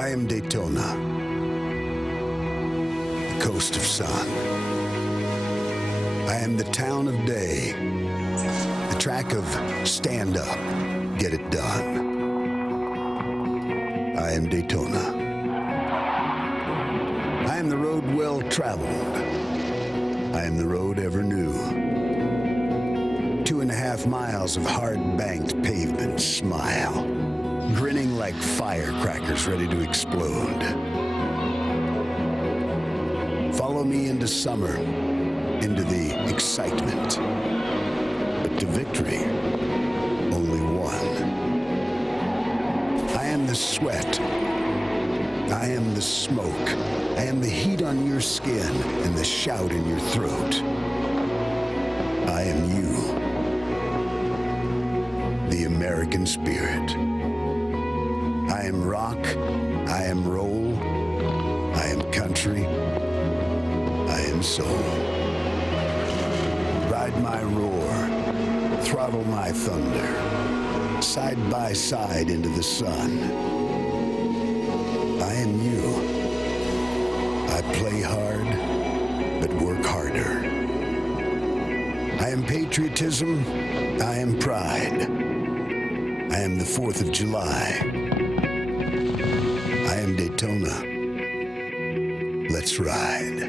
I am Daytona, the coast of sun. I am the town of day, the track of stand up, get it done. I am Daytona. I am the road well traveled. I am the road ever new. 2.5 miles of hard-banked pavement smile, grinning like firecrackers ready to explode. Follow me into summer, into the excitement, but to victory, only one. I am the sweat. I am the smoke. I am the heat on your skin and the shout in your throat. I am you, the American spirit. I am rock, I am roll, I am country, I am soul. Ride my roar, throttle my thunder, side by side into the sun. I am you. I play hard, but work harder. I am patriotism, I am pride. I am the 4th of July. I am Daytona. Let's ride.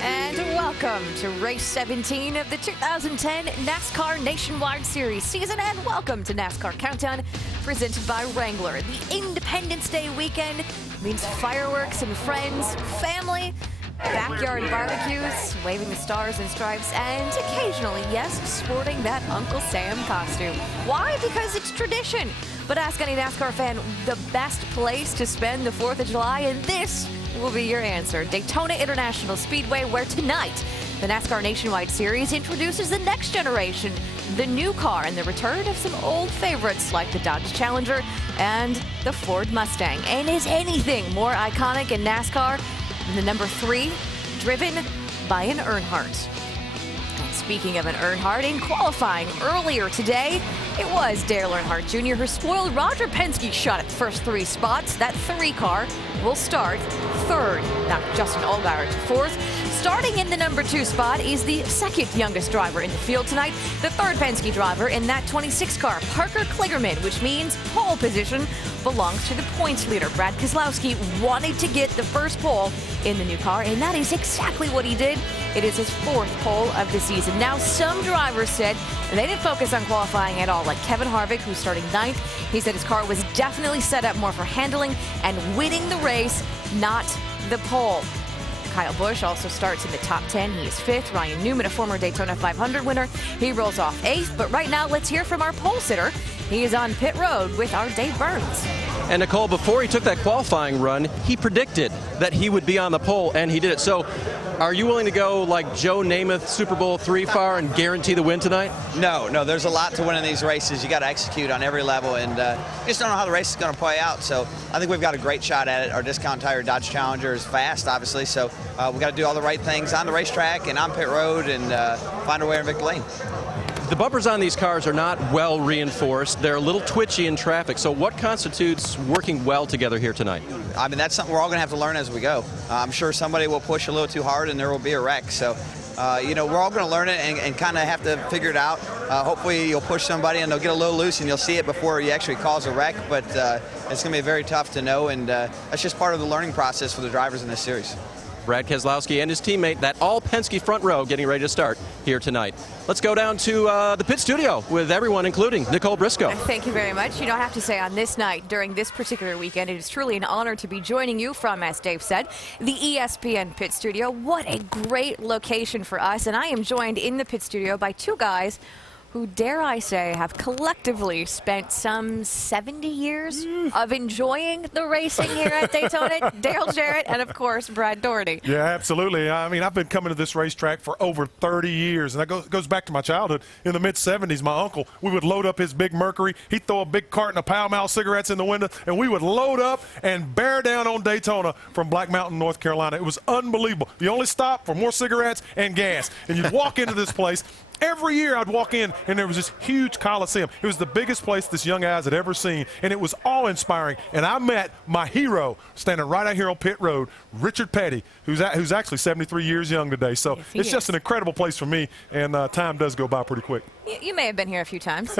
And welcome to race 17 of the 2010 NASCAR Nationwide Series season, and welcome to NASCAR Countdown, presented by Wrangler. The Independence Day weekend means fireworks and friends, family, backyard barbecues, waving the stars and stripes, and occasionally, yes, sporting that Uncle Sam costume. Why? Because it's tradition. But ask any NASCAR fan the best place to spend the 4th of July, and this will be your answer. Daytona International Speedway, where tonight the NASCAR Nationwide Series introduces the next generation, the new car, and the return of some old favorites like the Dodge Challenger and the Ford Mustang. And is anything more iconic in NASCAR than the number 3, driven by an Earnhardt? And speaking of an Earnhardt, in qualifying earlier today, it was Dale Earnhardt Jr. who spoiled Roger Penske's shot at the first 3 spots. That 3 car will start 3rd, not Justin Allgaier to 4th. Starting in the number 2 spot is the 2nd youngest driver in the field tonight, the 3rd Penske driver in that 26 car, Parker Kligerman, which means pole position belongs to the points leader. Brad Keselowski wanted to get the first pole in the new car, and that is exactly what he did. It is his 4th pole of the season. Now, some drivers said they didn't focus on qualifying at all, like Kevin Harvick, who's starting 9th. He said his car was definitely set up more for handling and winning the race, not the pole. Kyle Busch also starts in the top 10. He is 5th. Ryan Newman, a former Daytona 500 winner, he rolls off 8th. But right now, let's hear from our pole sitter. He is on pit road with our Dave Burns. And Nicole, before he took that qualifying run, he predicted that he would be on the pole, and he did it. So are you willing to go like Joe Namath, Super Bowl 3 far, and guarantee the win tonight? No, there's a lot to win in these races. You got to execute on every level, and you just don't know how the race is going to play out. So I think we've got a great shot at it. Our discount tire Dodge Challenger is fast, obviously, so we got to do all the right things on the racetrack and on pit road and find our way in victory lane. The bumpers on these cars are not well reinforced. They're a little twitchy in traffic. So what constitutes working well together here tonight? I mean, that's something we're all going to have to learn as we go. I'm sure somebody will push a little too hard and there will be a wreck. So, you know, we're all going to learn it and kind of have to figure it out. Hopefully you'll push somebody and they'll get a little loose and you'll see it before you actually cause a wreck. But it's going to be very tough to know, and that's just part of the learning process for the drivers in this series. Brad Keselowski and his teammate, that all Penske front row, getting ready to start here tonight. Let's go down to the pit studio with everyone, including Nicole Briscoe. Thank you very much. You know, I have to say, on this night, during this particular weekend, it is truly an honor to be joining you from, as Dave said, the ESPN pit studio. What a great location for us. And I am joined in the pit studio by 2 guys who, dare I say, have collectively spent some 70 years of enjoying the racing here at Daytona. Dale Jarrett and, of course, Brad Doherty. Yeah, absolutely. I mean, I've been coming to this racetrack for over 30 years, and that goes back to my childhood. In the mid-'70s, my uncle, we would load up his big Mercury. He'd throw a big carton of Pall Mall cigarettes in the window, and we would load up and bear down on Daytona from Black Mountain, North Carolina. It was unbelievable. The only stop for more cigarettes and gas. And you'd walk into this place, Every year I'd walk in and there was this huge coliseum. It was the biggest place this young guys had ever seen, and it was awe-inspiring. And I met my hero standing right out here on pit road, Richard Petty, who's actually 73 years young today. So yes, it's just an incredible place for me, and time does go by pretty quick. You may have been here a few times.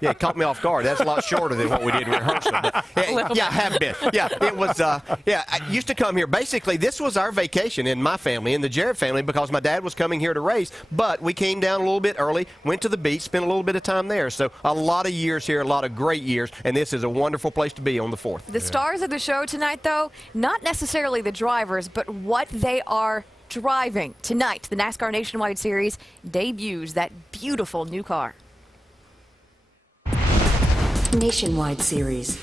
Yeah, it caught me off guard. That's a lot shorter than what we did in rehearsal. But, yeah, I have been. Yeah, it was, yeah, I used to come here. Basically, this was our vacation in my family, in the Jarrett family, because my dad was coming here to race. But we came down a little bit early, went to the beach, spent a little bit of time there. So a lot of years here, a lot of great years, and this is a wonderful place to be on the 4th. The stars of the show tonight, though, not necessarily the drivers, but what they are driving. Tonight, the NASCAR Nationwide Series debuts that beautiful new car. Nationwide Series.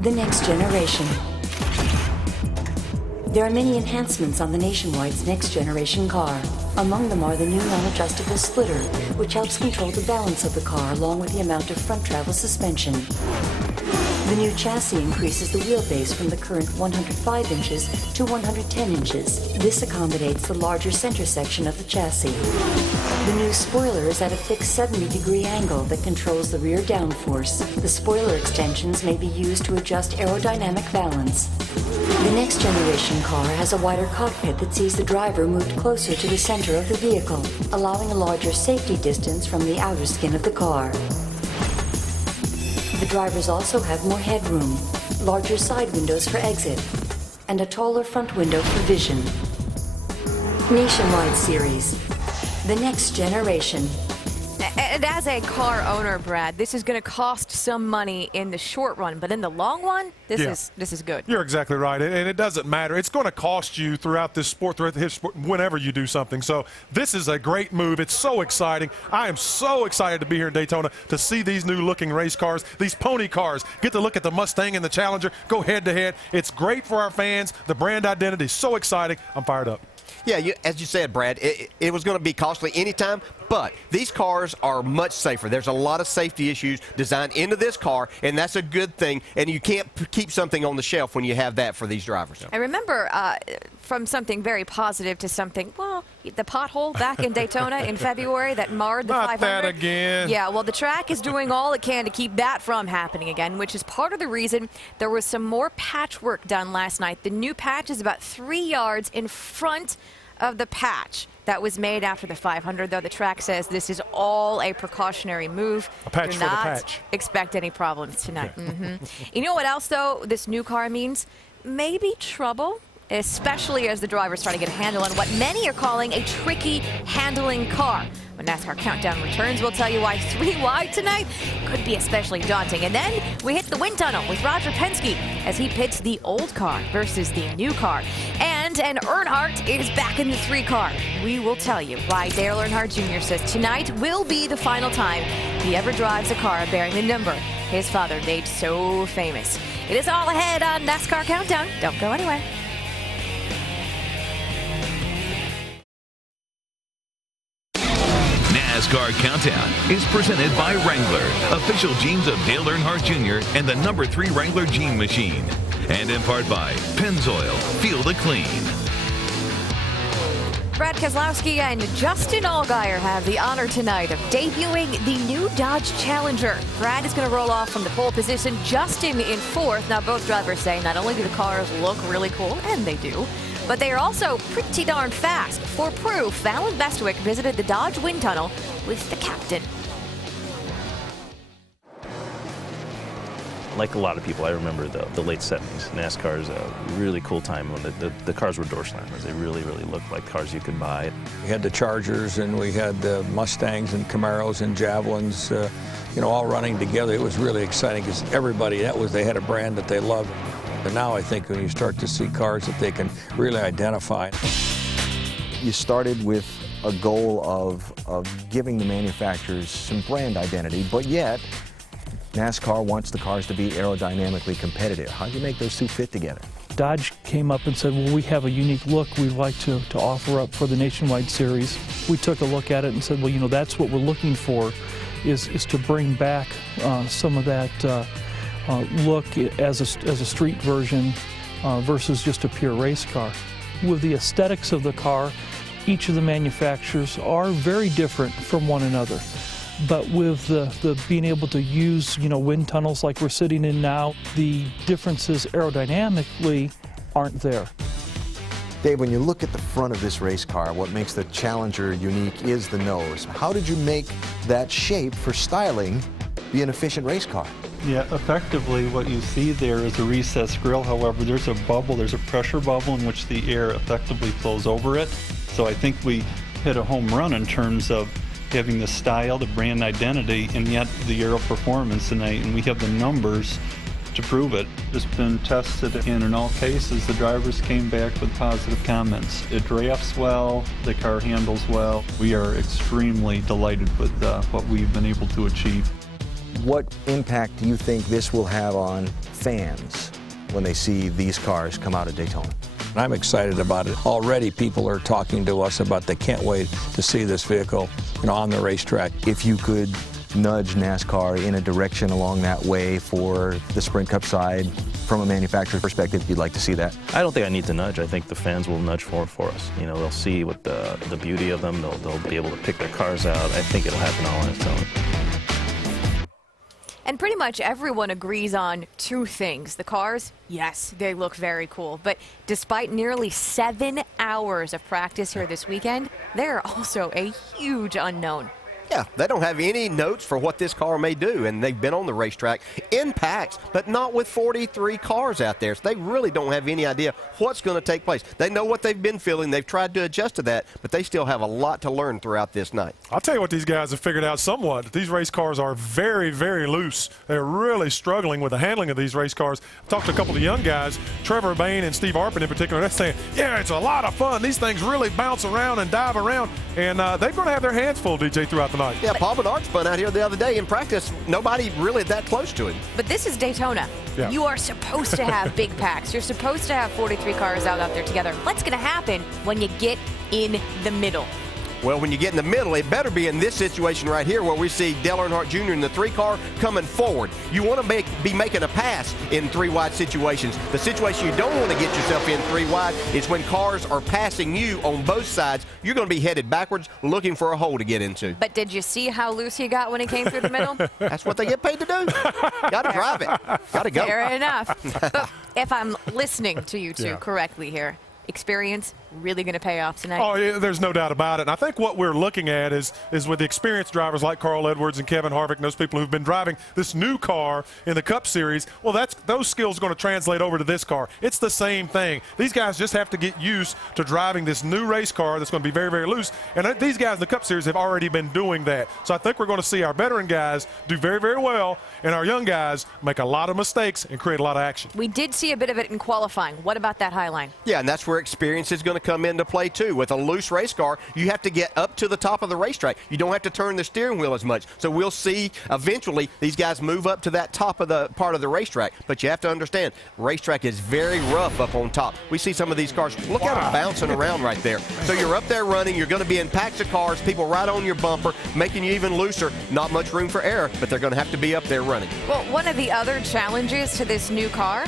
The next generation. There are many enhancements on the Nationwide's next generation car. Among them are the new non-adjustable splitter, which helps control the balance of the car along with the amount of front travel suspension. The new chassis increases the wheelbase from the current 105 inches to 110 inches. This accommodates the larger center section of the chassis. The new spoiler is at a fixed 70-degree angle that controls the rear downforce. The spoiler extensions may be used to adjust aerodynamic balance. The next generation car has a wider cockpit that sees the driver moved closer to the center of the vehicle, allowing a larger safety distance from the outer skin of the car. The drivers also have more headroom, larger side windows for exit, and a taller front window for vision. Nationwide Series. The next generation. And as a car owner, Brad, this is going to cost some money in the short run, but in the long run, this is good. You're exactly right, and it doesn't matter. It's going to cost you throughout this sport, whenever you do something. So this is a great move. It's so exciting. I am so excited to be here in Daytona to see these new-looking race cars, these pony cars. Get to look at the Mustang and the Challenger, go head-to-head. It's great for our fans. The brand identity is so exciting. I'm fired up. Yeah, as you said, Brad, it was going to be costly anytime, but these cars are much safer. There's a lot of safety issues designed into this car, and that's a good thing, and you can't keep something on the shelf when you have that for these drivers. I remember from something very positive to something, well, the pothole back in Daytona in February that marred the 500. Not that again. Yeah, well, the track is doing all it can to keep that from happening again, which is part of the reason there was some more patchwork done last night. The new patch is about 3 yards in front of the patch that was made after the 500, though the track says this is all a precautionary move. A patch Do for the not patch. expect any problems tonight. You know what else, though, this new car means? Maybe trouble, especially as the drivers try to get a handle on what many are calling a tricky handling car. When NASCAR Countdown returns, we'll tell you why 3 wide tonight could be especially daunting. And then we hit the wind tunnel with Roger Penske as he pits the old car versus the new car. And Earnhardt is back in the 3 car. We will tell you why Dale Earnhardt Jr. says tonight will be the final time he ever drives a car bearing the number his father made so famous. It is all ahead on NASCAR Countdown. Don't go anywhere. NASCAR Countdown is presented by Wrangler, official jeans of Dale Earnhardt Jr. and the number 3 Wrangler Jean Machine. And in part by Pennzoil, Feel the Clean. Brad Keselowski and Justin Allgaier have the honor tonight of debuting the new Dodge Challenger. Brad is going to roll off from the pole position, Justin in 4th. Now, both drivers say not only do the cars look really cool, and they do, but they are also pretty darn fast. For proof, Alan Bestwick visited the Dodge wind tunnel with the captain. Like a lot of people, I remember the late 70s. NASCAR's a really cool time when the cars were door slammers. They really, really looked like cars you could buy. We had the Chargers and we had the Mustangs and Camaros and Javelins, you know, all running together. It was really exciting because everybody, they had a brand that they loved. And now I think when you start to see cars that they can really identify. You started with a goal of giving the manufacturers some brand identity, but yet NASCAR wants the cars to be aerodynamically competitive. How do you make those two fit together? Dodge came up and said, well, we have a unique look we'd like to offer up for the Nationwide Series. We took a look at it and said, well, you know, that's what we're looking for, is to bring back some of that look as a street version versus just a pure race car. With the aesthetics of the car, each of the manufacturers are very different from one another. But with the being able to use, wind tunnels like we're sitting in now, the differences aerodynamically aren't there. Dave, when you look at the front of this race car, what makes the Challenger unique is the nose. How did you make that shape for styling be an efficient race car? Yeah, effectively what you see there is a recessed grille. However, there's a bubble, there's a pressure bubble in which the air effectively flows over it. So I think we hit a home run in terms of having the style, the brand identity, and yet the aero performance tonight, and we have the numbers to prove it. It's been tested, and in all cases the drivers came back with positive comments. It drafts well, the car handles well. We are extremely delighted with what we've been able to achieve. What impact do you think this will have on fans when they see these cars come out at Daytona? I'm excited about it. Already people are talking to us about they can't wait to see this vehicle, on the racetrack. If you could nudge NASCAR in a direction along that way for the Sprint Cup side, from a manufacturer's perspective, you'd like to see that? I don't think I need to nudge. I think the fans will nudge for us. They'll see what the beauty of them. They'll be able to pick their cars out. I think it'll happen all on its own. And pretty much everyone agrees on two things. The cars, yes, they look very cool. But despite nearly 7 hours of practice here this weekend, they're also a huge unknown. Yeah, they don't have any notes for what this car may do, and they've been on the racetrack in packs, but not with 43 cars out there. So they really don't have any idea what's going to take place. They know what they've been feeling. They've tried to adjust to that, but they still have a lot to learn throughout this night. I'll tell you what these guys have figured out somewhat. These race cars are very, very loose. They're really struggling with the handling of these race cars. I've talked to a couple of young guys, Trevor Bain and Steve Arpin in particular. They're saying, yeah, it's a lot of fun. These things really bounce around and dive around, and they're going to have their hands full, DJ, throughout the night. Yeah, Paul Bernard spun out here the other day in practice. Nobody really that close to him. But this is Daytona. Yeah. You are supposed to have big packs. You're supposed to have 43 cars out there together. What's going to happen when you get in the middle? Well, when you get in the middle, it better be in this situation right here where we see Dale Earnhardt Jr. in the 3 car coming forward. You want to be making a pass in 3 wide situations. The situation you don't want to get yourself in 3 wide is when cars are passing you on both sides. You're going to be headed backwards looking for a hole to get into. But did you see how loose he got when he came through the middle? That's what they get paid to do. Got to drive it. Got to go. Fair enough. But if I'm listening to you two correctly here, experience really going to pay off tonight? Oh, yeah, there's no doubt about it. And I think what we're looking at is with the experienced drivers like Carl Edwards and Kevin Harvick and those people who've been driving this new car in the Cup Series, well, those skills are going to translate over to this car. It's the same thing. These guys just have to get used to driving this new race car that's going to be very, very loose. And these guys in the Cup Series have already been doing that. So I think we're going to see our veteran guys do very, very well, and our young guys make a lot of mistakes and create a lot of action. We did see a bit of it in qualifying. What about that high line? Yeah, and that's where experience is going to come into play too. With a loose race car, you have to get up to the top of the racetrack. You don't have to turn the steering wheel as much. So we'll see eventually these guys move up to that top of the part of the racetrack. But you have to understand, racetrack is very rough up on top. We see some of these cars. Look at them bouncing around right there. So you're up there running. You're going to be in packs of cars, people right on your bumper, making you even looser. Not much room for error, but they're going to have to be up there running. Well, one of the other challenges to this new car,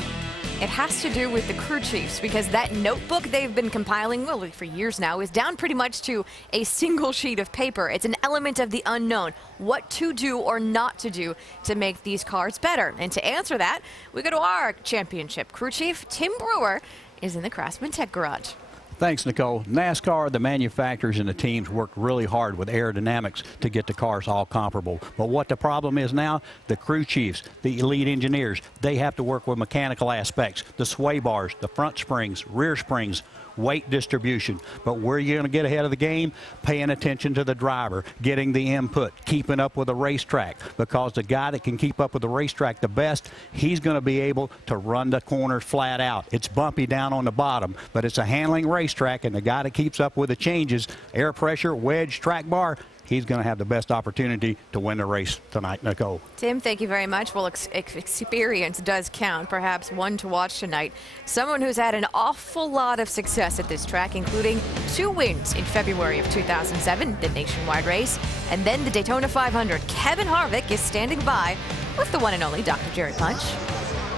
it has to do with the crew chiefs, because that notebook they've been compiling, well, for years now, is down pretty much to a single sheet of paper. It's an element of the unknown, what to do or not to do to make these cars better. And to answer that, we go to our championship crew chief. Tim Brewer is in the Craftsman Tech Garage. Thanks, Nicole. NASCAR, the manufacturers and the teams work really hard with aerodynamics to get the cars all comparable. But what the problem is now, the crew chiefs, the elite engineers, they have to work with mechanical aspects, the sway bars, the front springs, rear springs, weight distribution. But where you're going to get ahead of the game, paying attention to the driver, getting the input, keeping up with the racetrack, because the guy that can keep up with the racetrack the best, he's going to be able to run the corners flat out. It's bumpy down on the bottom, but it's a handling racetrack, and the guy that keeps up with the changes, air pressure, wedge, track bar, he's going to have the best opportunity to win the race tonight, Nicole. Tim, thank you very much. Well, experience does count. Perhaps one to watch tonight. Someone who's had an awful lot of success at this track, including 2 wins in February of 2007, the nationwide race, and then the Daytona 500. Kevin Harvick is standing by with the one and only Dr. Jared Punch.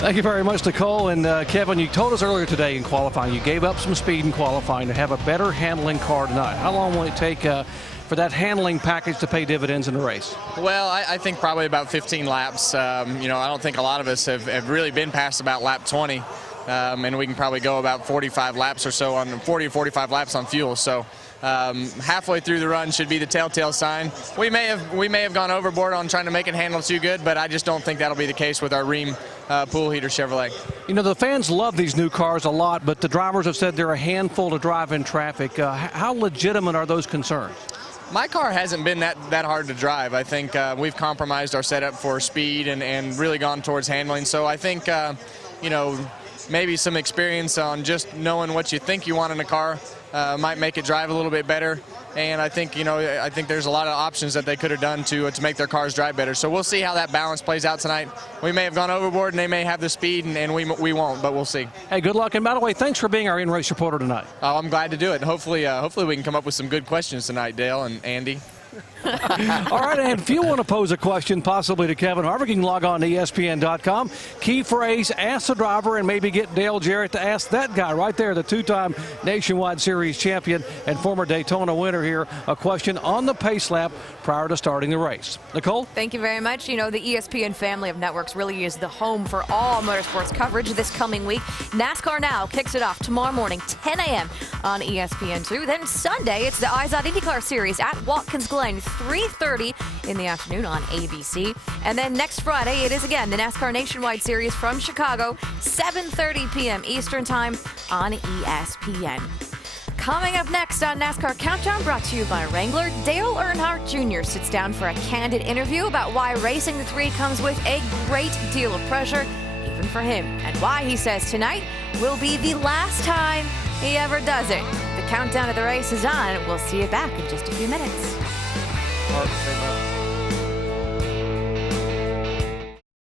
Thank you very much, Nicole. And Kevin, you told us earlier today in qualifying, you gave up some speed in qualifying to have a better handling car tonight. How long will it take for that handling package to pay dividends in the race? Well, I think probably about 15 laps. You know, I don't think a lot of us have really been past about lap 20. And we can probably go about 45 laps or so on 40 or 45 laps on fuel. So halfway through the run should be the telltale sign. We may have gone overboard on trying to make it handle too good, but I just don't think that'll be the case with our Rheem pool heater Chevrolet. You know, the fans love these new cars a lot, but the drivers have said they're a handful to drive in traffic. How legitimate are those concerns? My car hasn't been that hard to drive. I think we've compromised our setup for speed and really gone towards handling. So I think, you know, maybe some experience on just knowing what you think you want in a car might make it drive a little bit better. And I think, you know, I think there's a lot of options that they could have done to make their cars drive better. So we'll see how that balance plays out tonight. We may have gone overboard and they may have the speed and we won't, but we'll see. Hey, good luck. And by the way, thanks for being our in-race reporter tonight. Oh, I'm glad to do it. Hopefully we can come up with some good questions tonight, Dale and Andy. All right, and if you want to pose a question possibly to Kevin Harvick, you can log on to ESPN.com. Key phrase, ask the driver, and maybe get Dale Jarrett to ask that guy right there, the two-time Nationwide Series champion and former Daytona winner here, a question on the pace lap prior to starting the race. Nicole? Thank you very much. You know, the ESPN family of networks really is the home for all motorsports coverage this coming week. NASCAR Now kicks it off tomorrow morning, 10 a.m. on ESPN2. Then Sunday, it's the IZOD IndyCar Series at Watkins Glen, 3:30 in the afternoon on ABC. And then next Friday, it is again the NASCAR Nationwide Series from Chicago, 7:30 p.m. Eastern Time on ESPN. Coming up next on NASCAR Countdown, brought to you by Wrangler, Dale Earnhardt Jr. sits down for a candid interview about why racing the 3 comes with a great deal of pressure, even for him, and why he says tonight will be the last time he ever does it. The countdown of the race is on. We'll see you back in just a few minutes.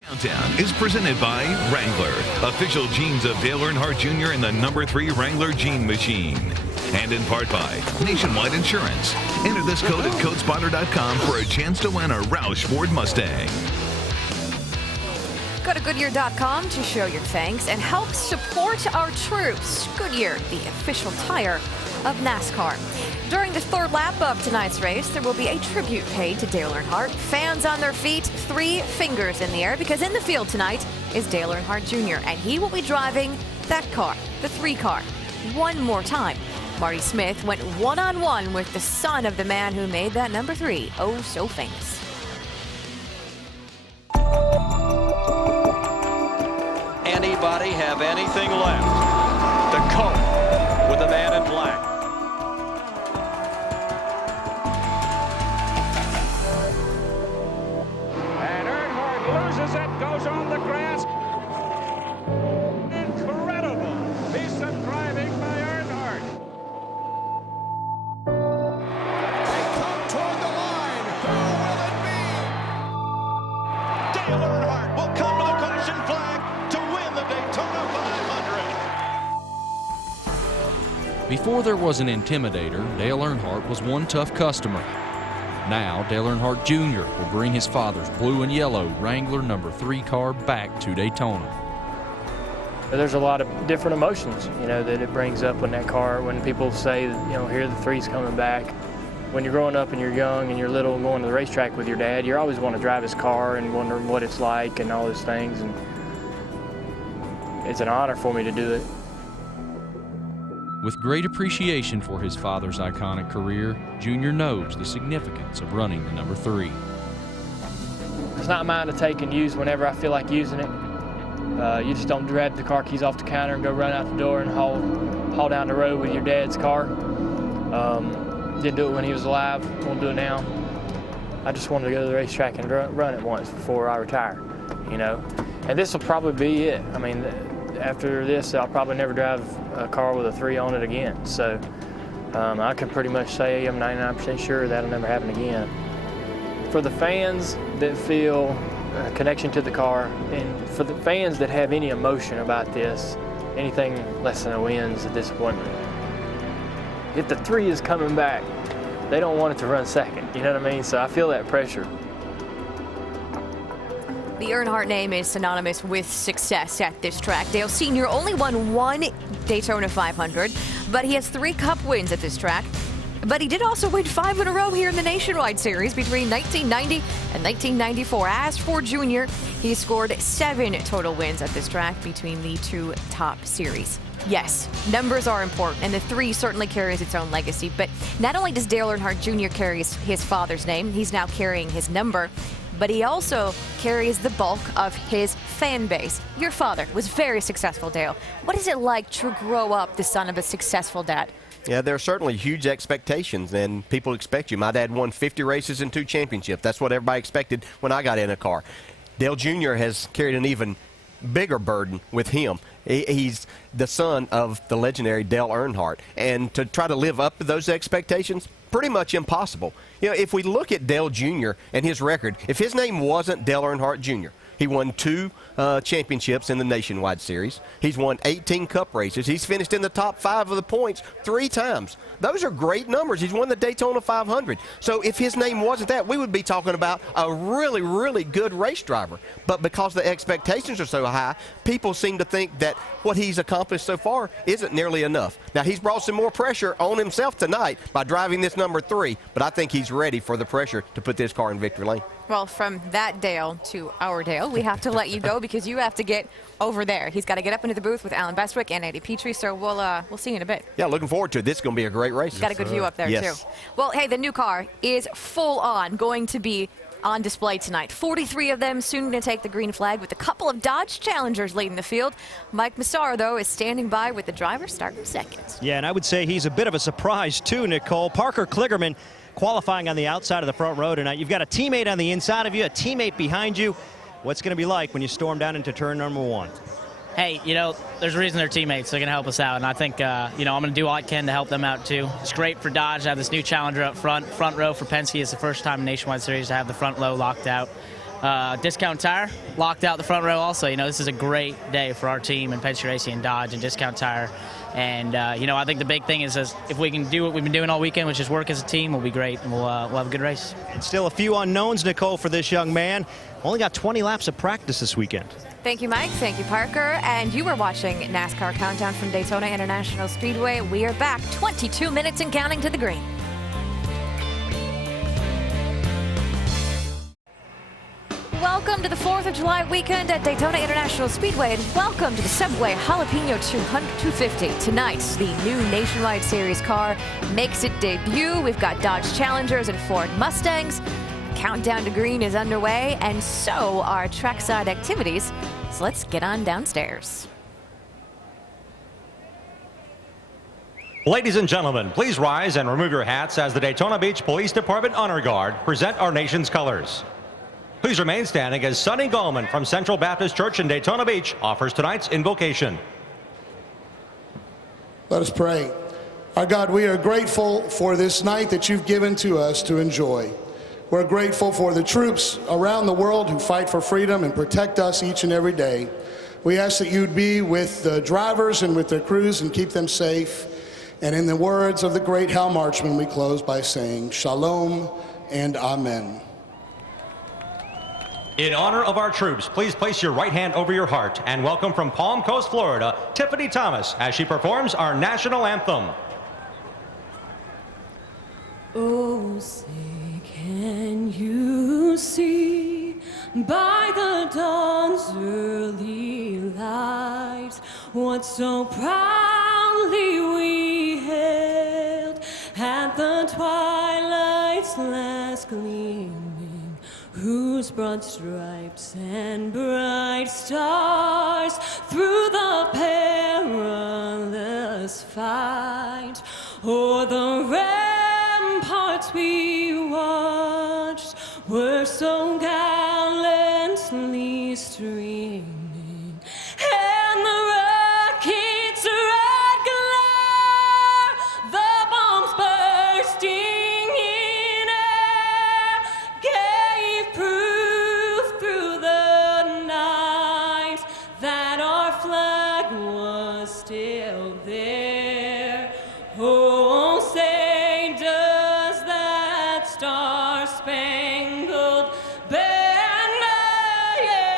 Countdown is presented by Wrangler, official jeans of Dale Earnhardt Jr. and the number 3 Wrangler Jean Machine. And in part by Nationwide Insurance. Enter this code at codespotter.com for a chance to win a Roush Ford Mustang. Go to Goodyear.com to show your thanks and help support our troops. Goodyear, the official tire of NASCAR. During the third lap of tonight's race, there will be a tribute paid to Dale Earnhardt. Fans on their feet, 3 fingers in the air, because in the field tonight is Dale Earnhardt Jr., and he will be driving that car, the 3 car, one more time. Marty Smith went one-on-one with the son of the man who made that number 3 oh so famous. Anybody have anything left? The Colt with the man in black. And Earnhardt loses it, goes on the grass. Incredible piece of driving by Earnhardt. They come toward the line. Who will it be? Dale Earnhardt will come to the caution flag to win the Daytona 500. Before there was an intimidator, Dale Earnhardt was one tough customer. Now, Dale Earnhardt Jr. will bring his father's blue and yellow Wrangler number 3 car back to Daytona. There's a lot of different emotions, you know, that it brings up when that car, when people say, you know, here the 3's coming back. When you're growing up and you're young and you're little and going to the racetrack with your dad, you always want to drive his car and wondering what it's like and all those things. And it's an honor for me to do it. With great appreciation for his father's iconic career, Junior knows the significance of running the number 3. It's not mine to take and use whenever I feel like using it. You just don't grab the car keys off the counter and go run out the door and haul down the road with your dad's car. Didn't do it when he was alive, won't do it now. I just wanted to go to the racetrack and run it once before I retire, you know. And this will probably be it. I mean, after this, I'll probably never drive a car with a 3 on it again. So I can pretty much say I'm 99% sure that'll never happen again. For the fans that feel a connection to the car, and for the fans that have any emotion about this, anything less than a win is a disappointment. If the 3 is coming back, they don't want it to run second, you know what I mean? So I feel that pressure. The Earnhardt name is synonymous with success at this track. Dale Sr. only won one Daytona 500, but he has 3 Cup wins at this track. But he did also win 5 in a row here in the Nationwide Series between 1990 and 1994. As for Junior, he scored 7 total wins at this track between the 2 top series. Yes, numbers are important, and the 3 certainly carries its own legacy. But not only does Dale Earnhardt Jr. carry his father's name, he's now carrying his number, but he also carries the bulk of his fan base. Your father was very successful, Dale. What is it like to grow up the son of a successful dad? Yeah, there are certainly huge expectations, and people expect you. My dad won 50 races and 2 championships. That's what everybody expected when I got in a car. Dale Jr. has carried an even bigger burden with him. He's the son of the legendary Dale Earnhardt, and to try to live up to those expectations, pretty much impossible. You know, if we look at Dale Jr. and his record, if his name wasn't Dale Earnhardt Jr., he won 2 championships in the Nationwide Series. He's won 18 Cup races. He's finished in the top 5 of the points 3 times. Those are great numbers. He's won the Daytona 500. So if his name wasn't that, we would be talking about a really, really good race driver. But because the expectations are so high, people seem to think that what he's accomplished so far isn't nearly enough. Now, he's brought some more pressure on himself tonight by driving this number 3, but I think he's ready for the pressure to put this car in victory lane. Well, from that Dale to our Dale, we have to let you go because you have to get over there. He's got to get up into the booth with Alan Bestwick and Eddie Petrie, so we'll see you in a bit. Yeah, looking forward to it. This is going to be a great race. Got a good view up there, yes. too. Well, hey, the new car is full on going to be on display tonight. 43 of them soon going to take the green flag with a couple of Dodge Challengers leading the field. Mike Massaro, though, is standing by with the driver starting second. Yeah, and I would say he's a bit of a surprise, too, Nicole. Parker Kligerman qualifying on the outside of the front row tonight. You've got a teammate on the inside of you, a teammate behind you. What's going to be like when you storm down into turn number 1? Hey, you know, there's a reason they're teammates. They're going to help us out, and I think, you know, I'm going to do all I can to help them out, too. It's great for Dodge to have this new Challenger up front. Front row for Penske is the first time in Nationwide Series to have the front row locked out. Discount Tire locked out the front row also. You know, this is a great day for our team and Penske Racing and Dodge and Discount Tire. And, you know, I think the big thing is if we can do what we've been doing all weekend, which is work as a team, we'll be great, and we'll have a good race. And still a few unknowns, Nicole, for this young man. Only got 20 laps of practice this weekend. Thank you, Mike. Thank you, Parker. And you are watching NASCAR Countdown from Daytona International Speedway. We are back 22 minutes and counting to the green. Welcome to the 4th of July weekend at Daytona International Speedway, and welcome to the Subway Jalapeno 250. Tonight, the new Nationwide Series car makes its debut. We've got Dodge Challengers and Ford Mustangs. Countdown to green is underway, and so are trackside activities. So let's get on downstairs. Ladies and gentlemen, please rise and remove your hats as the Daytona Beach Police Department Honor Guard present our nation's colors. Please remain standing as Sonny Gallman from Central Baptist Church in Daytona Beach offers tonight's invocation. Let us pray. Our God, we are grateful for this night that you've given to us to enjoy. We're grateful for the troops around the world who fight for freedom and protect us each and every day. We ask that you'd be with the drivers and with their crews and keep them safe. And in the words of the great Hal Marchman, we close by saying, Shalom and Amen. In honor of our troops, please place your right hand over your heart and welcome from Palm Coast, Florida, Tiffany Thomas as she performs our national anthem. Oh, say can you see by the dawn's early light what so proudly we hailed at the twilight's last gleaming, whose broad stripes and bright stars through the perilous fight o'er the ramparts we watched were so gallantly streaming, and the rocket's red glare, the bombs bursting in air, gave proof through the night that our flag was still there. Oh, say does that star-spangled banner yet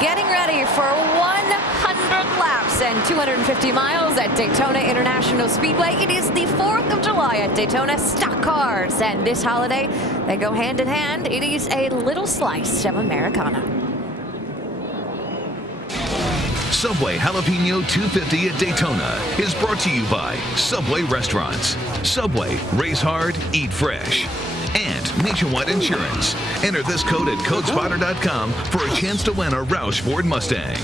getting ready for 100 laps and 250 miles at Daytona International Speedway. It is the 4th of July at Daytona. Stock cars, and this holiday, they go hand in hand. It is a little slice of Americana. Subway Jalapeno 250 at Daytona is brought to you by Subway Restaurants. Subway, race hard, eat fresh. And Nationwide Insurance. Enter this code at codespotter.com for a chance to win a Roush Ford Mustang.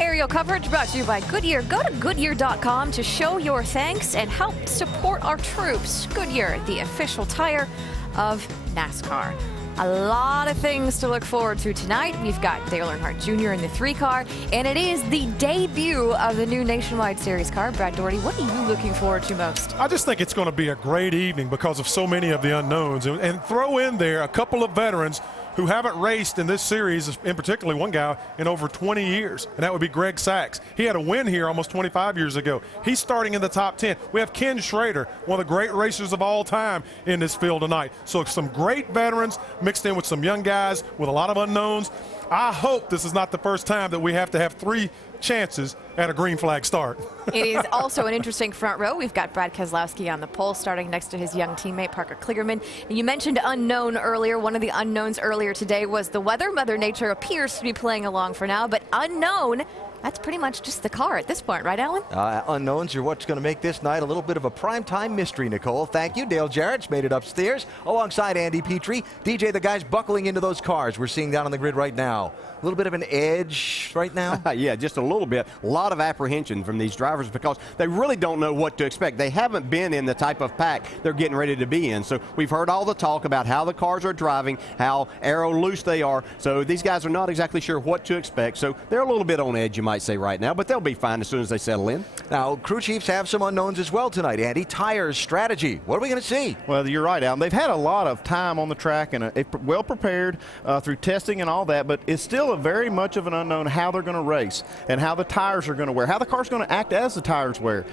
Aerial coverage brought to you by Goodyear. Go to Goodyear.com to show your thanks and help support our troops. Goodyear, the official tire of NASCAR. A lot of things to look forward to tonight. We've got Dale Earnhardt Jr. in the 3 car, and it is the debut of the new Nationwide Series car. Brad Doherty, what are you looking forward to most? I just think it's going to be a great evening because of so many of the unknowns. And throw in there a couple of veterans who haven't raced in this series, in particular one guy, in over 20 years, and that would be Greg Sachs. He had a win here almost 25 years ago. He's starting in the top 10. We have Ken Schrader, one of the great racers of all time in this field tonight. So some great veterans mixed in with some young guys with a lot of unknowns. I hope this is not the first time that we have to have 3 chances at a green flag start. It is also an interesting front row. We've got Brad Keselowski on the pole, starting next to his young teammate Parker Kligerman. You mentioned unknown earlier. One of the unknowns earlier today was the weather. Mother Nature appears to be playing along for now, but unknown, that's pretty much just the car at this point, right, Alan? Unknowns are what's going to make this night a little bit of a primetime mystery, Nicole. Thank you. Dale Jarrett's made it upstairs alongside Andy Petrie. DJ, the guys buckling into those cars we're seeing down on the grid right now. A little bit of an edge right now? Yeah, just a little bit. A lot of apprehension from these drivers because they really don't know what to expect. They haven't been in the type of pack they're getting ready to be in. So we've heard all the talk about how the cars are driving, how aero loose they are. So these guys are not exactly sure what to expect. So they're a little bit on edge, you might say, right now, but they'll be fine as soon as they settle in. Now, crew chiefs have some unknowns as well tonight. Andy, tires, strategy. What are we going to see? Well, you're right, Alan. They've had a lot of time on the track and well prepared through testing and all that, but it's still a very much of an unknown how they're going to race and how the tires are going to wear, how the car's going to act as the tires wear.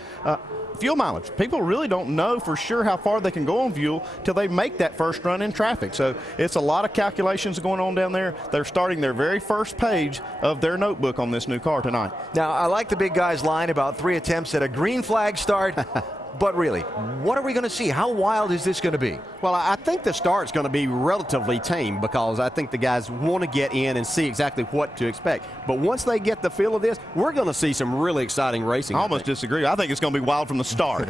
Fuel mileage. People really don't know for sure how far they can go on fuel till they make that first run in traffic. So it's a lot of calculations going on down there. They're starting their very first page of their notebook on this new car tonight. Now, I like the big guy's line about 3 attempts at a green flag start. But really, what are we going to see? How wild is this going to be? Well, I think the start's going to be relatively tame because I think the guys want to get in and see exactly what to expect. But once they get the feel of this, we're going to see some really exciting racing. I almost disagree. I think it's going to be wild from the start.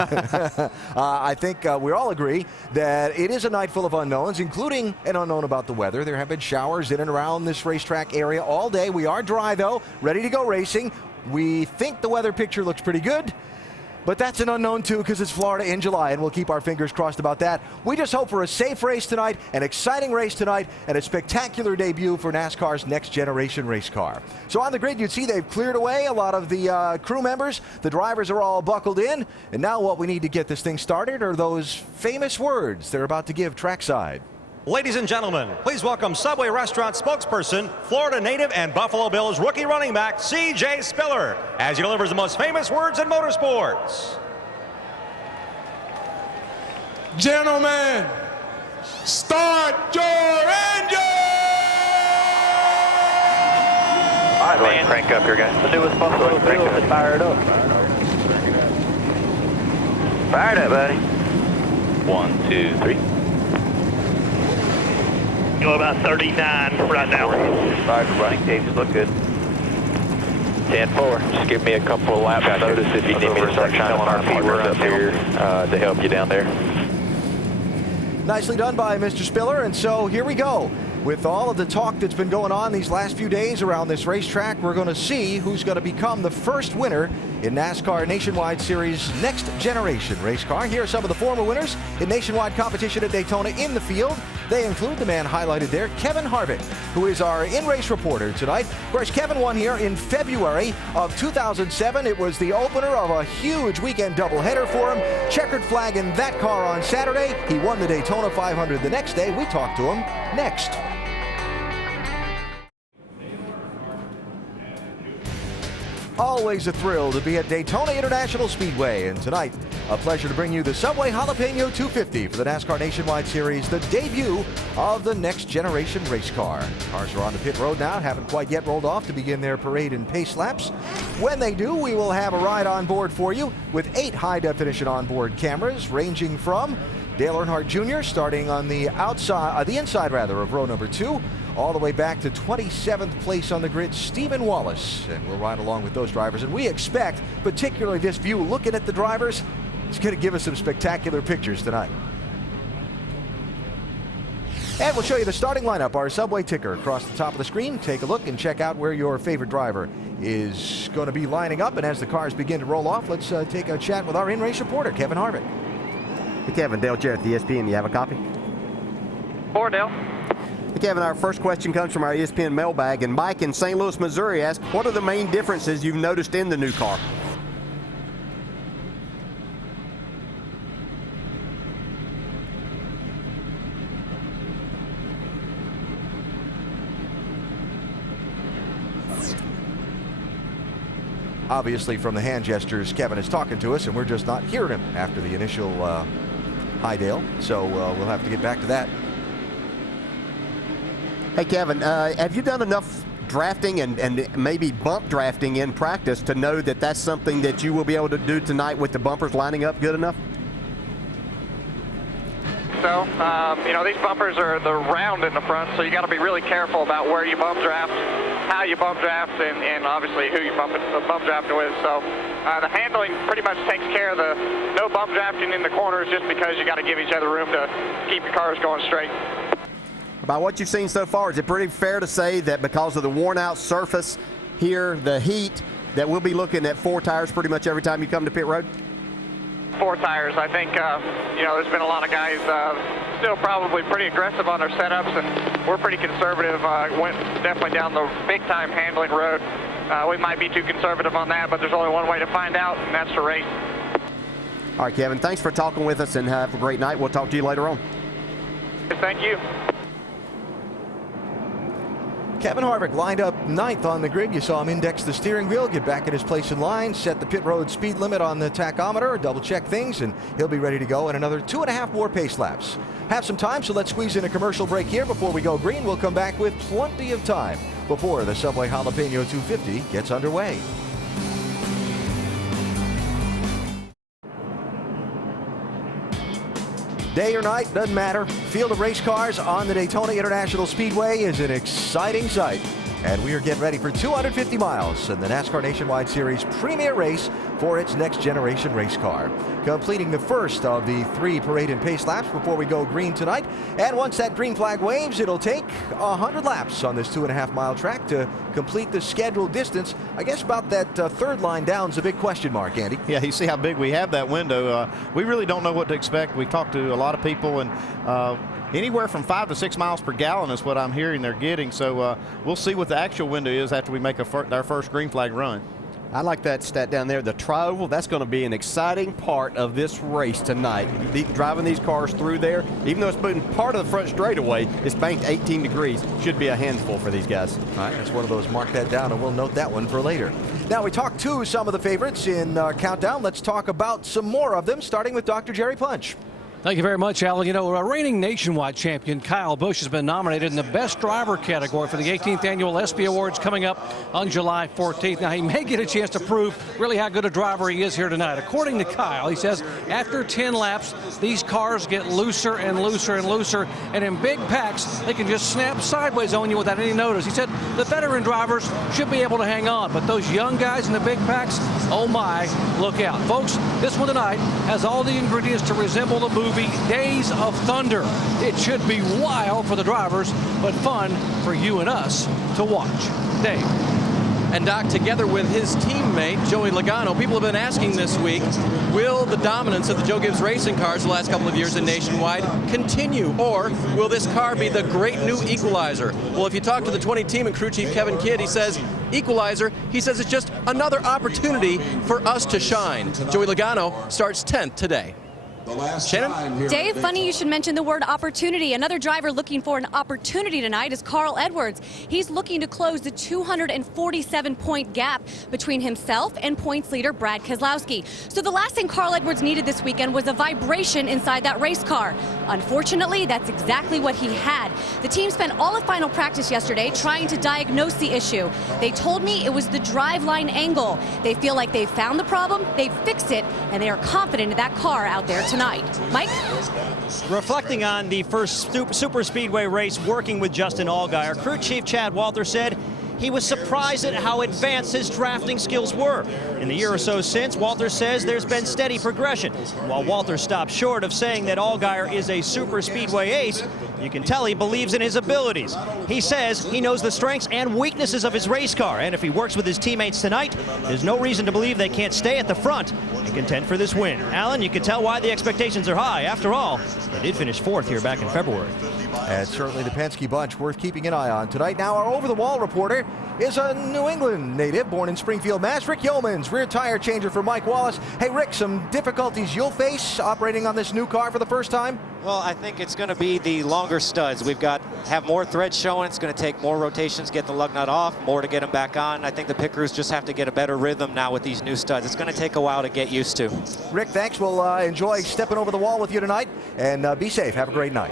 I think we all agree that it is a night full of unknowns, including an unknown about the weather. There have been showers in and around this racetrack area all day. We are dry, though, ready to go racing. We think the weather picture looks pretty good. But that's an unknown, too, because it's Florida in July, and we'll keep our fingers crossed about that. We just hope for a safe race tonight, an exciting race tonight, and a spectacular debut for NASCAR's next-generation race car. So on the grid, you'd see they've cleared away a lot of the crew members. The drivers are all buckled in. And now what we need to get this thing started are those famous words they're about to give trackside. Ladies and gentlemen, please welcome Subway Restaurant spokesperson, Florida native and Buffalo Bills rookie running back, C.J. Spiller, as he delivers the most famous words in motorsports. Gentlemen, start your engine! All right, man. Crank up here, guys. The newest Buffalo Bills is fired up. Fired up, buddy. 1, 2, 3. Go about 39 right now. Fired running cages look good. 10-4. Just give me a couple of laps notice if you need me to start shining RP runs up here to help you down there. Nicely done by Mr. Spiller, and so here we go. With all of the talk that's been going on these last few days around this racetrack, we're going to see who's going to become the first winner in NASCAR Nationwide Series Next Generation race car. Here are some of the former winners in nationwide competition at Daytona in the field. They include the man highlighted there, Kevin Harvick, who is our in-race reporter tonight. Of course, Kevin won here in February of 2007. It was the opener of a huge weekend doubleheader for him. Checkered flag in that car on Saturday. He won the Daytona 500 the next day. We talked to him next. Always a thrill to be at Daytona International Speedway, and tonight, a pleasure to bring you the Subway Jalapeno 250 for the NASCAR Nationwide Series, the debut of the next generation race car. Cars are on the pit road now, haven't quite yet rolled off to begin their parade and pace laps. When they do, we will have a ride on board for you with 8 high-definition onboard cameras ranging from Dale Earnhardt Jr. starting on the inside of row number 2, all the way back to 27th place on the grid, Stephen Wallace. And we'll ride along with those drivers. And we expect, particularly this view, looking at the drivers, it's going to give us some spectacular pictures tonight. And we'll show you the starting lineup, our Subway ticker across the top of the screen. Take a look and check out where your favorite driver is going to be lining up. And as the cars begin to roll off, let's take a chat with our in-race reporter, Kevin Harvick. Hey, Kevin, Dale Jarrett, the ESPN. You have a copy? For Dale. Hey, Kevin, our first question comes from our ESPN mailbag, and Mike in St. Louis, Missouri asks, what are the main differences you've noticed in the new car? Obviously, from the hand gestures, Kevin is talking to us, and we're just not hearing him after the initial hi, Dale. So we'll have to get back to that. Hey, Kevin, have you done enough drafting and maybe bump drafting in practice to know that that's something that you will be able to do tonight with the bumpers lining up good enough? So, you know, these bumpers are the round in the front, so you got to be really careful about where you bump draft, how you bump draft, and obviously who you bump drafting with. So the handling pretty much takes care of the no bump drafting in the corners, just because you got to give each other room to keep your cars going straight. By what you've seen so far, is it pretty fair to say that because of the worn out surface here, the heat, that we'll be looking at 4 tires pretty much every time you come to pit road? 4 tires. I think, you know, there's been a lot of guys still probably pretty aggressive on their setups, and we're pretty conservative. Went definitely down the big-time handling road. We might be too conservative on that, but there's only one way to find out, and that's to race. All right, Kevin, thanks for talking with us, and have a great night. We'll talk to you later on. Thank you. Kevin Harvick lined up 9th on the grid. You saw him index the steering wheel, get back in his place in line, set the pit road speed limit on the tachometer, double check things, and he'll be ready to go in another 2.5 more pace laps. Have some time, so let's squeeze in a commercial break here before we go green. We'll come back with plenty of time before the Subway Jalapeno 250 gets underway. Day or night, doesn't matter. Field of race cars on the Daytona International Speedway is an exciting sight. And we are getting ready for 250 miles in the NASCAR Nationwide Series premier race for its next generation race car. Completing the first of the 3 parade and pace laps before we go green tonight. And once that green flag waves, it'll take 100 laps on this 2.5 mile track to complete the scheduled distance. I guess about that third line down is a big question mark, Andy. Yeah, you see how big we have that window. We really don't know what to expect. We talked to a lot of people, and anywhere from 5 to 6 miles per gallon is what I'm hearing they're getting. So we'll see what the actual window is after we make our first green flag run. I like that stat down there, the tri-oval. That's going to be an exciting part of this race tonight. Driving these cars through there, even though it's putting part of the front straightaway, it's banked 18 degrees. Should be a handful for these guys. All right, that's one of those. Mark that down, and we'll note that one for later. Now, we talked to some of the favorites in Countdown. Let's talk about some more of them, starting with Dr. Jerry Punch. Thank you very much, Alan. You know, a reigning nationwide champion, Kyle Busch, has been nominated in the Best Driver category for the 18th Annual ESPY Awards coming up on July 14th. Now, he may get a chance to prove really how good a driver he is here tonight. According to Kyle, he says after 10 laps, these cars get looser and looser and looser, and in big packs, they can just snap sideways on you without any notice. He said the veteran drivers should be able to hang on, but those young guys in the big packs, oh my, look out. Folks, this one tonight has all the ingredients to resemble the movie Days of Thunder. It should be wild for the drivers, but fun for you and us to watch. Dave. And Doc, together with his teammate, Joey Logano, people have been asking this week, will the dominance of the Joe Gibbs racing cars the last couple of years in Nationwide continue, or will this car be the great new equalizer? Well, if you talk to the 20 team and crew chief Kevin Kidd, he says equalizer. He says it's just another opportunity for us to shine. Joey Logano starts 10th today. Shannon? Dave, funny you should mention the word opportunity. Another driver looking for an opportunity tonight is Carl Edwards. He's looking to close the 247-point gap between himself and points leader Brad Keselowski. So the last thing Carl Edwards needed this weekend was a vibration inside that race car. Unfortunately, that's exactly what he had. The team spent all of final practice yesterday trying to diagnose the issue. They told me it was the driveline angle. They feel like they've found the problem, they've fixed it, and they are confident in that car out there tonight. Mike? Reflecting on the first super speedway race working with Justin Allgaier, crew chief Chad Walter said he was surprised at how advanced his drafting skills were. In the year or so since, Walter says there's been steady progression. While Walter stopped short of saying that Allgaier is a super speedway ace, you can tell he believes in his abilities. He says he knows the strengths and weaknesses of his race car, and if he works with his teammates tonight, there's no reason to believe they can't stay at the front and contend for this win. Alan, you can tell why the expectations are high. After all, they did finish 4th here back in February. And certainly the Penske bunch worth keeping an eye on tonight. Now our over-the-wall reporter is a New England native born in Springfield, Mass. Rick Yeomans, rear tire changer for Mike Wallace. Hey, Rick, some difficulties you'll face operating on this new car for the first time? Well, I think it's going to be the longer studs. We've got have more threads showing. It's going to take more rotations, get the lug nut off, more to get them back on. I think the pit crews just have to get a better rhythm now with these new studs. It's going to take a while to get used to. Rick, thanks. We'll enjoy stepping over the wall with you tonight, and be safe. Have a great night.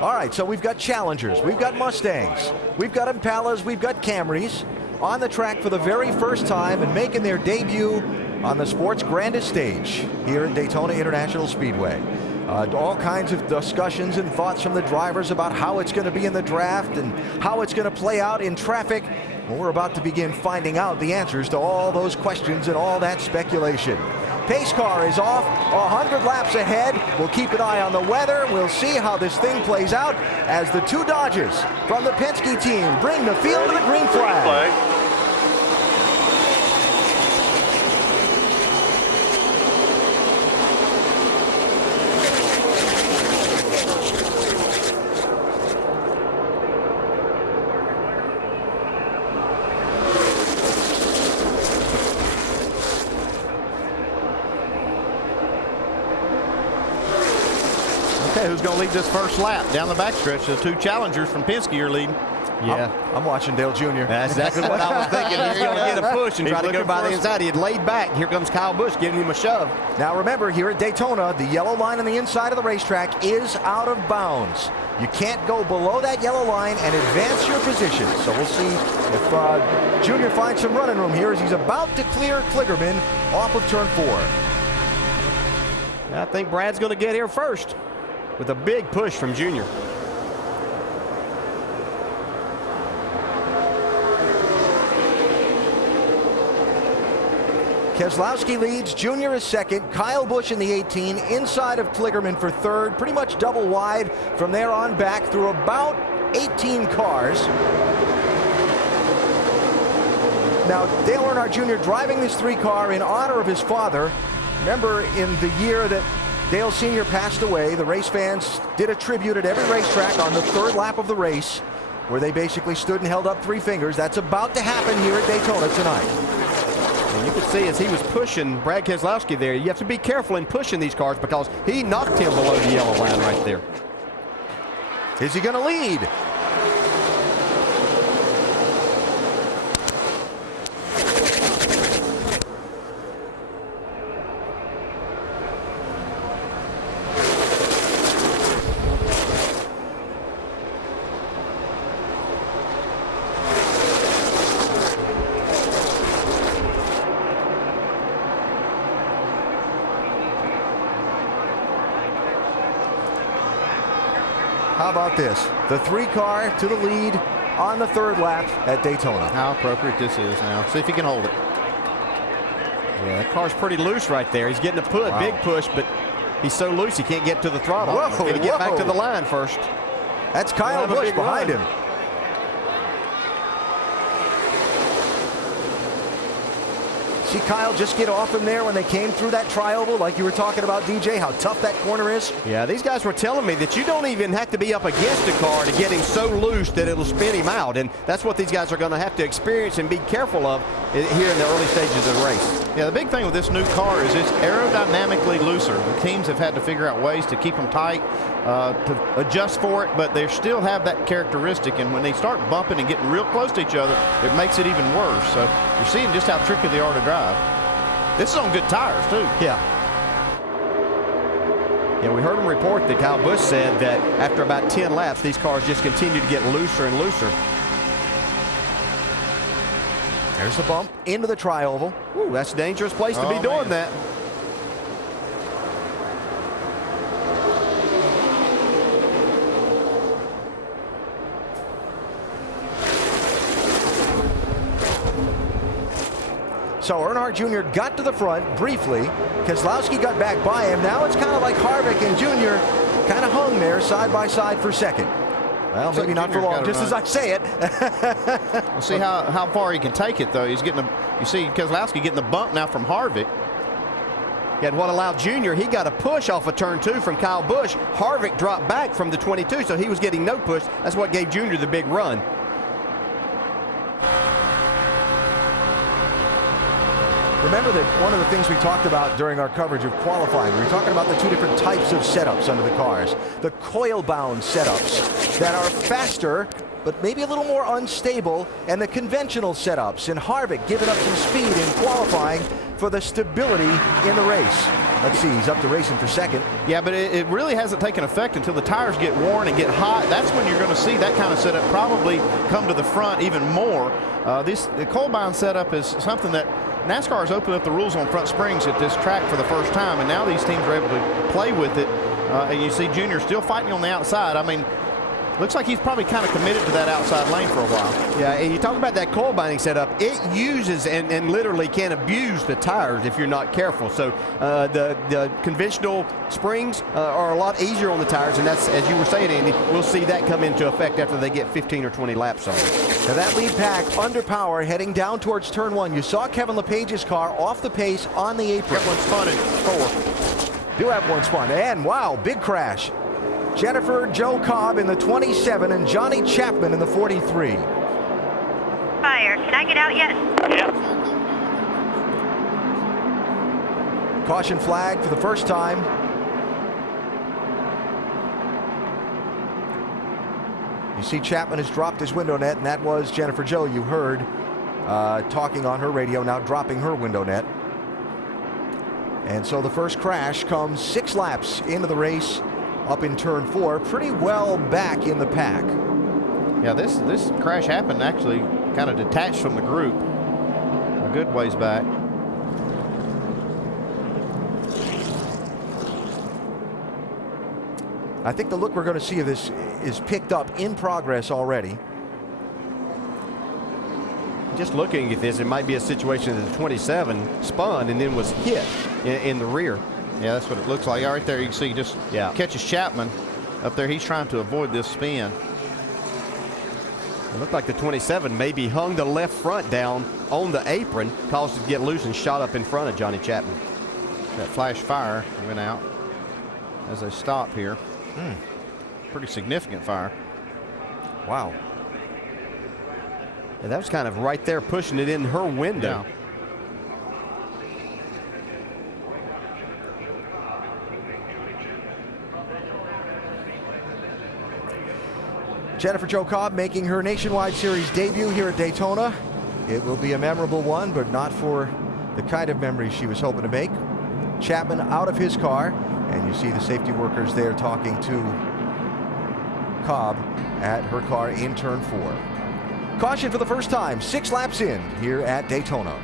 All right, so we've got Challengers, we've got Mustangs, we've got Impalas, we've got Camrys on the track for the very first time and making their debut on the sport's grandest stage here at Daytona International Speedway. All kinds of discussions and thoughts from the drivers about how it's going to be in the draft and how it's going to play out in traffic. Well, we're about to begin finding out the answers to all those questions and all that speculation. Pace car is off, 100 laps ahead. We'll keep an eye on the weather. We'll see how this thing plays out as the two Dodges from the Penske team bring the field to the green flag. Who's going to lead this first lap down the backstretch? The two Challengers from Penske are leading. Yeah, I'm watching Dale Jr. That's exactly what I was thinking. He's going to get a push and try to go by the inside. He had laid back. Here comes Kyle Busch giving him a shove. Now remember, here at Daytona, the yellow line on the inside of the racetrack is out of bounds. You can't go below that yellow line and advance your position. So we'll see if Junior finds some running room here as he's about to clear Kligerman off of turn 4. I think Brad's going to get here first with a big push from Junior. Keselowski leads, Junior is second, Kyle Busch in the 18, inside of Kligerman for third, pretty much double wide from there on back through about 18 cars. Now, Dale Earnhardt Jr. driving this 3-car in honor of his father. Remember, in the year that Dale Sr. passed away, the race fans did a tribute at every racetrack on the 3rd lap of the race, where they basically stood and held up 3 fingers. That's about to happen here at Daytona tonight. And you can see as he was pushing Brad Keselowski there, you have to be careful in pushing these cars because he knocked him below the yellow line right there. Is he going to lead? How about this? The 3-car to the lead on the 3rd lap at Daytona. How appropriate this is now. See if he can hold it. Yeah, that car's pretty loose right there. He's getting a push, big push, but he's so loose he can't get to the throttle. Whoa, Can he get back to the line first? That's Kyle Busch behind him. See Kyle just get off him there when they came through that tri-oval, like you were talking about, DJ, how tough that corner is. Yeah, these guys were telling me that you don't even have to be up against a car to get him so loose that it'll spin him out. And that's what these guys are going to have to experience and be careful of here in the early stages of the race. Yeah, the big thing with this new car is it's aerodynamically looser. The teams have had to figure out ways to keep them tight, to adjust for it, but they still have that characteristic, and when they start bumping and getting real close to each other, it makes it even worse. So you're seeing just how tricky they are to drive. This is on good tires, too. Yeah. Yeah, we heard him report that Kyle Busch said that after about 10 laps, these cars just continue to get looser and looser. There's the bump into the tri-oval. Ooh, that's a dangerous place to be doing that. So Earnhardt Jr. got to the front briefly. Keselowski got back by him. Now it's kind of like Harvick and Jr. kind of hung there side by side for second. Well, maybe not for long, just as I say it. We'll see how far he can take it, though. He's getting you see Keselowski getting the bump now from Harvick. And what allowed Junior, he got a push off of turn 2 from Kyle Busch. Harvick dropped back from the 22, so he was getting no push. That's what gave Junior the big run. Remember that one of the things we talked about during our coverage of qualifying, we were talking about the two different types of setups under the cars. The coil-bound setups that are faster, but maybe a little more unstable, and the conventional setups. And Harvick giving up some speed in qualifying for the stability in the race. Let's see, he's up to racing for second. Yeah, but it really hasn't taken effect until the tires get worn and get hot. That's when you're going to see that kind of setup probably come to the front even more. The coil-bound setup is something that NASCAR has opened up the rules on front springs at this track for the first time, and now these teams are able to play with it. And you see Junior still fighting on the outside. I mean, looks like he's probably kind of committed to that outside lane for a while. Yeah, and you talk about that coil binding setup. It uses and literally can abuse the tires if you're not careful. So the conventional springs are a lot easier on the tires, and that's, as you were saying, Andy, we'll see that come into effect after they get 15 or 20 laps on it. Now that lead pack under power heading down towards turn 1. You saw Kevin LePage's car off the pace on the apron. Got one spun at 4. Do have one spun, and wow, big crash. Jennifer Joe Cobb in the 27 and Johnny Chapman in the 43. Fire. Can I get out yet? Yep. Caution flag for the first time. You see Chapman has dropped his window net, and that was Jennifer Joe you heard talking on her radio, now dropping her window net. And so the first crash comes 6 laps into the race up in turn 4, pretty well back in the pack. Yeah, this crash happened actually kind of detached from the group a good ways back. I think the look we're going to see of this is picked up in progress already. Just looking at this, it might be a situation that the 27 spun and then was hit in the rear. Yeah, that's what it looks like. Right there, you can see just catches Chapman up there. He's trying to avoid this spin. It looked like the 27 maybe hung the left front down on the apron, caused it to get loose and shot up in front of Johnny Chapman. That flash fire went out as they stop here. Pretty significant fire. Wow. Yeah, that was kind of right there pushing it in her window. Yeah. Jennifer Joe Cobb making her Nationwide Series debut here at Daytona. It will be a memorable one, but not for the kind of memory she was hoping to make. Chapman out of his car, and you see the safety workers there talking to Cobb at her car in turn 4. Caution for the first time, 6 laps in here at Daytona.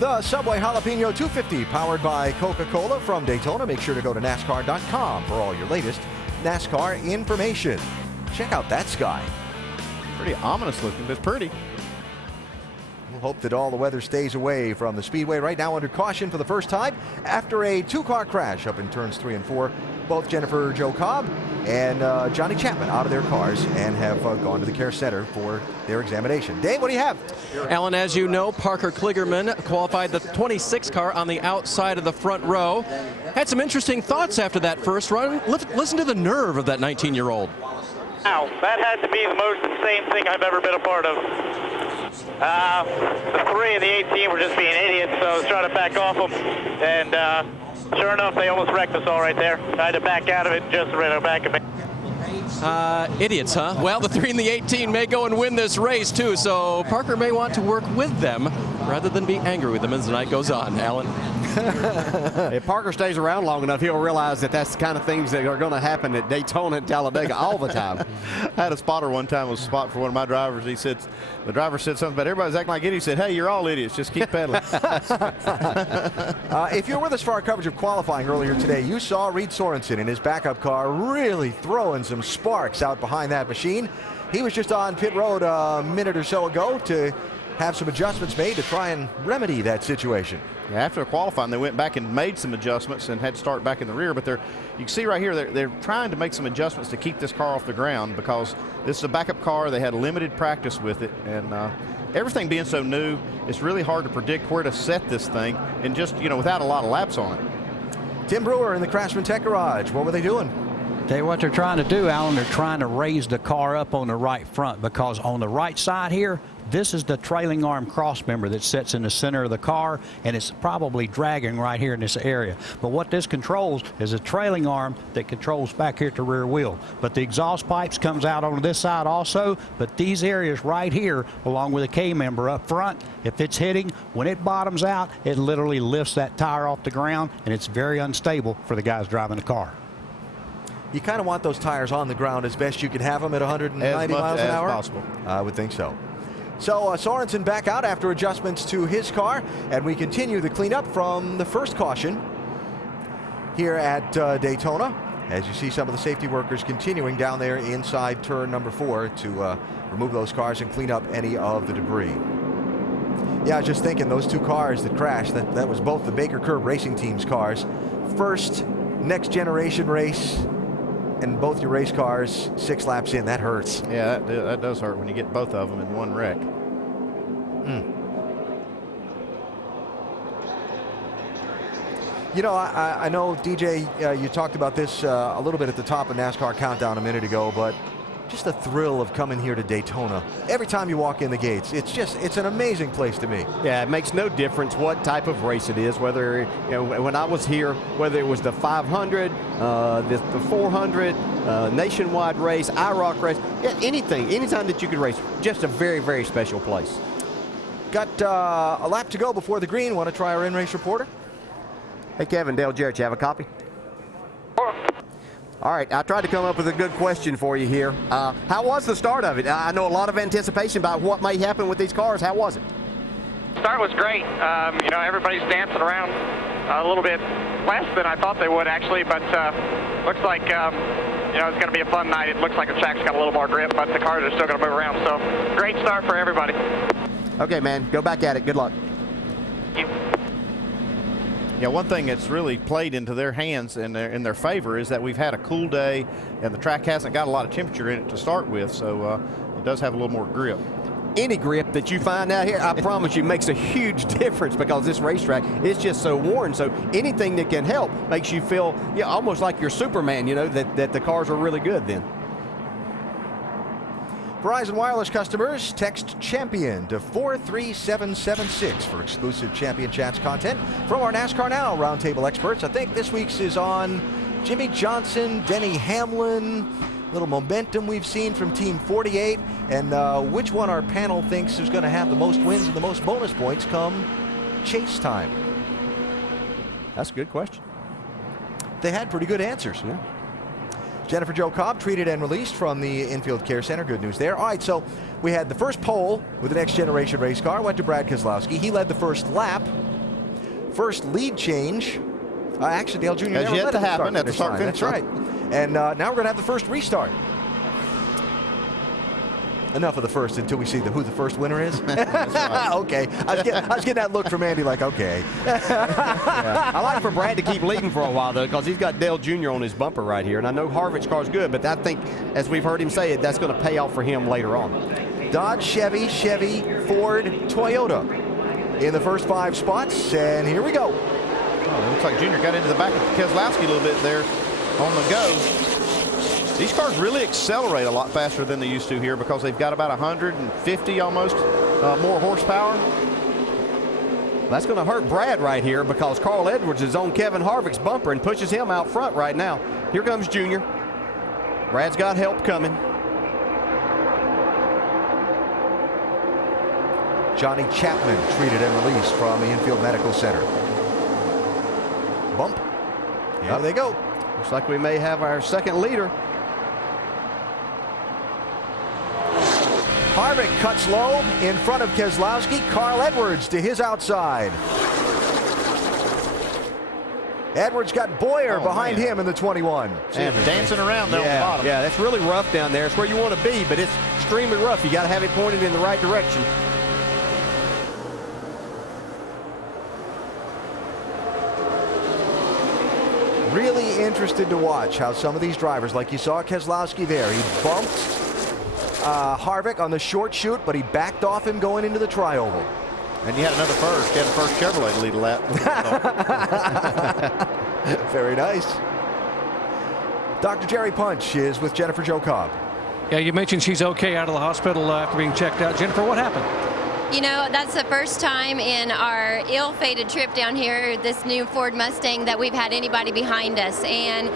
The Subway Jalapeno 250, powered by Coca-Cola from Daytona. Make sure to go to NASCAR.com for all your latest NASCAR information. Check out that sky. Pretty ominous looking, but pretty. We'll hope that all the weather stays away from the Speedway. Right now under caution for the first time after a 2-car crash up in turns 3 and 4. Both Jennifer Joe Cobb and Johnny Chapman out of their cars and have gone to the care center for their examination. Dave, what do you have? Alan, as you know, Parker Kligerman qualified the 26 car on the outside of the front row. Had some interesting thoughts after that first run. Listen to the nerve of that 19-year-old. Wow, that had to be the most insane thing I've ever been a part of. The 3 and the 18 were just being idiots, so I was trying to back off them, and sure enough, they almost wrecked us all right there. I had to back out of it just right back of it. Idiots, huh? Well, the 3 and the 18 may go and win this race, too, so Parker may want to work with them rather than be angry with them as the night goes on. Alan? If Parker stays around long enough, he'll realize that that's the kind of things that are going to happen at Daytona and Talladega all the time. I had a spotter one time, was a spot for one of my drivers. He said, the driver said something about everybody's acting like idiots. He said, hey, you're all idiots. Just keep pedaling. If you're with us for our coverage of qualifying earlier today, you saw Reed Sorensen in his backup car really throwing some sparks out behind that machine. He was just on pit road a minute or so ago to have some adjustments made to try and remedy that situation. Yeah, after qualifying, they went back and made some adjustments and had to start back in the rear. But you can see right here, they're trying to make some adjustments to keep this car off the ground because this is a backup car. They had limited practice with it, and everything being so new, it's really hard to predict where to set this thing, and just without a lot of laps on it. Tim Brewer in the Craftsman Tech Garage. What were they doing? Tell you what they're trying to do, Alan. They're trying to raise the car up on the right front, because on the right side here, this is the trailing arm cross member that sits in the center of the car, and it's probably dragging right here in this area. But what this controls is a trailing arm that controls back here at the rear wheel. But the exhaust pipes comes out on this side also, but these areas right here, along with a K member up front, if it's hitting, when it bottoms out, it literally lifts that tire off the ground, and it's very unstable for the guys driving the car. You kind of want those tires on the ground as best you can have them at 190 miles an hour? As possible. I would think so. So Sorensen back out after adjustments to his car, and we continue the cleanup from the first caution here at Daytona. As you see some of the safety workers continuing down there inside turn number 4 to remove those cars and clean up any of the debris. Yeah, I was just thinking those two cars that crashed, that was both the Baker Curb Racing Team's cars. First next generation race, and both your race cars 6 laps in. That hurts. Yeah, that does hurt when you get both of them in one wreck. You know, I know, DJ, you talked about this a little bit at the top of NASCAR Countdown a minute ago, but just the thrill of coming here to Daytona. Every time you walk in the gates, it's an amazing place to me. Yeah, it makes no difference what type of race it is, whether, when I was here, whether it was the 500, the 400, nationwide race, IROC race, yeah, anytime that you could race, just a very, very special place. Got a lap to go before the green. Want to try our in-race reporter? Hey, Kevin, Dale Jarrett, you have a copy? All right, I tried to come up with a good question for you here. How was the start of it? I know a lot of anticipation about what may happen with these cars. How was it? Start was great. Everybody's dancing around a little bit less than I thought they would, actually, but looks like, it's going to be a fun night. It looks like the track's got a little more grip, but the cars are still going to move around, so great start for everybody. Okay, man, go back at it. Good luck. Thank you. Yeah, one thing that's really played into their hands and in their favor is that we've had a cool day, and the track hasn't got a lot of temperature in it to start with, so it does have a little more grip. Any grip that you find out here, I promise you, makes a huge difference, because this racetrack is just so worn. So anything that can help makes you feel almost like you're Superman, that the cars are really good then. Verizon Wireless customers, text CHAMPION to 43776 for exclusive Champion Chats content from our NASCAR Now Roundtable experts. I think this week's is on Jimmy Johnson, Denny Hamlin, little momentum we've seen from Team 48, and which one our panel thinks is going to have the most wins and the most bonus points come chase time. That's a good question. They had pretty good answers. Yeah. Jennifer Jo Cobb treated and released from the Infield Care Center. Good news there. All right, so we had the first pole with the next generation race car, went to Brad Keselowski. He led the first lap. First lead change. Actually, Dale Jr. Has yet to happen at the start finish. That's right. And now we're going to have the first restart. Enough of the first until we see who the first winner is. Right. Okay. I was getting that look from Andy like, okay. Yeah. I like for Brad to keep leading for a while, though, because he's got Dale Jr. on his bumper right here. And I know Harvick's car's good, but I think, as we've heard him say it, that's going to pay off for him later on. Dodge, Chevy, Ford, Toyota in the first 5 spots. And here we go. Oh, it looks like Junior got into the back of Keselowski a little bit there on the go. These cars really accelerate a lot faster than they used to here because they've got about 150 almost more horsepower. That's going to hurt Brad right here because Carl Edwards is on Kevin Harvick's bumper and pushes him out front right now. Here comes Junior. Brad's got help coming. Johnny Chapman treated and released from the Infield Medical Center. Bump. There they go. Looks like we may have our second leader. Harvick cuts low in front of Keselowski. Carl Edwards to his outside. Edwards got Boyer behind him in the 21. And dancing around down the bottom. Yeah, that's really rough down there. It's where you want to be, but it's extremely rough. You got to have it pointed in the right direction. Really interested to watch how some of these drivers, like you saw Keselowski there, he bumped Harvick on the short shoot, but he backed off him going into the tri-oval. And you had another first. You had the first Chevrolet to lead a lap. Very nice. Dr. Jerry Punch is with Jennifer Jo Cobb. Yeah, you mentioned she's okay out of the hospital after being checked out. Jennifer, what happened? You know, that's the first time in our ill-fated trip down here, this new Ford Mustang, that we've had anybody behind us. And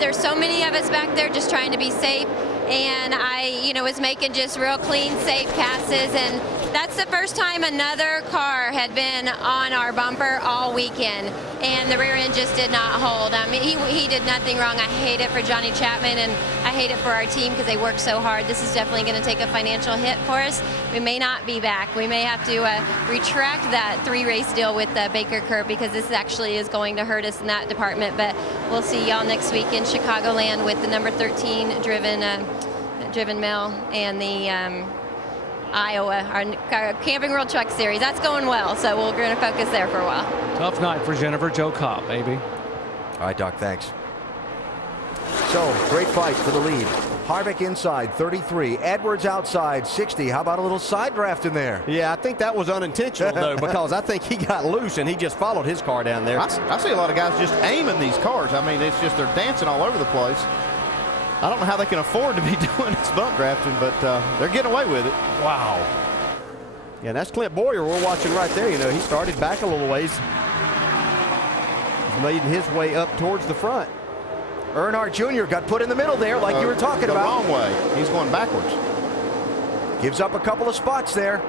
there's so many of us back there just trying to be safe. And I, was making just real clean, safe passes. And that's the first time another car had been on our bumper all weekend. And the rear end just did not hold. I mean, he did nothing wrong. I hate it for Johnny Chapman, and I hate it for our team because they work so hard. This is definitely going to take a financial hit for us. We may not be back. We may have to retract that 3-race deal with Baker Curb because this actually is going to hurt us in that department. But we'll see y'all next week in Chicagoland with the number 13 driven male and the Iowa, our Camping World Truck Series. That's going well, so we're going to focus there for a while. Tough night for Jennifer Jo Cobb, baby. All right, Doc, thanks. So, great fight for the lead. Harvick inside, 33. Edwards outside, 60. How about a little side draft in there? Yeah, I think that was unintentional, though, because I think he got loose and he just followed his car down there. I see a lot of guys just aiming these cars. I mean, it's just they're dancing all over the place. I don't know how they can afford to be doing this bump drafting, but they're getting away with it. Wow. Yeah, that's Clint Boyer we're watching right there. He started back a little ways. He's made his way up towards the front. Earnhardt Jr. got put in the middle there like you were talking about. The wrong way. He's going backwards. Gives up a couple of spots there.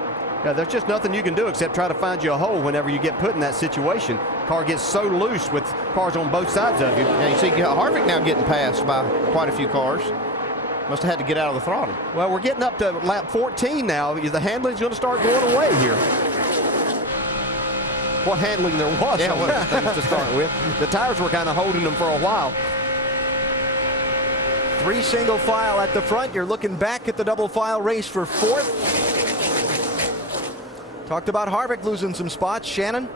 Yeah, there's just nothing you can do except try to find you a hole whenever you get put in that situation. Car gets so loose with cars on both sides of you. And you see Harvick now getting passed by quite a few cars. Must have had to get out of the throttle. Well, we're getting up to lap 14 now. The handling's going to start going away here. What handling there was to start with. The tires were kind of holding them for a while. 3 single file at the front. You're looking back at the double file race for 4th. Talked about Harvick losing some spots. Shannon?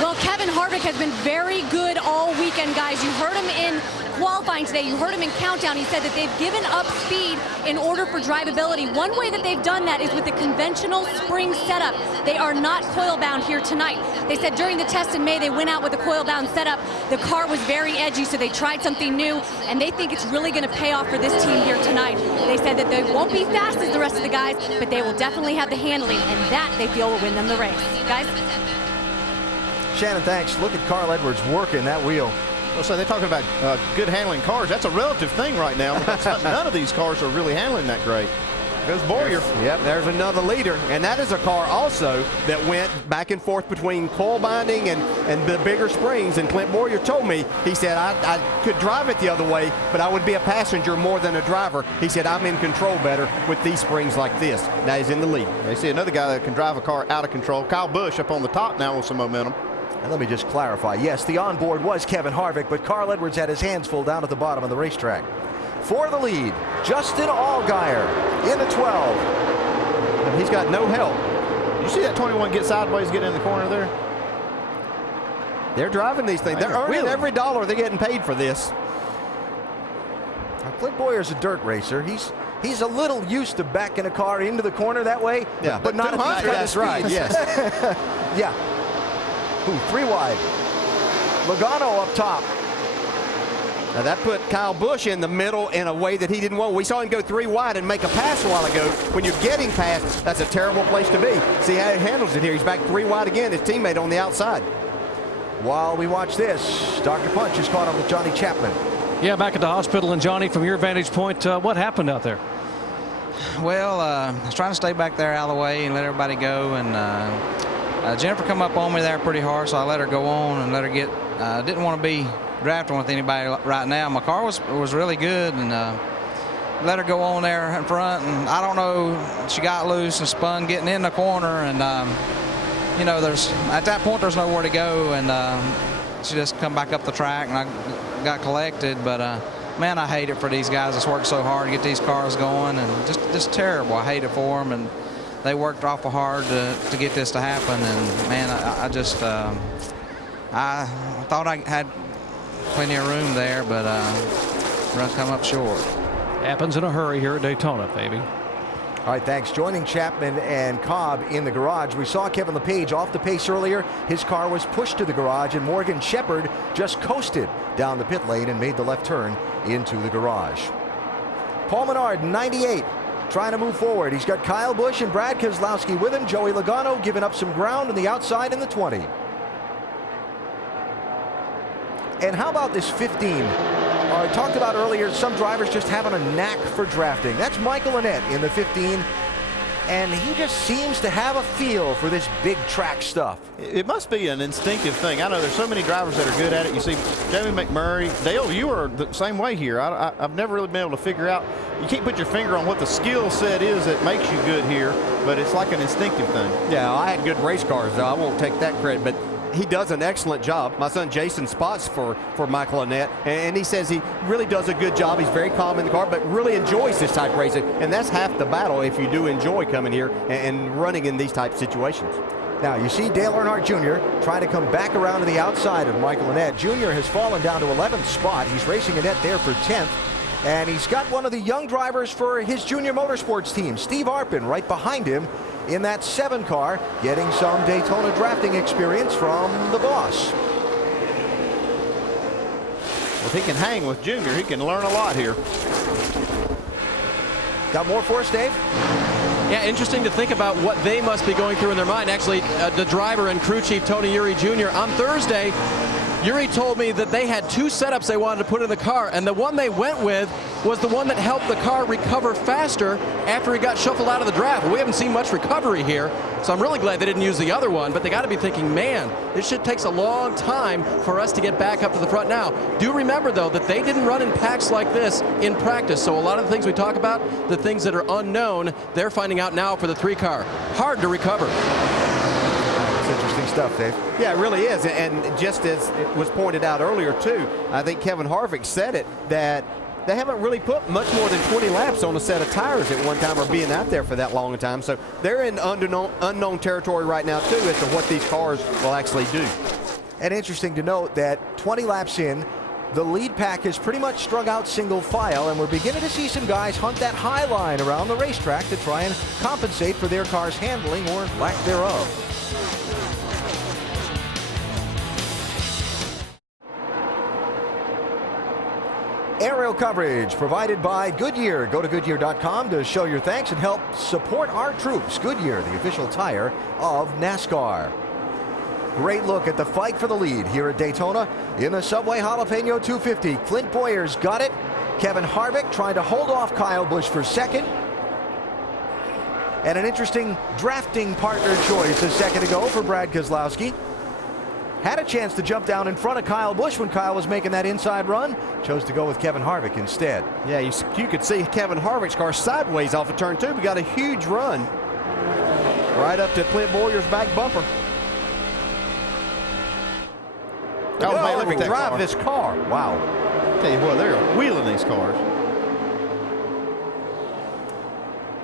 Well, Kevin Harvick has been very good all weekend, guys. You heard him in qualifying today. You heard him in countdown. He said that they've given up speed in order for drivability. One way that they've done that is with the conventional spring setup. They are not coil-bound here tonight. They said during the test in May, they went out with a coil-bound setup. The car was very edgy, so they tried something new, and they think it's really going to pay off for this team here tonight. They said that they won't be fast as the rest of the guys, but they will definitely have the handling, and that they feel will win them the race. Guys? Shannon, thanks. Look at Carl Edwards working that wheel. So they're talking about good handling cars. That's a relative thing right now. None of these cars are really handling that great. There's Boyer. Yep, there's another leader. And that is a car also that went back and forth between coil binding and the bigger springs. And Clint Boyer told me, he said, I could drive it the other way, but I would be a passenger more than a driver. He said, I'm in control better with these springs like this. Now he's in the lead. They see another guy that can drive a car out of control. Kyle Busch up on the top now with some momentum. And let me just clarify. Yes, the onboard was Kevin Harvick, but Carl Edwards had his hands full down at the bottom of the racetrack. For the lead, Justin Allgaier in the 12. And he's got no help. You see that 21 get sideways, get in the corner there? They're driving these things. They're earning every dollar they're getting paid for this. Now, Clint Boyer's a dirt racer. He's a little used to backing a car into the corner that way. Yeah, but not at this That's right, yes. Yeah. Ooh, 3 wide. Logano up top. Now that put Kyle Busch in the middle in a way that he didn't want. We saw him go 3 wide and make a pass a while ago. When you're getting past, that's a terrible place to be. See how he handles it here. He's back 3 wide again, his teammate on the outside. While we watch this, Dr. Punch is caught up with Johnny Chapman. Yeah, back at the hospital. And Johnny, from your vantage point, what happened out there? Well, I was trying to stay back there out of the way and let everybody go. And Jennifer come up on me there pretty hard, so I let her go on and let her get. Didn't want to be drafting with anybody right now. My car was really good, and let her go on there in front. And I don't know, she got loose and spun getting in the corner. And you know, at that point there's nowhere to go, and she just come back up the track, and I got collected. But man, I hate it for these guys that's worked so hard to get these cars going, and just terrible. I hate it for them, and they worked awful hard to get this to happen. And man, I just I thought I had plenty of room there, but run come up short. Happens in a hurry here at Daytona, baby. All right, thanks. Joining Chapman and Cobb in the garage, we saw Kevin LePage off the pace earlier. His car was pushed to the garage, and Morgan Shepherd just coasted down the pit lane and made the left turn into the garage. Paul Menard, 98, trying to move forward. He's got Kyle Busch and Brad Keselowski with him. Joey Logano giving up some ground on the outside in the 20. And how about this 15? I talked about earlier, some drivers just having a knack for drafting. That's Michael Annett in the 15, and he just seems to have a feel for this big track stuff. It must be an instinctive thing. I know there's so many drivers that are good at it. You see Jamie McMurray, Dale, you are the same way here. I've never really been able to figure out. You can't put your finger on what the skill set is that makes you good here, but it's like an instinctive thing. Yeah, I had good race cars, though. I won't take that credit, but he does an excellent job. My son Jason spots for Michael Annett, and he says he really does a good job. He's very calm in the car, but really enjoys this type of racing, and that's half the battle if you do enjoy coming here and running in these type of situations. Now, you see Dale Earnhardt Jr. trying to come back around to the outside of Michael Annett. Jr. has fallen down to 11th spot. He's racing Annett there for 10th, and he's got one of the young drivers for his junior motorsports team, Steve Arpin, right behind him in that 7 car, getting some Daytona drafting experience from the boss. If he can hang with Junior, he can learn a lot here. Got more for us, Dave? Yeah, interesting to think about what they must be going through in their mind. Actually, the driver and crew chief, Tony Eury Jr., on Thursday, Eury told me that they had 2 setups they wanted to put in the car, and the one they went with was the one that helped the car recover faster after he got shuffled out of the draft. We haven't seen much recovery here, so I'm really glad they didn't use the other one, but they got to be thinking, man, this shit takes a long time for us to get back up to the front now. Do remember, though, that they didn't run in packs like this in practice, so a lot of the things we talk about, the things that are unknown, they're finding out now for the 3 car. Hard to recover. Interesting stuff, Dave. Yeah, it really is. And just as it was pointed out earlier, too, I think Kevin Harvick said it, that they haven't really put much more than 20 laps on a set of tires at one time or being out there for that long a time. So they're in unknown territory right now, too, as to what these cars will actually do. And interesting to note that 20 laps in, the lead pack is pretty much strung out single file, and we're beginning to see some guys hunt that high line around the racetrack to try and compensate for their car's handling or lack thereof. Aerial coverage provided by Goodyear. Go to Goodyear.com to show your thanks and help support our troops. Goodyear, the official tire of NASCAR. Great look at the fight for the lead here at Daytona in the Subway Jalapeno 250. Clint Boyer's got it. Kevin Harvick trying to hold off Kyle Busch for second. And an interesting drafting partner choice a second ago for Brad Keselowski. Had a chance to jump down in front of Kyle Busch when Kyle was making that inside run. Chose to go with Kevin Harvick instead. Yeah, you could see Kevin Harvick's car sideways off of turn 2. We got a huge run right up to Clint Boyer's back bumper. Oh, look at drive this car. Wow. Tell you what, they're wheeling these cars.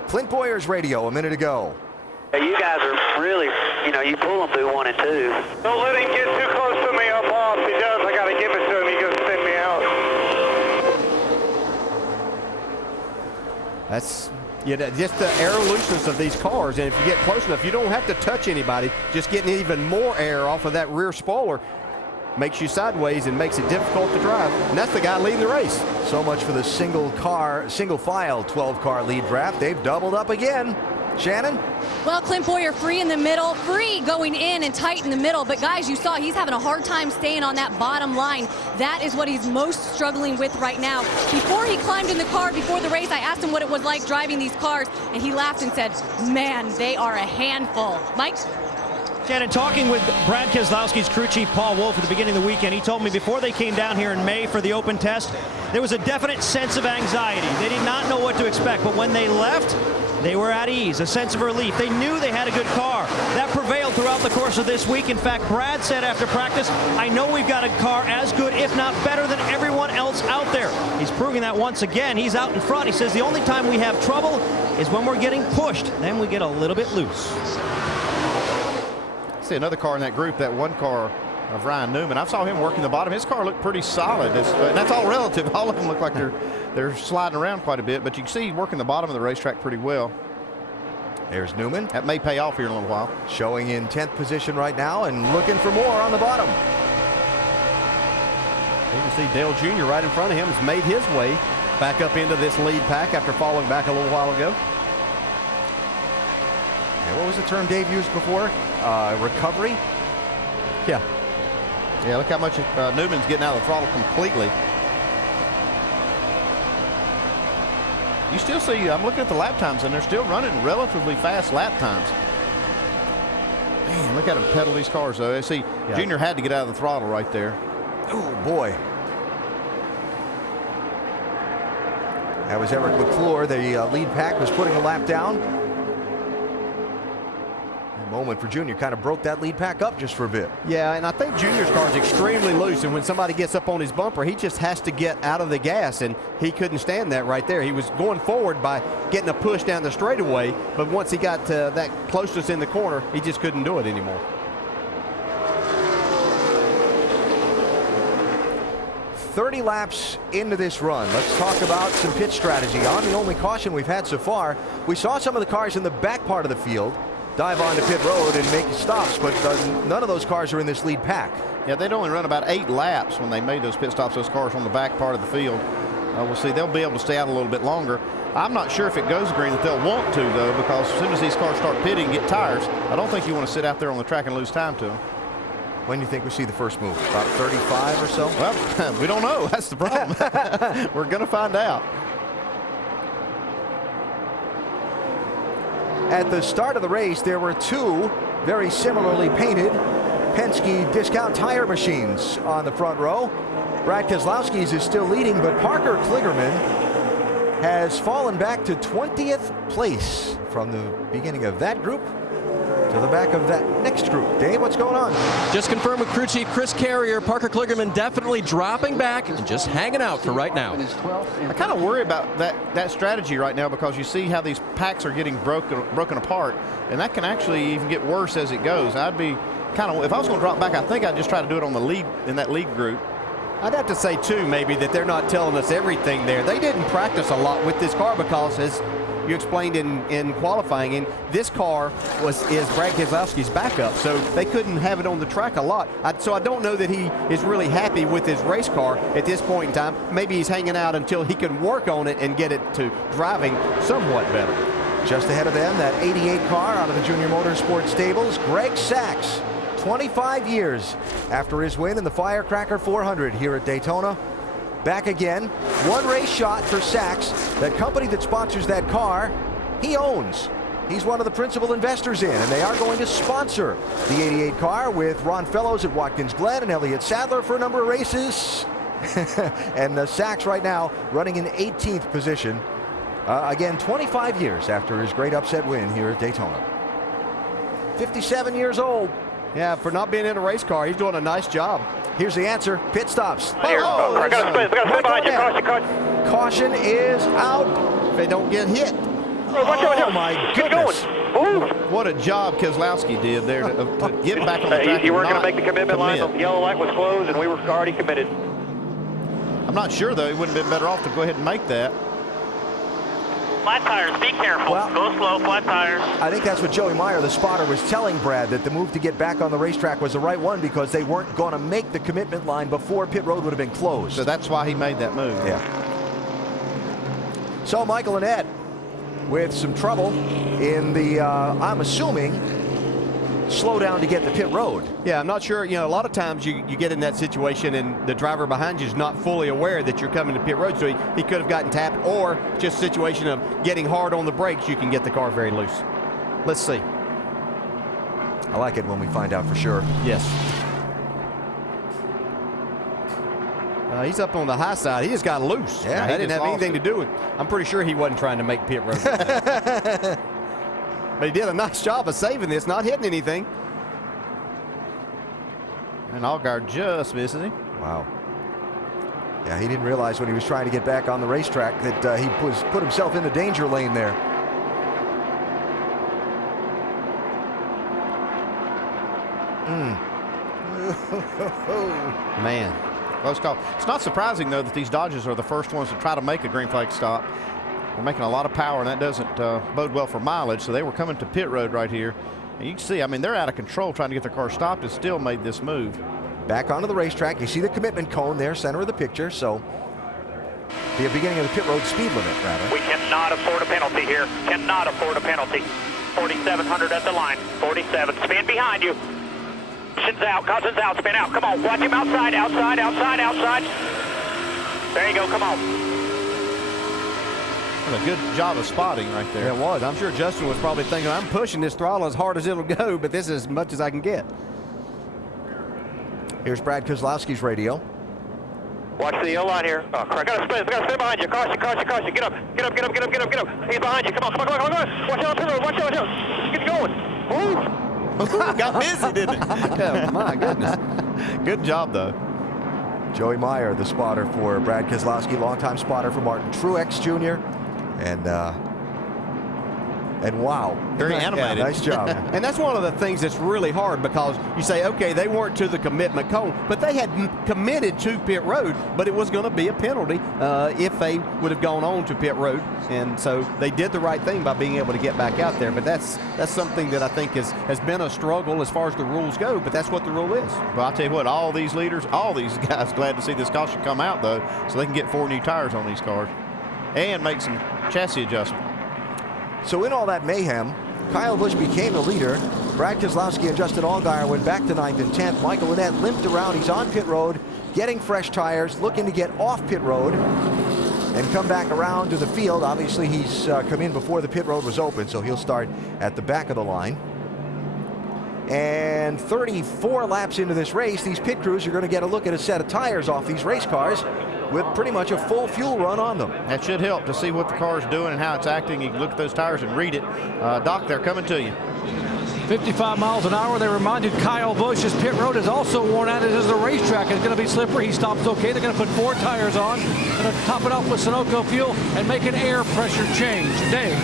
Clint Boyer's radio a minute ago. You guys are really, you pull them through 1 and 2. Don't let him get too close to me up off. If he does, I got to give it to him. He's going to send me out. That's just the air looseness of these cars, and if you get close enough, you don't have to touch anybody. Just getting even more air off of that rear spoiler. makes you sideways and makes it difficult to drive. And that's the guy leading the race. So much for the single file 12-car lead draft. They've doubled up again. Shannon? Well, Clint Boyer free in the middle, free going in and tight in the middle. But guys, you saw he's having a hard time staying on that bottom line. That is what he's most struggling with right now. Before he climbed in the car, before the race, I asked him what it was like driving these cars, and he laughed and said, man, they are a handful. Mike? Shannon, talking with Brad Keselowski's crew chief, Paul Wolf, at the beginning of the weekend, he told me before they came down here in May for the open test, there was a definite sense of anxiety. They did not know what to expect, but when they left, they were at ease, a sense of relief. They knew they had a good car. That prevailed throughout the course of this week. In fact, Brad said after practice, I know we've got a car as good, if not better, than everyone else out there. He's proving that once again. He's out in front. He says the only time we have trouble is when we're getting pushed. Then we get a little bit loose. See another car in that group, that one car of Ryan Newman. I saw him working the bottom. His car looked pretty solid. And that's all relative. All of them look like they're sliding around quite a bit, but you can see working the bottom of the racetrack pretty well. There's Newman. That may pay off here in a little while. Showing in 10th position right now and looking for more on the bottom. You can see Dale Jr. right in front of him has made his way back up into this lead pack after falling back a little while ago. And what was the term Dave used before? Recovery? Yeah, look how much Newman's getting out of the throttle completely. You still see, I'm looking at the lap times, and they're still running relatively fast lap times. Man, look at him pedal these cars, though. See, Junior had to get out of the throttle right there. Oh, boy. That was Eric McClure. The lead pack was putting a lap down. A moment for Junior, kind of broke that lead pack up just for a bit. Yeah, and I think Junior's car is extremely loose, and when somebody gets up on his bumper, he just has to get out of the gas, and he couldn't stand that right there. He was going forward by getting a push down the straightaway, but once he got to that closeness in the corner, he just couldn't do it anymore. 30 laps into this run. Let's talk about some pit strategy. On the only caution we've had so far, we saw some of the cars in the back part of the field dive onto pit road and make stops, but none of those cars are in this lead pack. Yeah, they'd only run about 8 laps when they made those pit stops, those cars on the back part of the field. We'll see, they'll be able to stay out a little bit longer. I'm not sure if it goes green that they'll want to, though, because as soon as these cars start pitting and get tires, I don't think you want to sit out there on the track and lose time to them. When do you think we see the first move? About 35 or so? Well, we don't know. That's the problem. We're going to find out. At the start of the race, there were 2 very similarly painted Penske discount tire machines on the front row. Brad Keselowski's is still leading, but Parker Kligerman has fallen back to 20th place from the beginning of that group to the back of that next group. Dave, what's going on? Just confirmed with crew chief Chris Carrier. Parker Kligerman definitely dropping back and just hanging out for right now. I kind of worry about that strategy right now because you see how these packs are getting broken apart, and that can actually even get worse as it goes. I'd be kind of, if I was going to drop back, I think I'd just try to do it on the lead, in that lead group. I'd have to say, too, maybe that they're not telling us everything there. They didn't practice a lot with this car because, as you explained in qualifying, and this car is Brad Keselowski's backup, so they couldn't have it on the track a lot. So I don't know that he is really happy with his race car at this point in time. Maybe he's hanging out until he can work on it and get it to driving somewhat better. Just ahead of them, that 88 car out of the Junior Motorsports stables, Greg Sachs, 25 years after his win in the Firecracker 400 here at Daytona. Back again, 1 race shot for Sachs. That company that sponsors that car, he owns. He's one of the principal investors in, and they are going to sponsor the 88 car with Ron Fellows at Watkins Glen and Elliott Sadler for a number of races. And Sachs right now running in 18th position. Again, 25 years after his great upset win here at Daytona. 57 years old. Yeah, for not being in a race car, he's doing a nice job. Here's the answer. Pit stops. Caution is out. If they don't get hit. Oh, my goodness. What a job Keselowski did there to get back on the track. You weren't going to make the commitment line. The yellow light was closed, and we were already committed. I'm not sure, though. It wouldn't have been better off to go ahead and make that. Flat tires, be careful. Well, go slow, flat tires. I think that's what Joey Meyer, the spotter, was telling Brad, that the move to get back on the racetrack was the right one because they weren't going to make the commitment line before pit road would have been closed. So that's why he made that move. Yeah. So Michael Annett with some trouble in the, I'm assuming, slow down to get to pit road. Yeah, I'm not sure. You know, a lot of times you get in that situation and the driver behind you is not fully aware that you're coming to pit road, so he could have gotten tapped, or just a situation of getting hard on the brakes, you can get the car very loose. Let's see. I like it when we find out for sure. Yes. He's up on the high side. He just got loose. Yeah, that didn't have anything to do with it. I'm pretty sure he wasn't trying to make pit road. But he did a nice job of saving this, not hitting anything. And Allgaier just misses him. Wow. Yeah, he didn't realize when he was trying to get back on the racetrack that he put himself in the danger lane there. Man. Close call. It's not surprising, though, that these Dodges are the first ones to try to make a green flag stop. They're making a lot of power, and that doesn't bode well for mileage. So they were coming to pit road right here. And you can see, I mean, they're out of control trying to get their car stopped and still made this move. Back onto the racetrack. You see the commitment cone there, center of the picture. So the beginning of the pit road speed limit, rather. We cannot afford a penalty here. Cannot afford a penalty. 4,700 at the line. 47. Spin behind you. Cousins out, spin out. Come on, watch him outside, outside, outside, outside. There you go, come on. What a good job of spotting right there. It was. I'm sure Justin was probably thinking, I'm pushing this throttle as hard as it'll go, but this is as much as I can get. Here's Brad Keselowski's radio. Watch the yellow line here. Oh, crap. Got to spin behind you. Caution, caution, caution. Get up. Get up, get up, get up, get up, get up. He's behind you. Come on, come on, come on, come on. Watch out, watch out, watch out. Get going. Woo. Got busy, didn't it? Oh, my goodness. Good job, though. Joey Meyer, the spotter for Brad Keselowski, longtime spotter for Martin Truex Jr. And wow. Very animated. Yeah, nice job. And that's one of the things that's really hard, because you say, okay, they weren't to the commitment cone, but they had committed to pit road, but it was going to be a penalty if they would have gone on to pit road. And so they did the right thing by being able to get back out there. But that's something that I think has been a struggle as far as the rules go, but that's what the rule is. Well, I'll tell you what, all these leaders, all these guys glad to see this caution come out, though, so they can get 4 new tires on these cars and make some chassis adjustment. So in all that mayhem, Kyle Busch became the leader. Brad Keselowski and Justin Allgaier went back to 9th and 10th. Michael Annett limped around. He's on pit road, getting fresh tires, looking to get off pit road and come back around to the field. Obviously, he's come in before the pit road was open, so he'll start at the back of the line. And 34 laps into this race, these pit crews are going to get a look at a set of tires off these race cars with pretty much a full fuel run on them. That should help to see what the car is doing and how it's acting. You can look at those tires and read it. Doc, they're coming to you. 55 miles an hour. They reminded Kyle Busch his pit road is also worn out. It is the racetrack. It's going to be slippery. He stops okay. They're going to put 4 tires on. Going to top it off with Sunoco fuel and make an air pressure change. Dave.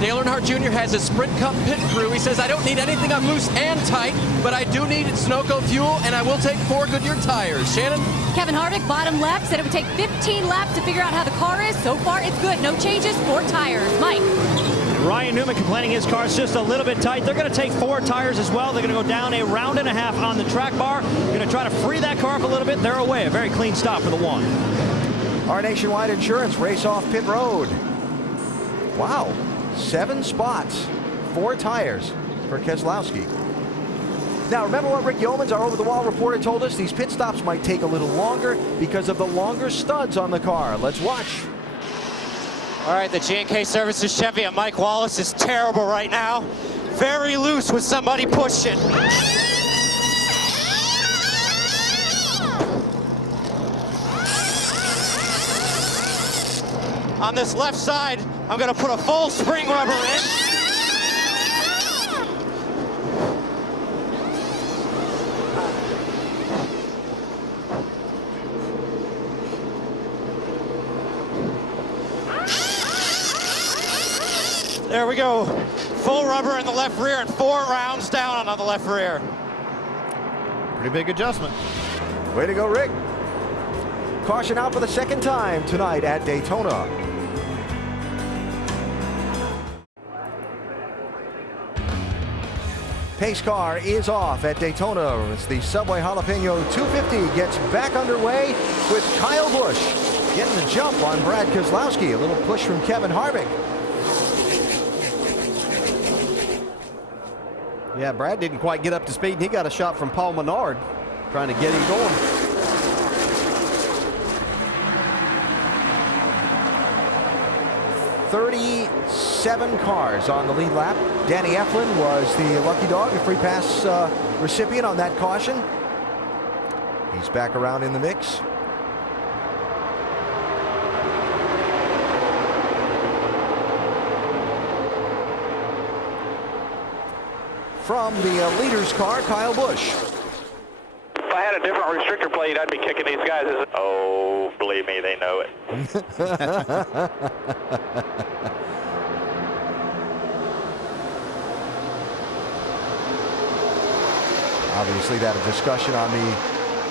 Dale Earnhardt Jr. has a Sprint Cup pit crew. He says, I don't need anything on loose and tight, but I do need Sunoco fuel, and I will take 4 Goodyear tires. Shannon? Kevin Harvick, bottom left, said it would take 15 laps to figure out how the car is. So far, it's good. No changes, 4 tires. Mike? Ryan Newman complaining his car's just a little bit tight. They're going to take 4 tires as well. They're going to go down a round and a half on the track bar. Going to try to free that car up a little bit. They're away. A very clean stop for the 1. Our Nationwide Insurance race off pit road. Wow. 7 spots, 4 tires for Keselowski. Now, remember what Rick Yeomans, our over-the-wall reporter, told us? These pit stops might take a little longer because of the longer studs on the car. Let's watch. All right, the G&K Services Chevy at Mike Wallace is terrible right now. Very loose with somebody pushing. On this left side, I'm going to put a full spring rubber in. There we go. Full rubber in the left rear and 4 rounds down on the left rear. Pretty big adjustment. Way to go, Rick. Caution out for the 2nd time tonight at Daytona. Pace car is off at Daytona as the Subway Jalapeno 250 gets back underway with Kyle Busch getting the jump on Brad Keselowski. A little push from Kevin Harvick. Yeah, Brad didn't quite get up to speed, and he got a shot from Paul Menard trying to get him going. "37 cars on the lead lap. Danny Eflin was the lucky dog, the free pass recipient on that caution. He's back around in the mix. From the leader's car, Kyle Busch. If I had a different restrictor plate, I'd be kicking these guys. Oh, believe me, they know it. Obviously, that a discussion on the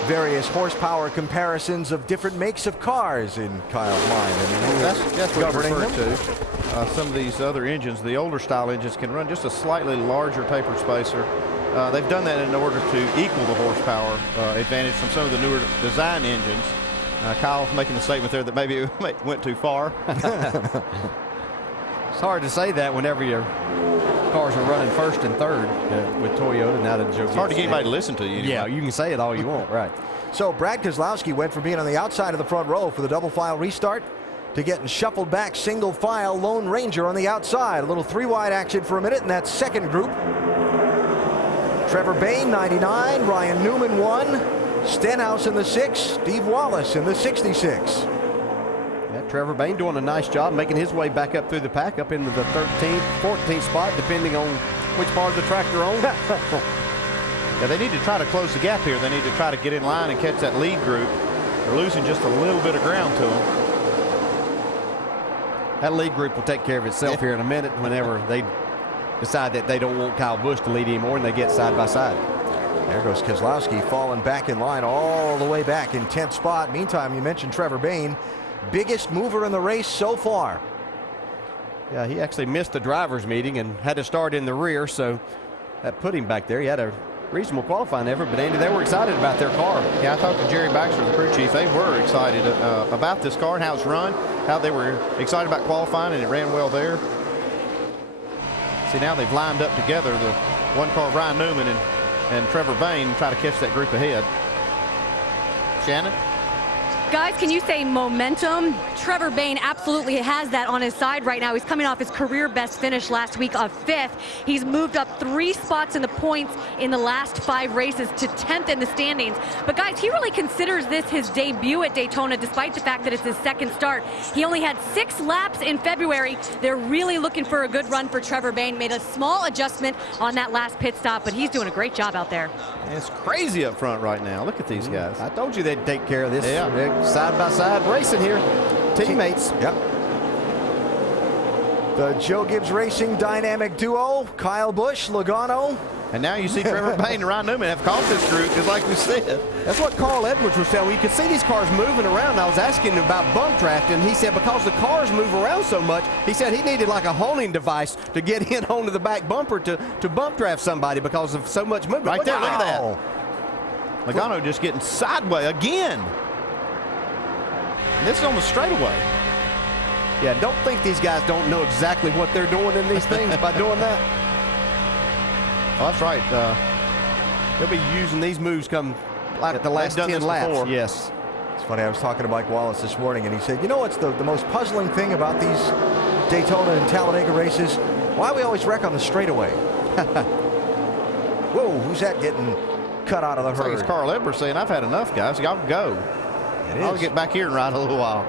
various horsepower comparisons of different makes of cars in Kyle's mind. And that's what we're referring to. Some of these other engines, the older style engines, can run just a slightly larger tapered spacer. They've done that in order to equal the horsepower advantage from some of the newer design engines. Kyle making the statement there that maybe it went too far. It's hard to say that whenever your cars are running first and third with Toyota. Now that Joe, it's hard to get anybody to listen to you. Anyway. Yeah, you can say it all you want, right? So Brad Keselowski went from being on the outside of the front row for the double file restart to getting shuffled back single file Lone Ranger on the outside. A little 3-wide action for a minute in that second group. Trevor Bayne, 99. Ryan Newman, 1. Stenhouse in the 6. Steve Wallace in the 66. Yeah, Trevor Bayne doing a nice job making his way back up through the pack, up into the 13th, 14th spot, depending on which part of the track they're on. Yeah, they need to try to close the gap here. They need to try to get in line and catch that lead group. They're losing just a little bit of ground to them. That lead group will take care of itself here in a minute whenever they decide that they don't want Kyle Busch to lead anymore and they get side by side. There goes Keselowski falling back in line all the way back in 10th spot. Meantime, you mentioned Trevor Bayne, biggest mover in the race so far. Yeah, he actually missed the driver's meeting and had to start in the rear, so that put him back there. He had a reasonable qualifying effort, but Andy, they were excited about their car. Yeah, I talked to Jerry Baxter, the crew chief. They were excited about this car and how it's run, how they were excited about qualifying, and it ran well there. See, now they've lined up together, the one car, Ryan Newman and Trevor Bayne, try to catch that group ahead. Shannon? Guys, can you say momentum? Trevor Bayne absolutely has that on his side right now. He's coming off his career best finish last week of 5th. He's moved up 3 spots in the points in the last 5 races to 10th in the standings. But guys, he really considers this his debut at Daytona, despite the fact that it's his second start. He only had 6 laps in February. They're really looking for a good run for Trevor Bayne. Made a small adjustment on that last pit stop, but he's doing a great job out there. It's crazy up front right now. Look at these guys. I told you they'd take care of this. Yeah. Side by side racing here. Teammates. Yep. The Joe Gibbs Racing dynamic duo, Kyle Busch, Logano. And now you see Trevor Bayne and Ryan Newman have caught this group, just like we said. That's what Carl Edwards was telling me. You could see these cars moving around. I was asking him about bump draft, and he said because the cars move around so much, he said he needed like a honing device to get in onto the back bumper to bump draft somebody because of so much movement. Right there, look at that. Logano just getting sideways again. And this is on the straightaway. Yeah, don't think these guys don't know exactly what they're doing in these things by doing that. Oh, that's right. They'll be using these moves come like the last 10 laps. Before. Yes. It's funny, I was talking to Mike Wallace this morning, and he said, you know what's the most puzzling thing about these Daytona and Talladega races? Why we always wreck on the straightaway. Whoa, who's that getting cut out of the herd? Like it's Carl Edwards saying, I've had enough, guys. Y'all can go. I'll get back here and ride a little while.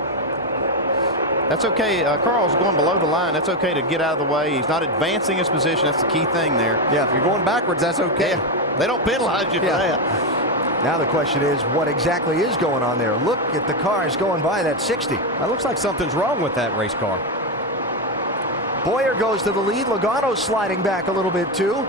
That's okay. Carl's going below the line. That's okay to get out of the way. He's not advancing his position. That's the key thing there. Yeah, if you're going backwards, that's okay. Yeah. They don't penalize you for that. Now the question is, what exactly is going on there? Look at the cars going by that 60. That looks like something's wrong with that race car. Boyer goes to the lead. Logano's sliding back a little bit too.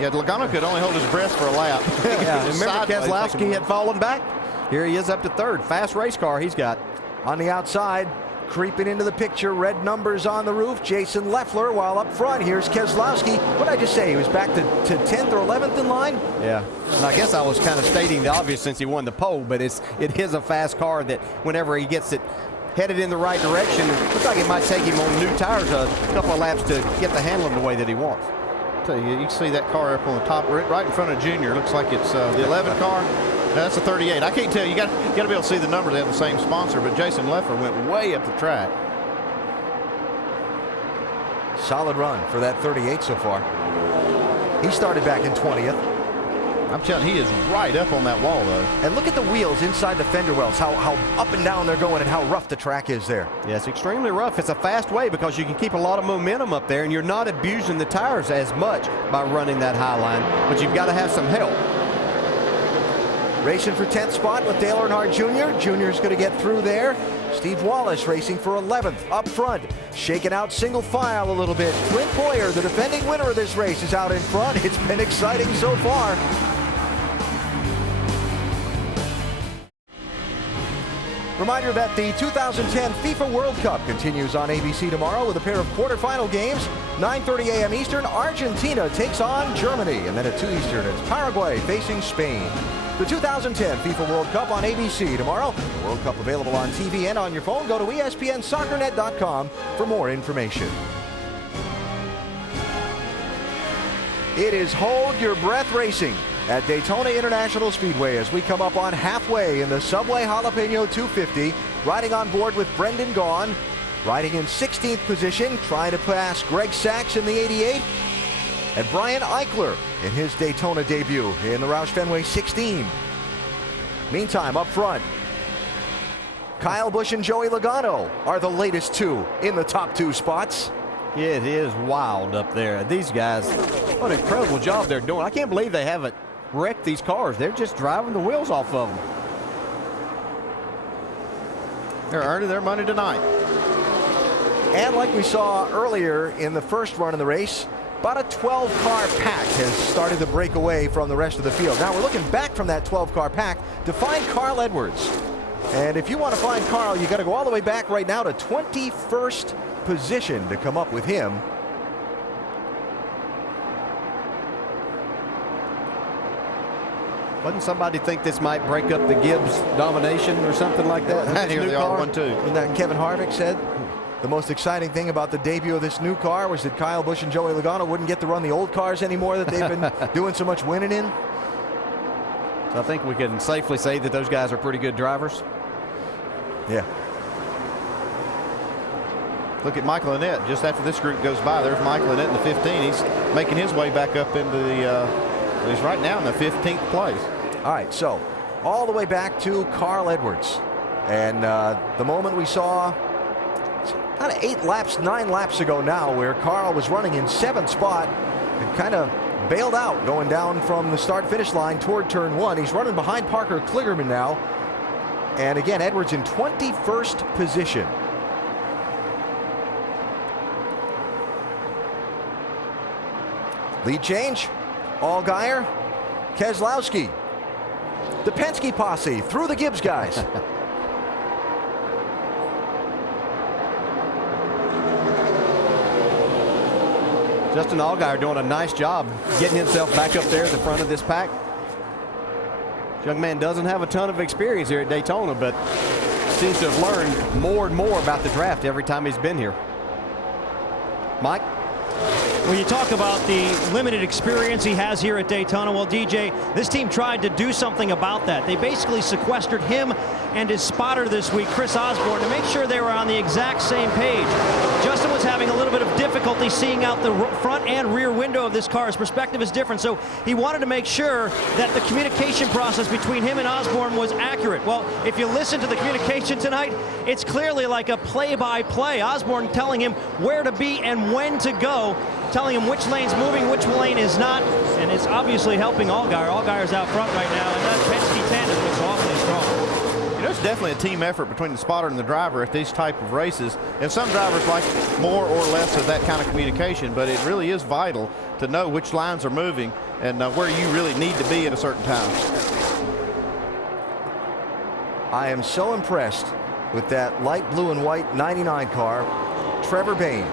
Yeah, Logano could only hold his breath for a lap. Yeah, remember Keselowski had fallen back? Here he is up to 3rd. Fast race car he's got. On the outside, creeping into the picture. Red numbers on the roof. Jason Leffler, while up front, here's Keselowski. What did I just say? He was back to 10th or 11th in line? Yeah. And I guess I was kind of stating the obvious since he won the pole, but it is a fast car that whenever he gets it headed in the right direction, it looks like it might take him on new tires a couple of laps to get the handling the way that he wants. Tell you, you can see that car up on the top, right in front of Junior. Looks like it's the 11 car. No, that's a 38. I can't tell you. You got to be able to see the numbers. They have the same sponsor, but Jason Leffler went way up the track. Solid run for that 38 so far. He started back in 20th. I'm telling you, he is right up on that wall, though. And look at the wheels inside the fender wells, how up and down they're going and how rough the track is there. Yeah, it's extremely rough. It's a fast way because you can keep a lot of momentum up there, and you're not abusing the tires as much by running that high line, but you've got to have some help. Racing for 10th spot with Dale Earnhardt Jr. Jr.'s going to get through there. Steve Wallace racing for 11th up front, shaking out single file a little bit. Clint Boyer, the defending winner of this race, is out in front. It's been exciting so far. Reminder that the 2010 FIFA World Cup continues on ABC tomorrow with a pair of quarterfinal games. 9:30 a.m. Eastern, Argentina takes on Germany. And then at 2 Eastern, it's Paraguay facing Spain. The 2010 FIFA World Cup on ABC tomorrow. World Cup available on TV and on your phone. Go to ESPNSoccerNet.com for more information. It is Hold Your Breath Racing at Daytona International Speedway as we come up on halfway in the Subway Jalapeno 250. Riding on board with Brendan Gaughan, riding in 16th position, trying to pass Greg Sachs in the 88. And Brian Eichler in his Daytona debut in the Roush Fenway 16. Meantime, up front, Kyle Busch and Joey Logano are the latest two in the top two spots. It is wild up there. These guys, what an incredible job they're doing. I can't believe they haven't wrecked these cars. They're just driving the wheels off of them. They're earning their money tonight. And like we saw earlier in the first run of the race, about a 12-car pack has started to break away from the rest of the field. Now we're looking back from that 12-car pack to find Carl Edwards. And if you want to find Carl, you got to go all the way back right now to 21st position to come up with him. Wouldn't somebody think this might break up the Gibbs domination or something like that? I hear they are one too. And that Kevin Harvick said the most exciting thing about the debut of this new car was that Kyle Busch and Joey Logano wouldn't get to run the old cars anymore that they've been doing so much winning in. So I think we can safely say that those guys are pretty good drivers. Yeah. Look at Michael Annett. Just after this group goes by, there's Michael Annett in the 15. He's making his way back up into the, he's right now in the 15th place. All right, so all the way back to Carl Edwards. And the moment we saw kind of 9 laps ago now, where Carl was running in 7th spot and kind of bailed out going down from the start-finish line toward turn 1. He's running behind Parker Kligerman now. And again, Edwards in 21st position. Lead change, Allgaier, Keselowski. The Penske posse through the Gibbs guys. Justin Allgaier doing a nice job getting himself back up there at the front of this pack. This young man doesn't have a ton of experience here at Daytona, but seems to have learned more and more about the draft every time he's been here. Mike? When you talk about the limited experience he has here at Daytona, well, DJ, this team tried to do something about that. They basically sequestered him and his spotter this week, Chris Osborne, to make sure they were on the exact same page. Justin was having a little bit of difficulty seeing out the front and rear window of this car. His perspective is different, so he wanted to make sure that the communication process between him and Osborne was accurate. Well, if you listen to the communication tonight, it's clearly like a play-by-play. Osborne telling him where to be and when to go, telling him which lane's moving, which lane is not, and it's obviously helping Allgaier. Allgaier's out front right now, and that Penske tandem looks awfully strong. You know, it's definitely a team effort between the spotter and the driver at these type of races, and some drivers like more or less of that kind of communication, but it really is vital to know which lines are moving and where you really need to be at a certain time. I am so impressed with that light blue and white 99 car, Trevor Bayne.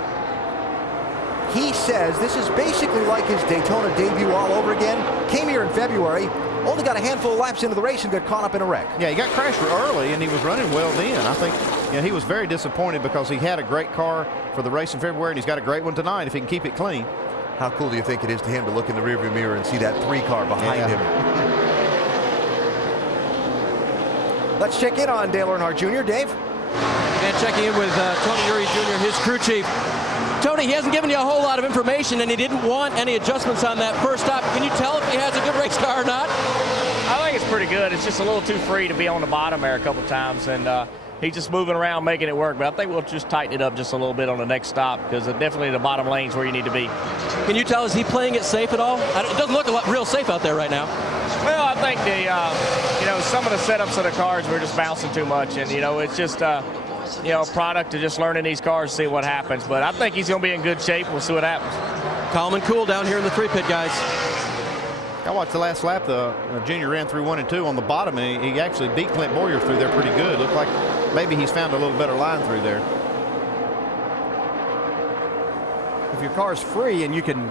He says this is basically like his Daytona debut all over again. Came here in February, only got a handful of laps into the race and got caught up in a wreck. Yeah, he got crashed early and he was running well then. I think he was very disappointed because he had a great car for the race in February and he's got a great one tonight if he can keep it clean. How cool do you think it is to him to look in the rearview mirror and see that 3 car behind him? Let's check in on Dale Earnhardt Jr. Dave? And checking in with Tony Eury Jr., his crew chief. Tony, he hasn't given you a whole lot of information, and he didn't want any adjustments on that first stop. Can you tell if he has a good race car or not? I think it's pretty good. It's just a little too free to be on the bottom there a couple times, and he's just moving around, making it work. But I think we'll just tighten it up just a little bit on the next stop because definitely the bottom lane's where you need to be. Can you tell, is he playing it safe at all? It doesn't look real safe out there right now. Well, I think some of the setups of the cars were just bouncing too much, and it's just a product of just learning these cars, see what happens. But I think he's going to be in good shape. We'll see what happens. Calm and cool down here in the 3-pit, guys. I watched the last lap. The Junior ran through 1 and 2 on the bottom, and he actually beat Clint Boyer through there pretty good. Looked like maybe he's found a little better line through there. If your car's free and you can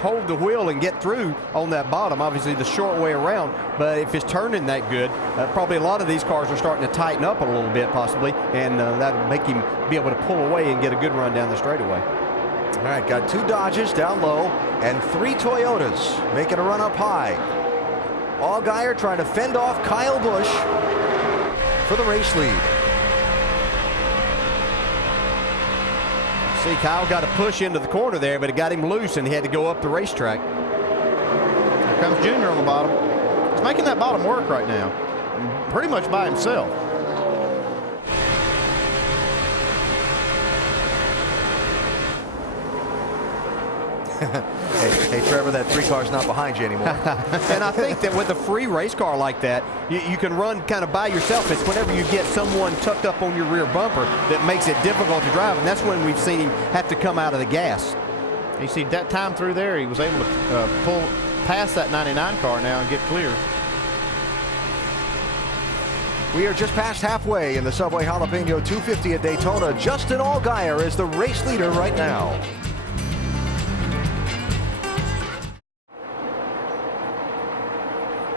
hold the wheel and get through on that bottom, obviously the short way around, but if it's turning that good, probably a lot of these cars are starting to tighten up a little bit possibly, and that'll make him be able to pull away and get a good run down the straightaway. All right, got 2 Dodges down low and 3 Toyotas making a run up high. Allgaier trying to fend off Kyle Busch for the race lead. See, Kyle got a push into the corner there, but it got him loose and he had to go up the racetrack. Here comes Junior on the bottom. He's making that bottom work right now, pretty much by himself. Hey, Trevor, that 3 car's not behind you anymore. And I think that with a free race car like that, you can run kind of by yourself. It's whenever you get someone tucked up on your rear bumper that makes it difficult to drive, and that's when we've seen him have to come out of the gas. You see that time through there, he was able to pull past that 99 car now and get clear. We are just past halfway in the Subway Jalapeno 250 at Daytona. Justin Allgaier is the race leader right now.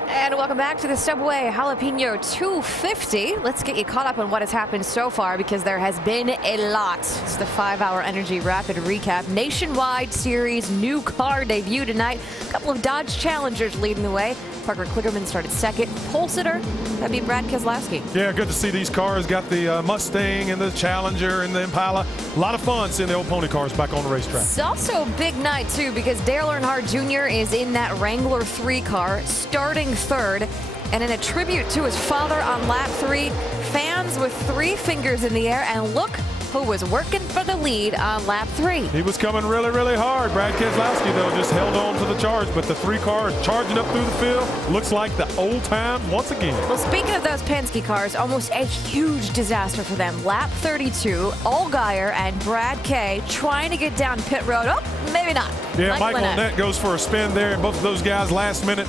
And welcome back to the Subway Jalapeno 250. Let's get you caught up on what has happened so far because there has been a lot. It's the 5-hour Energy Rapid Recap. Nationwide Series new car debut tonight. A couple of Dodge Challengers leading the way. Parker Kligerman started second. Pole sitter, that'd be Brad Keselowski. Yeah, good to see these cars. Got the Mustang and the Challenger and the Impala. A lot of fun seeing the old pony cars back on the racetrack. It's also a big night, too, because Dale Earnhardt Jr. is in that Wrangler 3 car, starting third. And in a tribute to his father on lap 3, fans with 3 fingers in the air. And look who was working for the lead on lap 3. He was coming really, really hard. Brad Keselowski, though, just held on to the charge. But the 3 cars charging up through the field looks like the old time once again. Well, speaking of those Penske cars, almost a huge disaster for them. Lap 32, Allgaier and Brad K trying to get down pit road. Oh, maybe not. Yeah, Michael Annett goes for a spin there, and both of those guys last-minute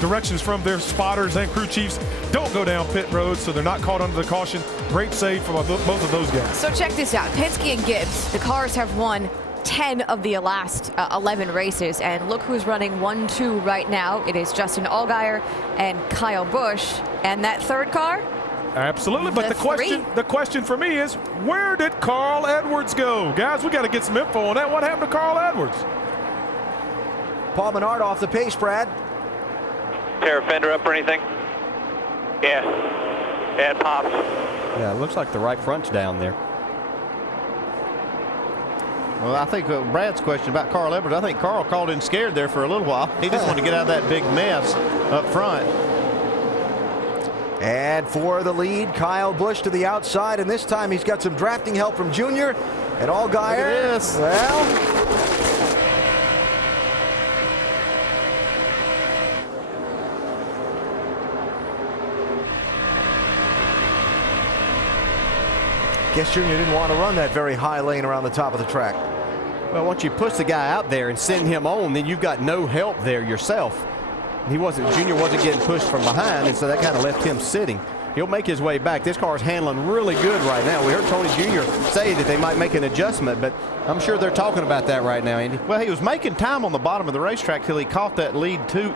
directions from their spotters and crew chiefs. Don't go down pit road, so they're not caught under the caution. Great save from both of those guys. So check this out. Penske and Gibbs, the cars have won 10 of the last 11 races, and look who's running 1-2 right now. It is Justin Allgaier and Kyle Busch, and that third car. Absolutely, but the question for me is, where did Carl Edwards go? Guys, we got to get some info on that. What happened to Carl Edwards? Paul Menard off the pace, Brad. Tear a fender up or anything? Yeah, it pops. Yeah, it looks like the right front's down there. Well, I think Brad's question about Carl Edwards, I think Carl called in scared there for a little while. He just wanted to get out of that big mess up front. And for the lead, Kyle Busch to the outside, and this time he's got some drafting help from Junior. And Allgaier, well, guess Junior didn't want to run that very high lane around the top of the track. Well, once you push the guy out there and send him on, then you've got no help there yourself. Junior wasn't getting pushed from behind, and so that kind of left him sitting. he'll make his way back. This car's handling really good right now. We heard Tony Jr. say that they might make an adjustment, but I'm sure they're talking about that right now, Andy. Well, he was making time on the bottom of the racetrack till he caught that lead two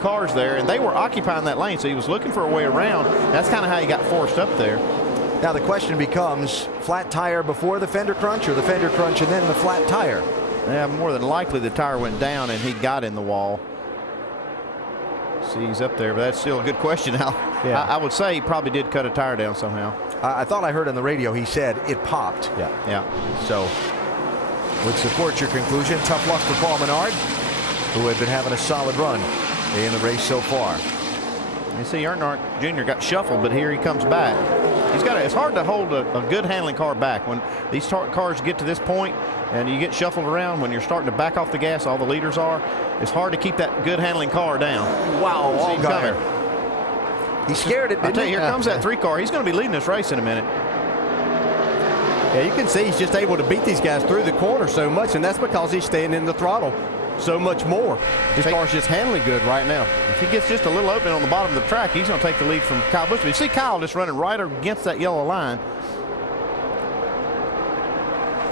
cars there, and they were occupying that lane, so he was looking for a way around. That's kind of how he got forced up there. Now the question becomes, flat tire before the fender crunch or the fender crunch and then the flat tire? Yeah, more than likely the tire went down and he got in the wall. See, he's up there, but that's still a good question. Yeah. I would say he probably did cut a tire down somehow. I thought I heard on the radio he said it popped. Yeah. So would support your conclusion. Tough luck for Paul Menard, who had been having a solid run in the race so far. You see, Earnhardt Jr. got shuffled, but here he comes back. It's hard to hold a good handling car back when these cars get to this point and you get shuffled around. When you're starting to back off the gas, all the leaders are. It's hard to keep that good handling car down. Wow, coming. He scared it. I tell you, here comes that 3 car. He's going to be leading this race in a minute. Yeah, you can see he's just able to beat these guys through the corner so much, and that's because he's staying in the throttle so much more. This car's just handling good right now. If he gets just a little opening on the bottom of the track, he's going to take the lead from Kyle Busch. But you see Kyle just running right against that yellow line.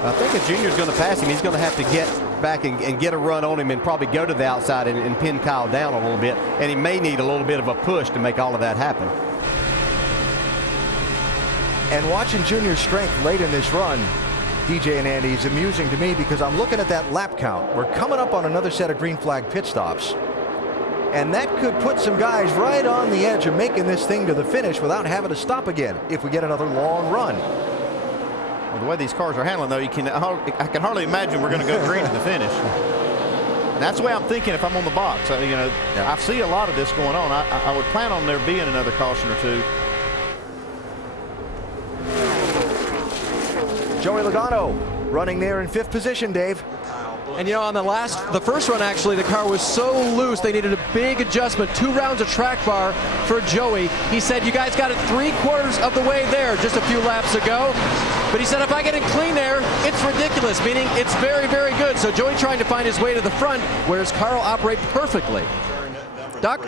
I think if Junior's going to pass him, he's going to have to get back and get a run on him and probably go to the outside and pin Kyle down a little bit. And he may need a little bit of a push to make all of that happen. And watching Junior's strength late in this run, DJ and Andy, is amusing to me because I'm looking at that lap count. We're coming up on another set of green flag pit stops. And that could put some guys right on the edge of making this thing to the finish without having to stop again if we get another long run. Well, the way these cars are handling, though, I can hardly imagine we're going to go green to the finish. And that's the way I'm thinking if I'm on the box. I see a lot of this going on. I would plan on there being another caution or two. Joey Logano running there in 5th position, Dave. And you know, on the first run, actually, the car was so loose they needed a big adjustment. 2 rounds of track bar for Joey. He said, you guys got it 3/4 of the way there just a few laps ago. But he said, if I get it clean there, it's ridiculous, meaning it's very, very good. So Joey trying to find his way to the front, whereas Carl operate perfectly. Doc?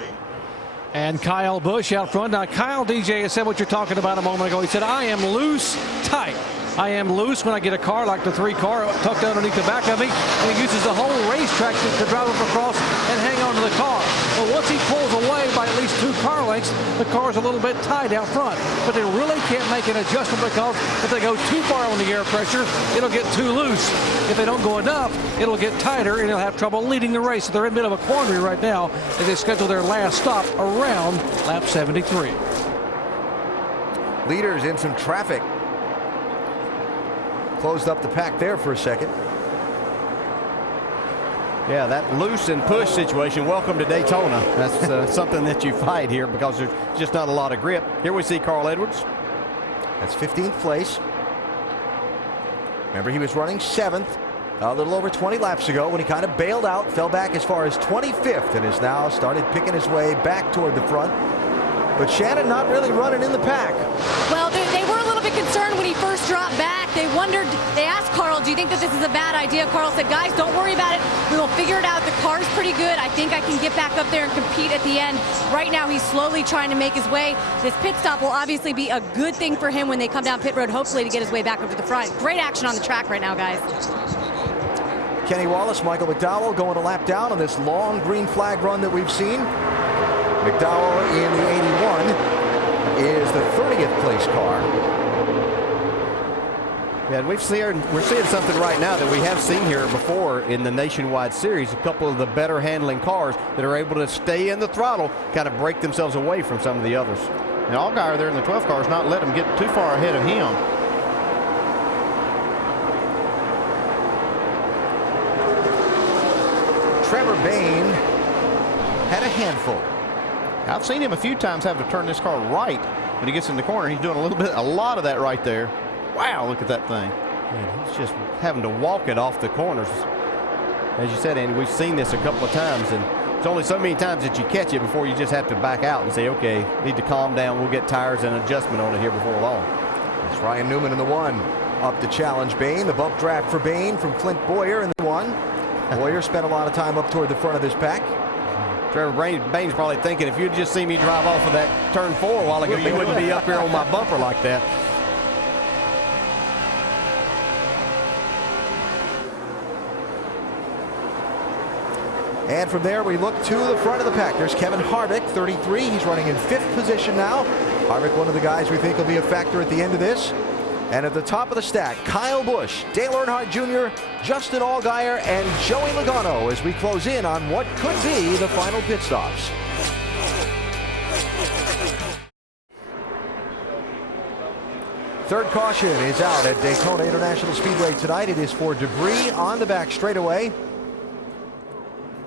And Kyle Busch out front. Now, Kyle, DJ, said what you're talking about a moment ago. He said, I am loose, tight. I am loose when I get a car like the 3 car tucked underneath the back of me, and he uses the whole racetrack to drive up across and hang on to the car. Well, once he pulls away by at least 2 car lengths, the car's a little bit tight out front. But they really can't make an adjustment because if they go too far on the air pressure, it'll get too loose. If they don't go enough, it'll get tighter and they'll have trouble leading the race. So they're in a bit of a quandary right now as they schedule their last stop around lap 73. Leaders in some traffic. Closed up the pack there for a second. Yeah, that loose and push situation, welcome to Daytona. That's something that you fight here because there's just not a lot of grip. Here we see Carl Edwards. That's 15th place. Remember, he was running 7th a little over 20 laps ago when he kind of bailed out, fell back as far as 25th, and has now started picking his way back toward the front. But Shannon not really running in the pack. Well, they were a little bit concerned when he first dropped back. They asked Carl, do you think that this is a bad idea? Carl said, guys, don't worry about it. We will figure it out. The car's pretty good. I think I can get back up there and compete at the end. Right now, he's slowly trying to make his way. This pit stop will obviously be a good thing for him when they come down pit road, hopefully to get his way back up to the front. Great action on the track right now, guys. Kenny Wallace, Michael McDowell going a lap down on this long green flag run that we've seen. McDowell in the 81 is the 30th place car. Yeah, and we're seeing something right now that we have seen here before in the Nationwide Series. A couple of the better handling cars that are able to stay in the throttle, kind of break themselves away from some of the others. And Allgaier there in the 12 cars not let him get too far ahead of him. Trevor Bayne had a handful. I've seen him a few times have to turn this car right when he gets in the corner. He's doing a lot of that right there. Wow, look at that thing. Man, he's just having to walk it off the corners. As you said, Andy, we've seen this a couple of times, and it's only so many times that you catch it before you just have to back out and say, okay, need to calm down. We'll get tires and adjustment on it here before long. It's Ryan Newman in the 1. Up to challenge Bayne. The bump draft for Bayne from Clint Boyer in the 1. Boyer spent a lot of time up toward the front of this pack. Trevor Bain's probably thinking, if you'd just seen me drive off of that turn 4 a while ago, you wouldn't be up here on my bumper like that. And from there, we look to the front of the pack. There's Kevin Harvick, 33. He's running in 5th position now. Harvick, one of the guys we think will be a factor at the end of this. And at the top of the stack, Kyle Busch, Dale Earnhardt Jr., Justin Allgaier, and Joey Logano as we close in on what could be the final pit stops. Third caution is out at Daytona International Speedway tonight. It is for debris on the back straightaway.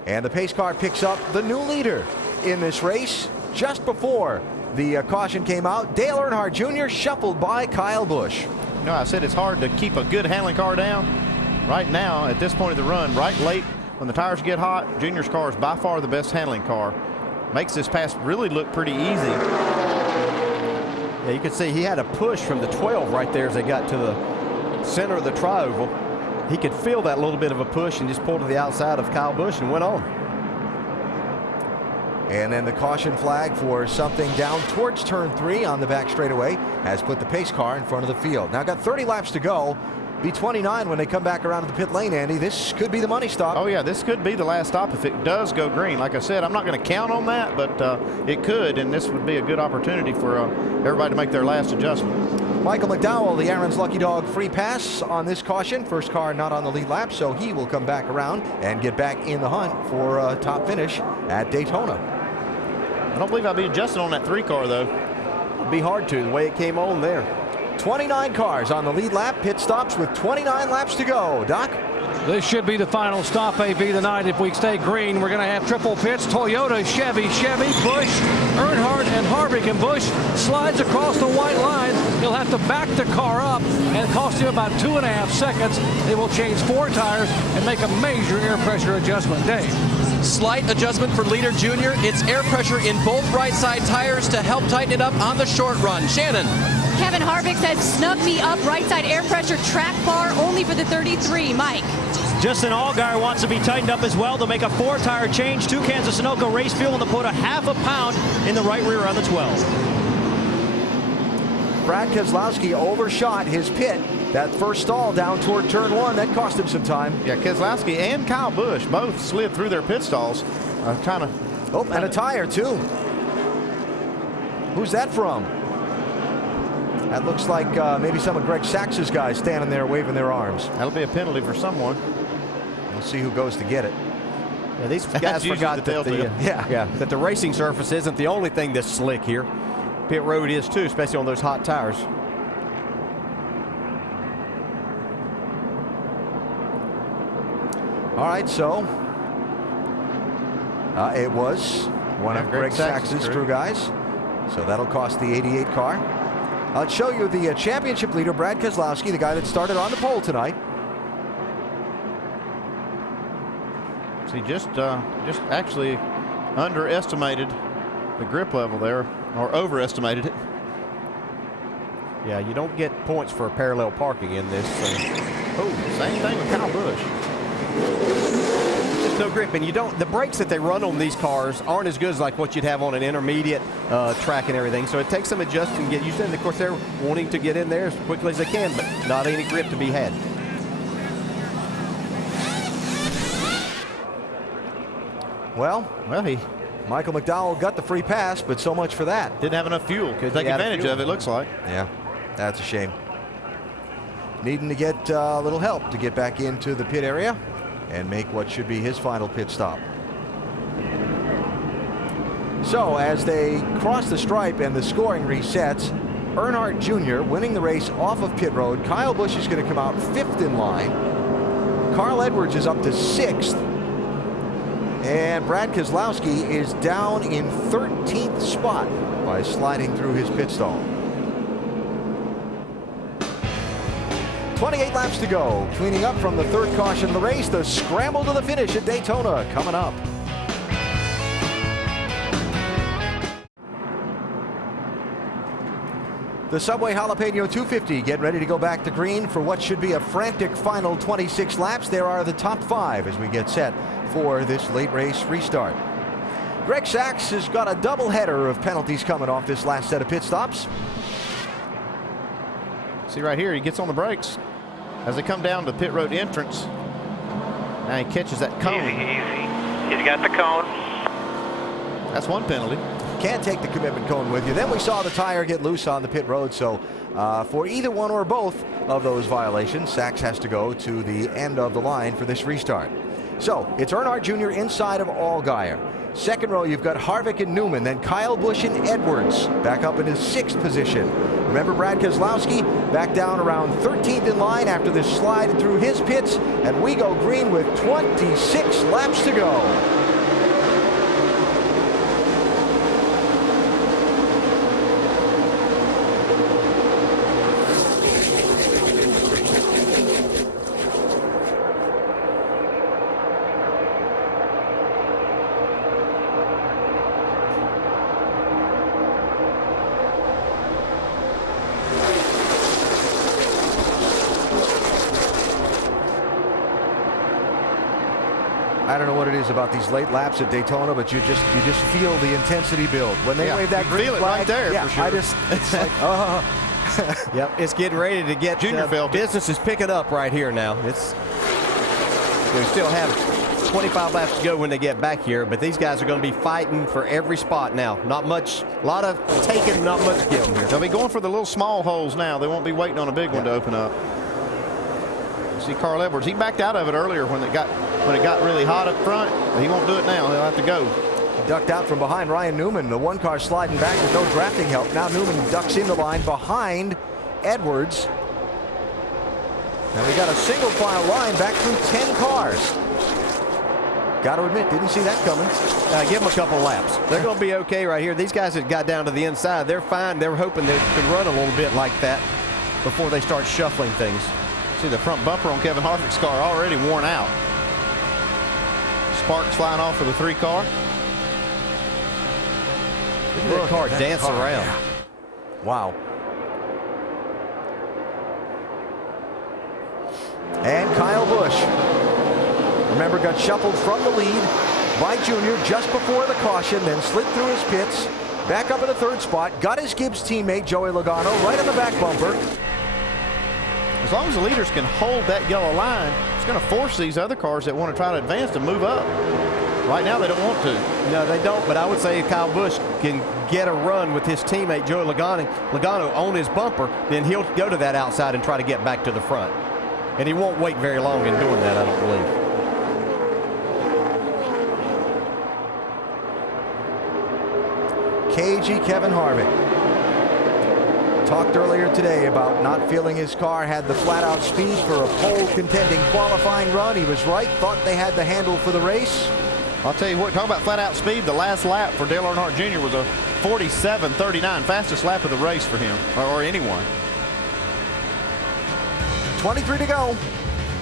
And the pace car picks up the new leader in this race just before the caution came out. Dale Earnhardt Jr. shuffled by Kyle Busch. You know, I said it's hard to keep a good handling car down. Right now, at this point of the run, right late, when the tires get hot, Junior's car is by far the best handling car. Makes this pass really look pretty easy. Yeah, you can see he had a push from the 12 right there as they got to the center of the tri-oval. He could feel that little bit of a push and just pulled to the outside of Kyle Busch and went on. And then the caution flag for something down towards turn 3 on the back straightaway has put the pace car in front of the field. Now got 30 laps to go. Be 29 when they come back around to the pit lane, Andy. This could be the money stop. Oh, yeah, this could be the last stop if it does go green. Like I said, I'm not going to count on that, but it could, and this would be a good opportunity for everybody to make their last adjustment. Michael McDowell, the Aaron's Lucky Dog free pass on this caution. First car not on the lead lap, so he will come back around and get back in the hunt for a top finish at Daytona. I don't believe I'll be adjusting on that 3 car, though. It'd be hard to, the way it came on there. 29 cars on the lead lap. Pit stops with 29 laps to go. Doc? This should be the final stop, AV, tonight. If we stay green, we're going to have triple pits. Toyota, Chevy, Busch, Earnhardt, and Harvick. And Busch slides across the white line. He'll have to back the car up, and it costs him about 2.5 seconds. They will change 4 tires and make a major air pressure adjustment. Dave. Slight adjustment for leader Junior. It's air pressure in both right side tires to help tighten it up on the short run. Shannon. Kevin Harvick says, snug me up, right side air pressure, track bar only for the 33. Mike. Justin Allgaier wants to be tightened up as well. They'll make a 4-tire change, 2 cans of Sunoco race fuel, and they'll put a ½ pound in the right rear on the 12. Brad Keselowski overshot his pit. That first stall down toward turn 1, that cost him some time. Yeah, Keselowski and Kyle Busch both slid through their pit stalls. Oh, and a tire, too. Who's that from? That looks like maybe some of Greg Sachs's guys standing there waving their arms. That'll be a penalty for someone. We'll see who goes to get it. Yeah, these guys forgot that that the racing surface isn't the only thing that's slick here. Pit road is too, especially on those hot tires. All right, so it was one of Greg Sachs's crew guys. So that'll cost the 88 car. I'll show you the championship leader, Brad Keselowski, the guy that started on the pole tonight. See, just actually underestimated the grip level there, or overestimated it. Yeah, you don't get points for parallel parking in this. Oh, same thing with Kyle Busch. Just no grip, and you don't. The brakes that they run on these cars aren't as good as like what you'd have on an intermediate track and everything. So it takes some adjusting to get used to it. And of course, they're wanting to get in there as quickly as they can, but not any grip to be had. Well, Michael McDowell got the free pass, but so much for that. Didn't have enough fuel. Could take advantage of it, looks like. Yeah, that's a shame. Needing to get a little help to get back into the pit area and make what should be his final pit stop. So as they cross the stripe and the scoring resets, Earnhardt Jr. winning the race off of pit road. Kyle Busch is going to come out 5th in line. Carl Edwards is up to 6th. And Brad Keselowski is down in 13th spot by sliding through his pit stall. 28 laps to go. Cleaning up from the 3rd caution of the race. The scramble to the finish at Daytona coming up. The Subway Jalapeno 250 getting ready to go back to green for what should be a frantic final 26 laps. There are the top 5 as we get set for this late race restart. Greg Sachs has got a doubleheader of penalties coming off this last set of pit stops. See right here, he gets on the brakes as they come down to the pit road entrance. Now he catches that cone. Easy. He's got the cone. That's one penalty. Can't take the commitment cone with you. Then we saw the tire get loose on the pit road. So for either one or both of those violations, Sachs has to go to the end of the line for this restart. So it's Earnhardt Jr. inside of Allgaier. Second row, you've got Harvick and Newman, then Kyle Busch and Edwards back up in his 6th position. Remember Brad Keselowski back down around 13th in line after this slide through his pits, and we go green with 26 laps to go. I don't know what it is about these late laps at Daytona, but you just feel the intensity build when they wave that green feel flag. It right there, for sure. It's like, yep, it's getting ready to get business is picking up right here now. We still have 25 laps to go when they get back here, but these guys are going to be fighting for every spot now. Not much, a lot of taking, not much giving here. They'll be going for the little small holes now. They won't be waiting on a big one to open up. See Carl Edwards, he backed out of it earlier when it got really hot up front. He won't do it now. He'll have to go. He ducked out from behind Ryan Newman. The one car sliding back with no drafting help. Now Newman ducks in the line behind Edwards. Now we got a single file line back through 10 cars. Got to admit, didn't see that coming. Give them a couple laps. They're going to be okay right here. These guys that got down to the inside, they're fine. They're hoping they could run a little bit like that before they start shuffling things. See the front bumper on Kevin Harvick's car already worn out. Sparks flying off for the 3 car. Look at that car dance around. Yeah. Wow. And Kyle Busch, remember, got shuffled from the lead by Junior just before the caution, then slid through his pits, back up in the 3rd spot, got his Gibbs teammate Joey Logano right on the back bumper. As long as the leaders can hold that yellow line, it's going to force these other cars that want to try to advance to move up. Right now, they don't want to. No, they don't, but I would say if Kyle Busch can get a run with his teammate Joey Logano on his bumper, then he'll go to that outside and try to get back to the front. And he won't wait very long in doing that, I don't believe. Cagey Kevin Harvick. Talked earlier today about not feeling his car had the flat-out speed for a pole contending qualifying run. He was right, thought they had the handle for the race. I'll tell you what, talking about flat-out speed, the last lap for Dale Earnhardt Jr. was a 47.39, fastest lap of the race for him, or anyone. 23 to go.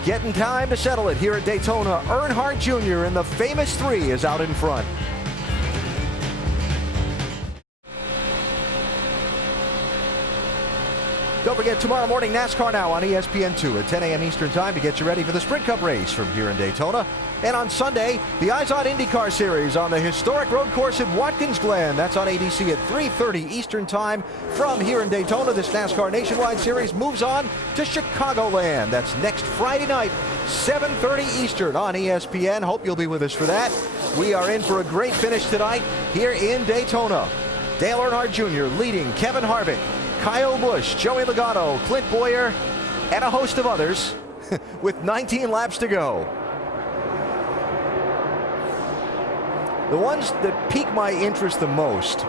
Getting time to settle it here at Daytona. Earnhardt Jr. in the famous 3 is out in front. Don't forget, tomorrow morning, NASCAR Now on ESPN2 at 10 a.m. Eastern Time to get you ready for the Sprint Cup race from here in Daytona. And on Sunday, the Eyes on IndyCar Series on the historic road course at Watkins Glen. That's on ADC at 3:30 Eastern Time. From here in Daytona, this NASCAR Nationwide Series moves on to Chicagoland. That's next Friday night, 7:30 Eastern on ESPN. Hope you'll be with us for that. We are in for a great finish tonight here in Daytona. Dale Earnhardt Jr. leading Kevin Harvick, Kyle Busch, Joey Logano, Clint Boyer, and a host of others with 19 laps to go. The ones that pique my interest the most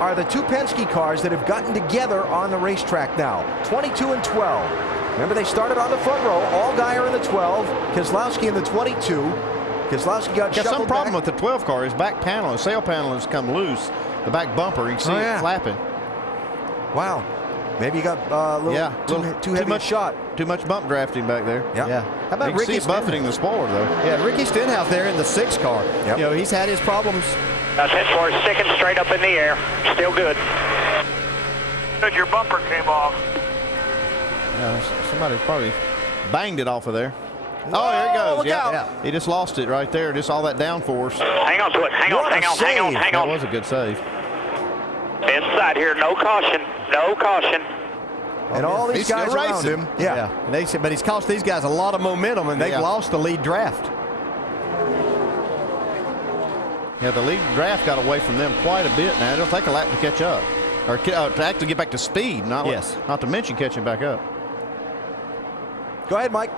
are the 2 Penske cars that have gotten together on the racetrack now, 22 and 12. Remember, they started on the front row, Allgaier in the 12, Keselowski in the 22. Keselowski got shuffled some problem back. with the 12 car. His back panel, his sail panel has come loose. The back bumper, you can see it flapping. Wow. Maybe you got a little too heavy much shot. Too much bump drafting back there. Yeah. How about Ricky buffeting the spoiler, though? Yeah, Ricky Stenhouse there in the 6 car. Yep. You know, he's had his problems. That's it for his 2nd straight up in the air. Still good. Good, your bumper came off. Somebody probably banged it off of there. Oh, there he goes. Look out. Yeah. He just lost it right there. Just all that downforce. Hang on to it. Hang on. That was a good save. Inside here. No caution. No caution. And all these guys around him. Yeah. And but he's cost these guys a lot of momentum, and they've lost the lead draft. Yeah, the lead draft got away from them quite a bit now. It'll take a lap to catch up. Or to actually get back to speed, not to mention catching back up. Go ahead, Mike.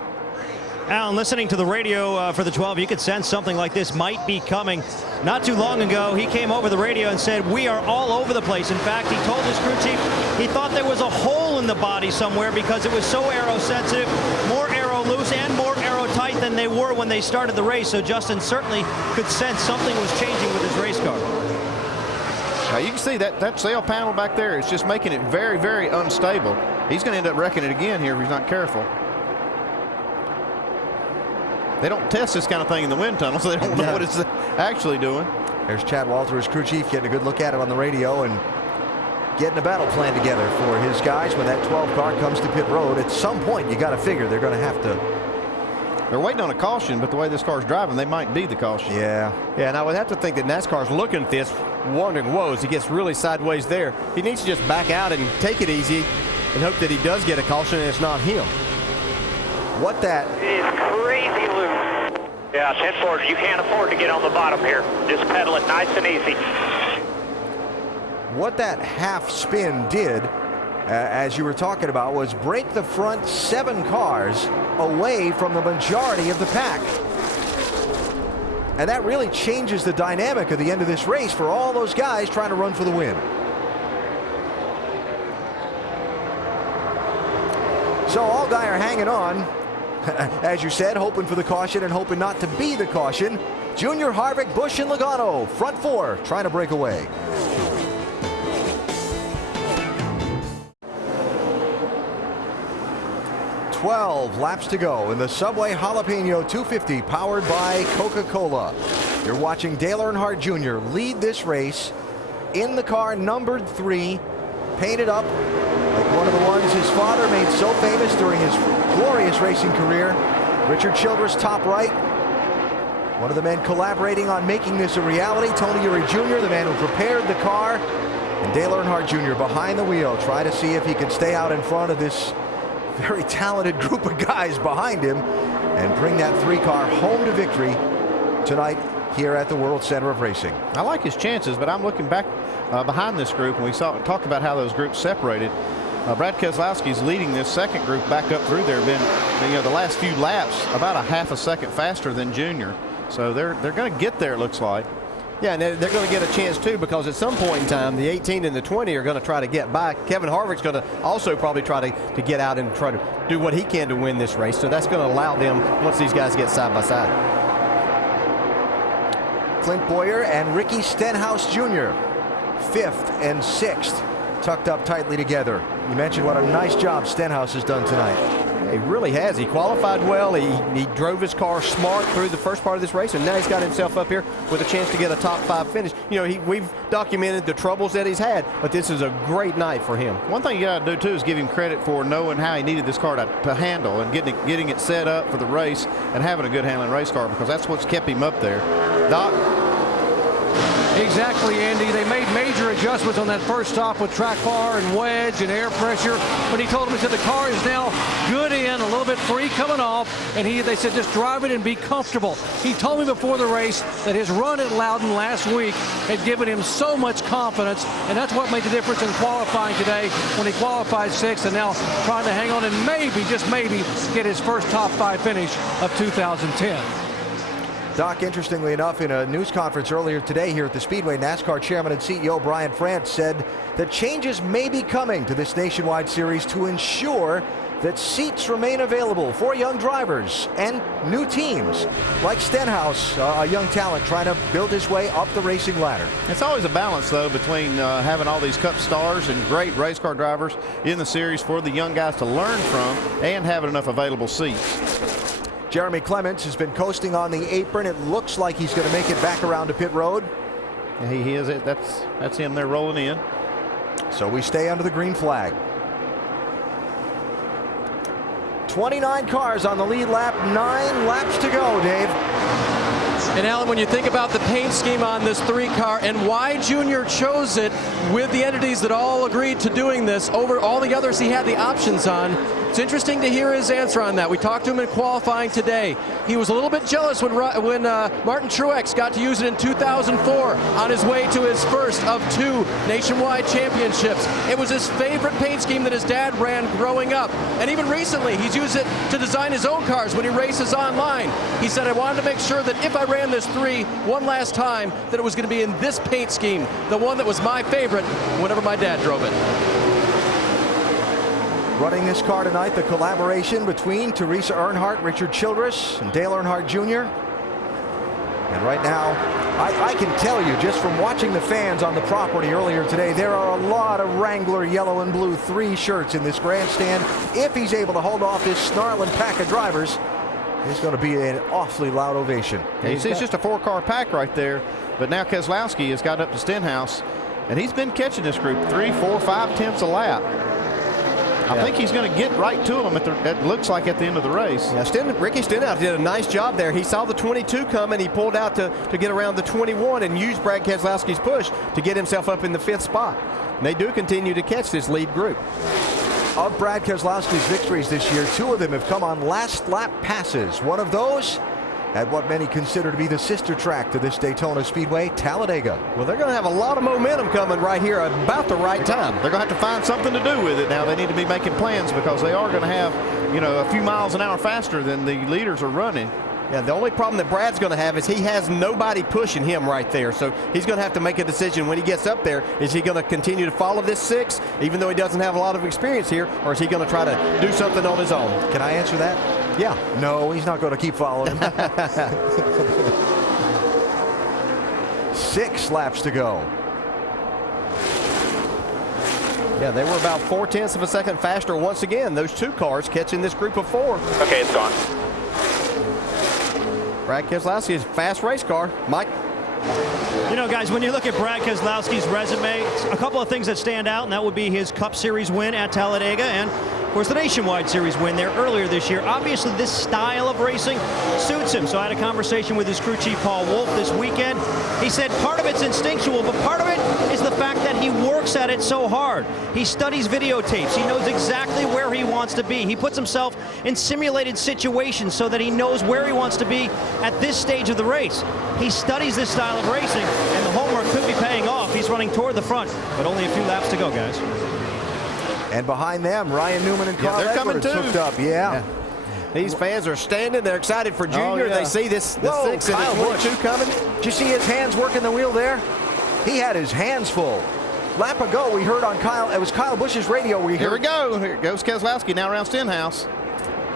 Alan, listening to the radio for the 12, you could sense something like this might be coming. Not too long ago, he came over the radio and said, we are all over the place. In fact, he told his crew chief he thought there was a hole in the body somewhere because it was so aero sensitive, more aero loose and more aero tight than they were when they started the race. So Justin certainly could sense something was changing with his race car. Now you can see that sail panel back there is just making it very, very unstable. He's going to end up wrecking it again here if he's not careful. They don't test this kind of thing in the wind tunnel, so they don't know what it's actually doing. There's Chad Walter, his crew chief, getting a good look at it on the radio and getting a battle plan together for his guys when that 12 car comes to pit road. At some point, you got to figure they're going to have to. They're waiting on a caution, but the way this car's driving, they might be the caution. Yeah, and I would have to think that NASCAR's looking at this, wondering, whoa, as he gets really sideways there, he needs to just back out and take it easy and hope that he does get a caution and it's not him. What that is crazy loose. Yeah, 10 forward. You can't afford to get on the bottom here. Just pedal it nice and easy. What that half spin did, as you were talking about, was break the front 7 cars away from the majority of the pack. And that really changes the dynamic of the end of this race for all those guys trying to run for the win. So Allgaier are hanging on, as you said, hoping for the caution and hoping not to be the caution. Junior, Harvick, Busch, and Logano, front 4, trying to break away. "12 laps to go in the Subway Jalapeno 250 powered by Coca-Cola. You're watching Dale Earnhardt Jr. lead this race in the car numbered 3, painted up like one of the ones his father made so famous during his glorious racing career. Richard Childress top right. One of the men collaborating on making this a reality. Tony Eury Jr., the man who prepared the car. And Dale Earnhardt Jr. behind the wheel, trying to see if he can stay out in front of this very talented group of guys behind him and bring that 3 car home to victory tonight here at the World Center of Racing. I like his chances, but I'm looking back behind this group, and we talked about how those groups separated. Brad Keselowski's leading this second group back up through there. Been, the last few laps about a half a second faster than Junior. So they're going to get there, it looks like. Yeah, and they're going to get a chance too, because at some point in time, the 18 and the 20 are going to try to get by. Kevin Harvick's going to also probably try to get out and try to do what he can to win this race. So that's going to allow them, once these guys get side by side. Clint Boyer and Ricky Stenhouse Jr., 5th and 6th, tucked up tightly together. You mentioned what a nice job Stenhouse has done tonight. He really has. He qualified well. He drove his car smart through the first part of this race, and now he's got himself up here with a chance to get a top 5 finish. We've documented the troubles that he's had, but this is a great night for him. One thing you got to do too is give him credit for knowing how he needed this car to handle and getting it set up for the race and having a good handling race car, because that's what's kept him up there. Doc? Exactly, Andy. They made major adjustments on that first stop with track bar and wedge and air pressure. But he told him, he said the car is now good in, a little bit free coming off, and they said just drive it and be comfortable. He told me before the race that his run at Loudon last week had given him so much confidence, and that's what made the difference in qualifying today when he qualified 6th and now trying to hang on and maybe, just maybe, get his first top 5 finish of 2010. Doc, interestingly enough, in a news conference earlier today here at the Speedway, NASCAR Chairman and CEO Brian France said that changes may be coming to this nationwide series to ensure that seats remain available for young drivers and new teams like Stenhouse, a young talent trying to build his way up the racing ladder. It's always a balance, though, between having all these Cup stars and great race car drivers in the series for the young guys to learn from and having enough available seats. Jeremy Clements has been coasting on the apron. It looks like he's going to make it back around to pit road. Yeah, he is it. That's him there rolling in. So we stay under the green flag. 29 cars on the lead lap, 9 laps to go, Dave. And Alan, when you think about the paint scheme on this 3-car and why Junior chose it with the entities that all agreed to doing this over all the others he had the options on, it's interesting to hear his answer on that. We talked to him in qualifying today. He was a little bit jealous when Martin Truex got to use it in 2004 on his way to his first of 2 nationwide championships. It was his favorite paint scheme that his dad ran growing up. And even recently, he's used it to design his own cars when he races online. He said, I wanted to make sure that if I ran this 3 one last time, that it was going to be in this paint scheme, the one that was my favorite whenever my dad drove it. Running this car tonight, the collaboration between Teresa Earnhardt, Richard Childress, and Dale Earnhardt Jr. And right now, I can tell you, just from watching the fans on the property earlier today, there are a lot of Wrangler yellow and blue 3 shirts in this grandstand. If he's able to hold off this snarling pack of drivers, it's going to be an awfully loud ovation. Yeah, you see, it's just a 4-car pack right there, but now Keselowski has got up to Stenhouse, and he's been catching this group 3, 4, 5 tenths a lap. I think he's going to get right to them it looks like at the end of the race. Yeah, Ricky Stenhouse did a nice job there. He saw the 22 coming. He pulled out to get around the 21 and used Brad Keselowski's push to get himself up in the 5th spot. And they do continue to catch this lead group. Of Brad Keselowski's victories this year, 2 of them have come on last lap passes. One of those at what many consider to be the sister track to this Daytona Speedway, Talladega. Well, they're going to have a lot of momentum coming right here about the right time. They're going to have to find something to do with it now. They need to be making plans because they are going to have, a few miles an hour faster than the leaders are running. Yeah, the only problem that Brad's going to have is he has nobody pushing him right there. So he's going to have to make a decision when he gets up there. Is he going to continue to follow this 6, even though he doesn't have a lot of experience here, or is he going to try to do something on his own? Can I answer that? Yeah. No, he's not going to keep following him. 6 laps to go. Yeah, they were about 4 tenths of a second faster once again. Those 2 cars catching this group of 4. Okay, it's gone. Brad Keselowski is a fast race car. Mike? Guys, when you look at Brad Keselowski's resume, a couple of things that stand out, and that would be his Cup Series win at Talladega and, of course, the Nationwide Series win there earlier this year. Obviously, this style of racing suits him. So I had a conversation with his crew chief, Paul Wolf, this weekend. He said part of it's instinctual, but part of it is the fact that he works at it so hard. He studies videotapes. He knows exactly where he wants to be. He puts himself in simulated situations so that he knows where he wants to be at this stage of the race. He studies this style of racing, and the homework could be paying off. He's running toward the front, but only a few laps to go, guys. And behind them, Ryan Newman and Carl Edwards hooked up. Yeah. These fans are standing. They're excited for Junior. They see this 6 and the 22 coming. Did you see his hands working the wheel there? He had his hands full. Lap ago, we heard on it was Kyle Busch's radio. Here we go. Here goes Keselowski now around Stenhouse.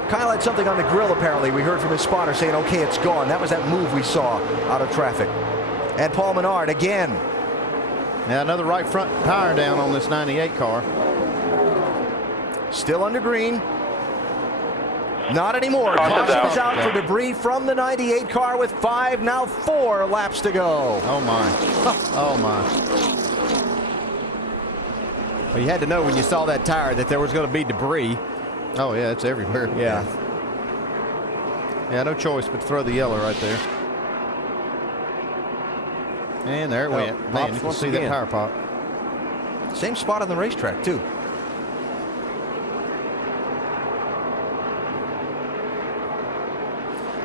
Kyle had something on the grill, apparently. We heard from his spotter saying, okay, it's gone. That was that move we saw out of traffic. And Paul Menard again. Now another right front tire down on this 98 car. Still under green. Not anymore. Caution's out for debris from the 98 car with 5, now 4 laps to go. Oh, my. Oh, my. Well, you had to know when you saw that tire that there was going to be debris. Oh, yeah, it's everywhere. Yeah. Yeah, no choice but to throw the yellow right there. And there it went. Man, you can see that tire pop. Same spot on the racetrack, too.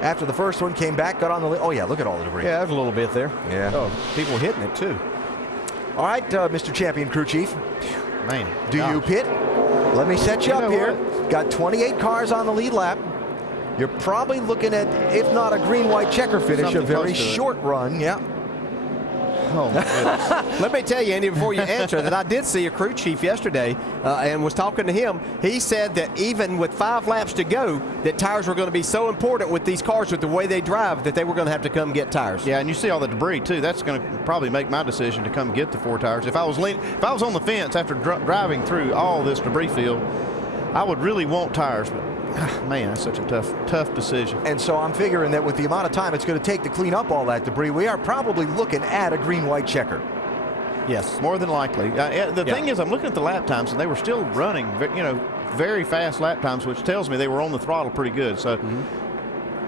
After the first one, came back, got on the... Oh, yeah, look at all the debris. Yeah, there's a little bit there. Yeah. Oh, people hitting it, too. All right, Mr. Champion Crew Chief. Man. Do you pit? Let me set you up here. Got 28 cars on the lead lap. You're probably looking at, if not a green-white checker finish, something a very short run. Yeah. Oh, my goodness. Let me tell you, Andy, before you answer, that I did see a crew chief yesterday and was talking to him. He said that even with 5 laps to go, that tires were going to be so important with these cars, with the way they drive, that they were going to have to come get tires. Yeah, and you see all the debris, too. That's going to probably make my decision to come get the 4 tires. If I was on the fence after driving through all this debris field, I would really want tires, but man, that's such a tough decision. And so I'm figuring that with the amount of time it's going to take to clean up all that debris, we are probably looking at a green-white checker. Yes, more than likely. The thing is, I'm looking at the lap times, and they were still running, very fast lap times, which tells me they were on the throttle pretty good. So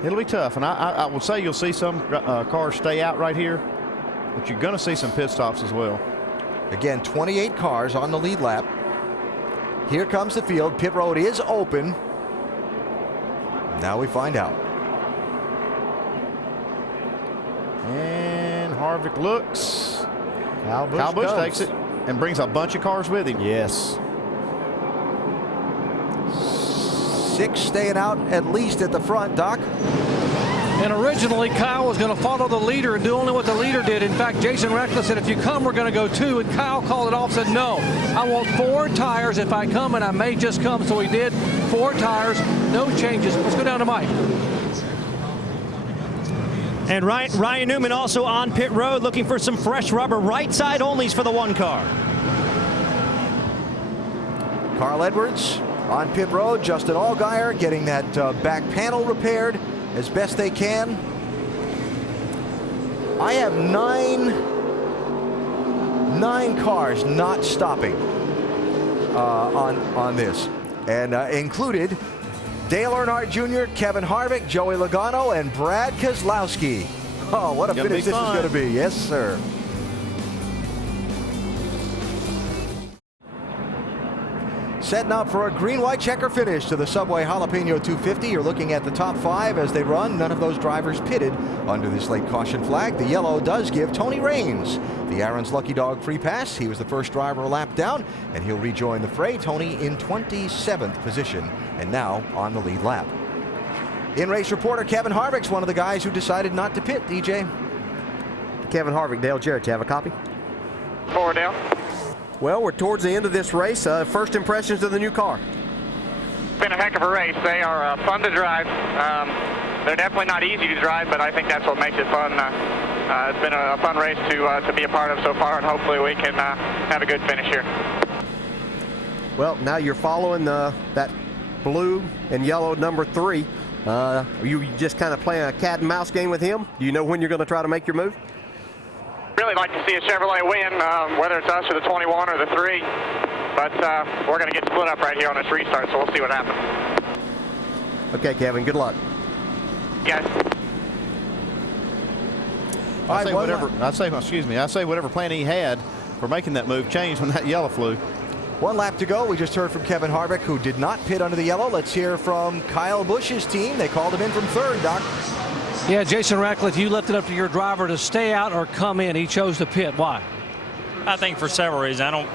it'll be tough. And I would say you'll see some cars stay out right here, but you're going to see some pit stops as well. Again, 28 cars on the lead lap. Here comes the field. Pit road is open. Now we find out. And Harvick looks. Kyle Busch Kyle Busch comes. takes it and brings a bunch of cars with him. Yes. 6 staying out at least at the front, Doc. And originally, Kyle was going to follow the leader and do only what the leader did. In fact, Jason Reckless said, if you come, we're going to go 2. And Kyle called it off, said, no, I want 4 tires if I come, and I may just come. So he did 4 tires, no changes. Let's go down to Mike. And Ryan Newman also on pit road looking for some fresh rubber. Right side onlys for the 1 car. Carl Edwards on pit road. Justin Allgaier getting that back panel repaired as best they can. I have nine cars not stopping on this, and included Dale Earnhardt Jr., Kevin Harvick, Joey Logano, and Brad Keselowski. Oh, what a finish this is going to be. Yes, sir. Setting up for a green-white checker finish to the Subway Jalapeno 250. You're looking at the top 5 as they run. None of those drivers pitted under this late caution flag. The yellow does give Tony Raines the Aaron's Lucky Dog free pass. He was the first driver a lap down, and he'll rejoin the fray. Tony in 27th position and now on the lead lap. In-race reporter Kevin Harvick's one of the guys who decided not to pit, DJ. Kevin Harvick, Dale Jarrett, do you have a copy? Forward down. Well, we're towards the end of this race. First impressions of the new car. It's been a heck of a race. They are fun to drive. They're definitely not easy to drive, but I think that's what makes it fun. It's been a fun race to be a part of so far, and hopefully we can have a good finish here. Well, now you're following that blue and yellow number 3. Are you just kind of playing a cat and mouse game with him? Do you know when you're going to try to make your move? Really like to see a Chevrolet win, whether it's us or the 21 or the 3. But we're going to get split up right here on this restart, so we'll see what happens. Okay, Kevin, good luck. Guys. I say whatever plan he had for making that move changed when that yellow flew. 1 lap to go. We just heard from Kevin Harvick, who did not pit under the yellow. Let's hear from Kyle Busch's team. They called him in from 3rd, Doc. Yeah, Jason Ratcliffe, you left it up to your driver to stay out or come in. He chose to pit. Why? I think for several reasons.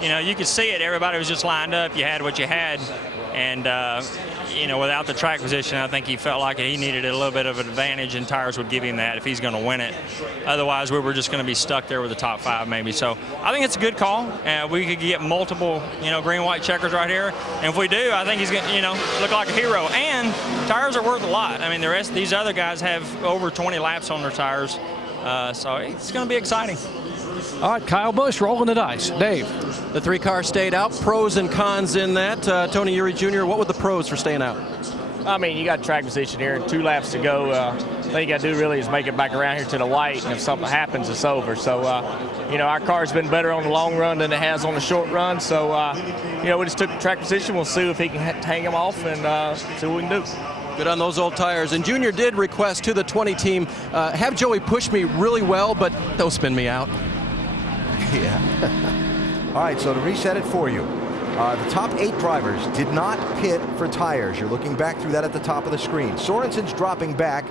You could see it. Everybody was just lined up. You had what you had. And, without the track position, I think he felt like he needed a little bit of an advantage, and tires would give him that if he's going to win it. Otherwise, we were just going to be stuck there with the top 5 maybe. So I think it's a good call. We could get multiple, green-white checkers right here. And if we do, I think he's going to, look like a hero. And tires are worth a lot. I mean, the rest of these other guys have over 20 laps on their tires. So it's going to be exciting. All right, Kyle Busch rolling the dice. Dave. The 3 cars stayed out. Pros and cons in that. Tony Eury Jr., what were the pros for staying out? I mean, you got track position here, 2 laps to go. The thing you got to do really is make it back around here to the white, and if something happens, it's over. So, our car's been better on the long run than it has on the short run. So, we just took the track position. We'll see if he can hang him off and see what we can do. Good on those old tires. And Junior did request to the 20 team, have Joey push me really well, but don't spin me out. Yeah. All right, so to reset it for you, the top 8 drivers did not pit for tires. You're looking back through that at the top of the screen. Sorensen's dropping back,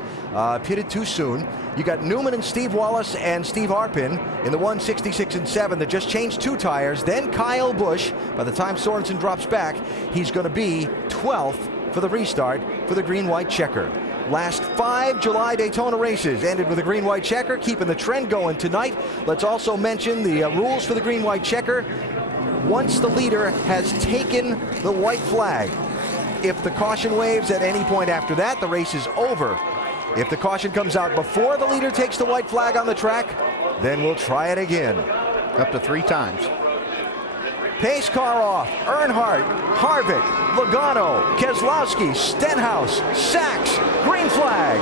pitted too soon. You got Newman and Steve Wallace and Steve Arpin in the 166 and 7 that just changed 2 tires. Then Kyle Busch. By the time Sorensen drops back, he's going to be 12th for the restart for the green-white checker. Last 5 July Daytona races ended with a green-white checker, keeping the trend going tonight. Let's also mention the rules for the green-white checker. Once the leader has taken the white flag, if the caution waves at any point after that, the race is over. If the caution comes out before the leader takes the white flag on the track, then we'll try it again. Up to 3 times. Pace car off. Earnhardt, Harvick, Logano, Keselowski, Stenhouse, Sachs, green flag.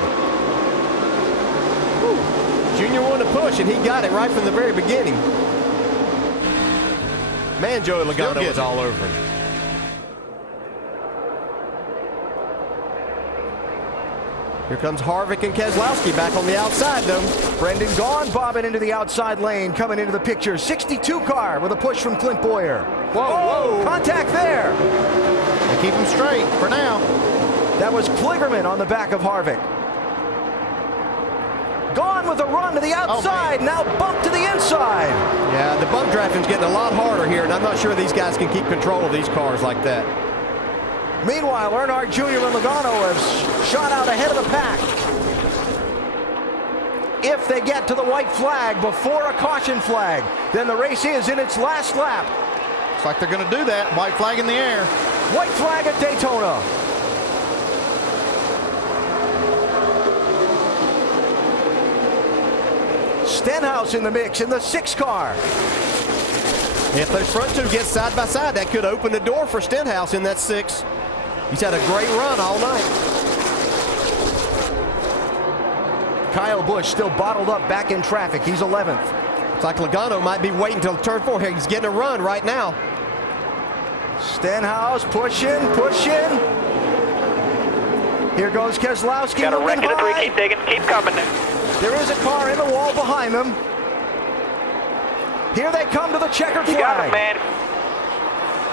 Whew. Junior wanted to push, and he got it right from the very beginning. Man, Joey Logano was all over him. Here comes Harvick and Keselowski back on the outside, though. Brendan Gaughan bobbing into the outside lane, coming into the picture. 62 car with a push from Clint Boyer. Whoa. Contact there. They keep him straight for now. That was Kligerman on the back of Harvick. Gaughan with a run to the outside, now bump to the inside. Yeah, the bump drafting's getting a lot harder here, and I'm not sure these guys can keep control of these cars like that. Meanwhile, Earnhardt Jr. and Logano have shot out ahead of the pack. If they get to the white flag before a caution flag, then the race is in its last lap. Looks like they're going to do that. White flag in the air. White flag at Daytona. Stenhouse in the mix in the 6 car. If those front two get side by side, that could open the door for Stenhouse in that 6. He's had a great run all night. Kyle Busch still bottled up back in traffic. He's 11th. It's like Logano might be waiting until turn 4 here. He's getting a run right now. Stenhouse pushing. Here goes Keselowski. Got a wreck in the 3. Keep digging. Keep coming. There is a car in the wall behind them. Here they come to the checkered flag. You got him, man.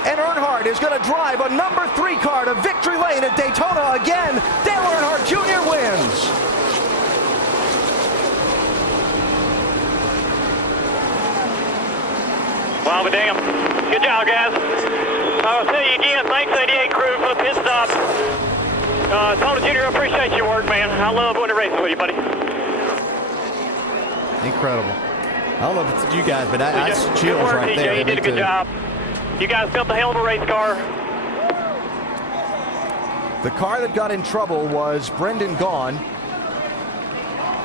And Earnhardt is going to drive a number 3 car to victory lane at Daytona again. Dale Earnhardt Jr. wins. Well, but damn. Good job, guys. I'll tell you again, thanks 88 crew for the pit stop. Tony Jr., I appreciate your work, man. I love winning races with you, buddy. Incredible. I don't know if it's you guys, but that's chills good work, right TJ. there. You did a good job. You guys built a hell of a race car. The car that got in trouble was Brendan Gaughan,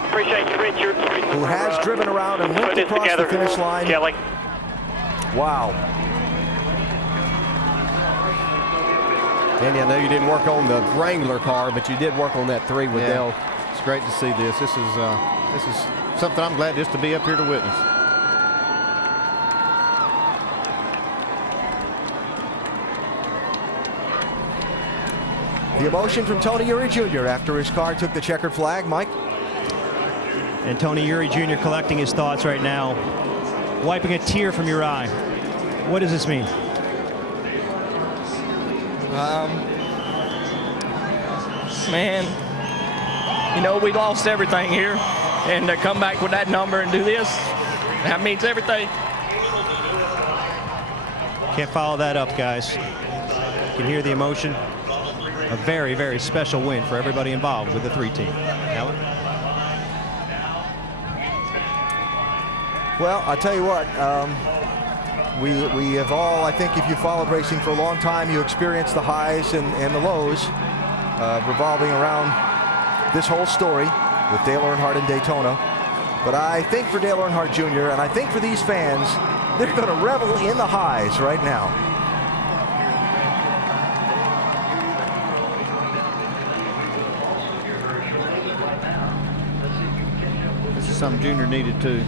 Appreciate you, Richard. who has driven around and limped across the finish line. Kelly. Wow. Danny, I know you didn't work on the Wrangler car, but you did work on that 3 with Dale. It's great to see this. This is something I'm glad just to be up here to witness. The emotion from Tony Eury Jr. after his car took the checkered flag. Mike? And Tony Eury Jr. collecting his thoughts right now, wiping a tear from your eye. What does this mean? Man, you know, we lost everything here, and to come back with that number and do this, that means everything. Can't follow that up, guys. You can hear the emotion. A very, very special win for everybody involved with the 3 team. Alan? Well, I'll tell you what, we have all, I think if you followed racing for a long time, you experienced the highs and the lows revolving around this whole story with Dale Earnhardt in Daytona. But I think for Dale Earnhardt Jr. and I think for these fans, they're going to revel in the highs right now. This is something Junior needed too.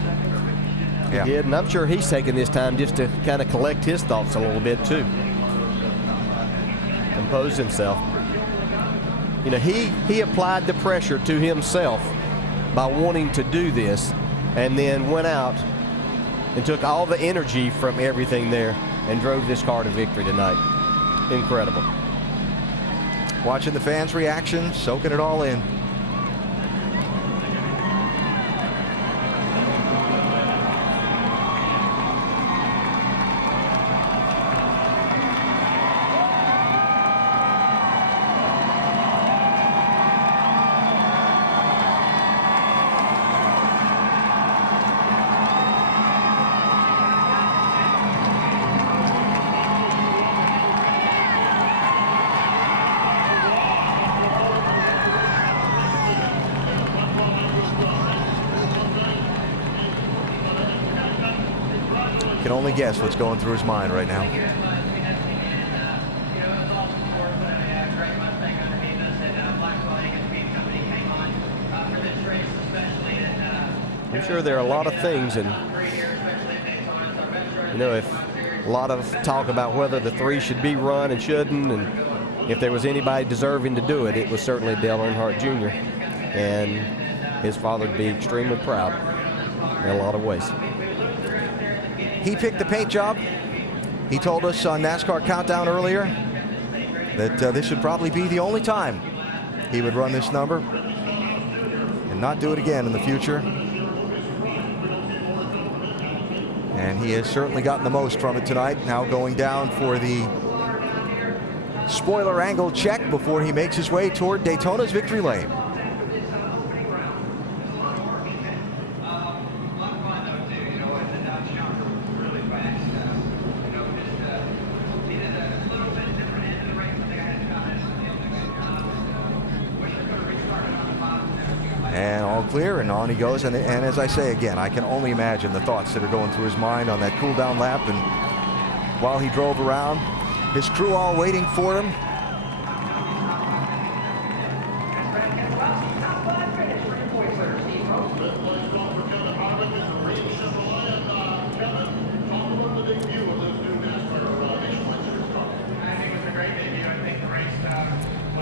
He did, and I'm sure he's taking this time just to kind of collect his thoughts a little bit too. Compose himself. You know, he applied the pressure to himself by wanting to do this, and then went out and took all the energy from everything there and drove this car to victory tonight. Incredible. Watching the fans' reaction, soaking it all in. Can only guess what's going through his mind right now. I'm sure there are a lot of things, and you know, if a lot of talk about whether the 3 should be run and shouldn't, and if there was anybody deserving to do it, it was certainly Dale Earnhardt Jr. and his father would be extremely proud in a lot of ways. He picked the paint job. He told us on NASCAR Countdown earlier that this would probably be the only time he would run this number and not do it again in the future. And he has certainly gotten the most from it tonight. Now going down for the spoiler angle check before he makes his way toward Daytona's victory lane. And all clear, and on he goes. And as I say again, I can only imagine the thoughts that are going through his mind on that cool down lap. And while he drove around, his crew all waiting for him.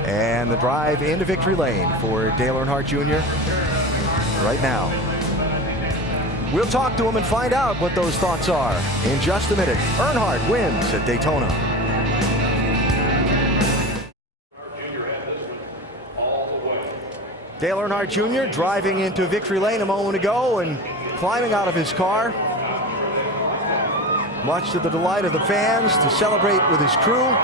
And the drive into victory lane for Dale Earnhardt Jr. right now. We'll talk to him and find out what those thoughts are in just a minute. Earnhardt wins at Daytona. Dale Earnhardt Jr. driving into victory lane a moment ago and climbing out of his car, much to the delight of the fans, to celebrate with his crew.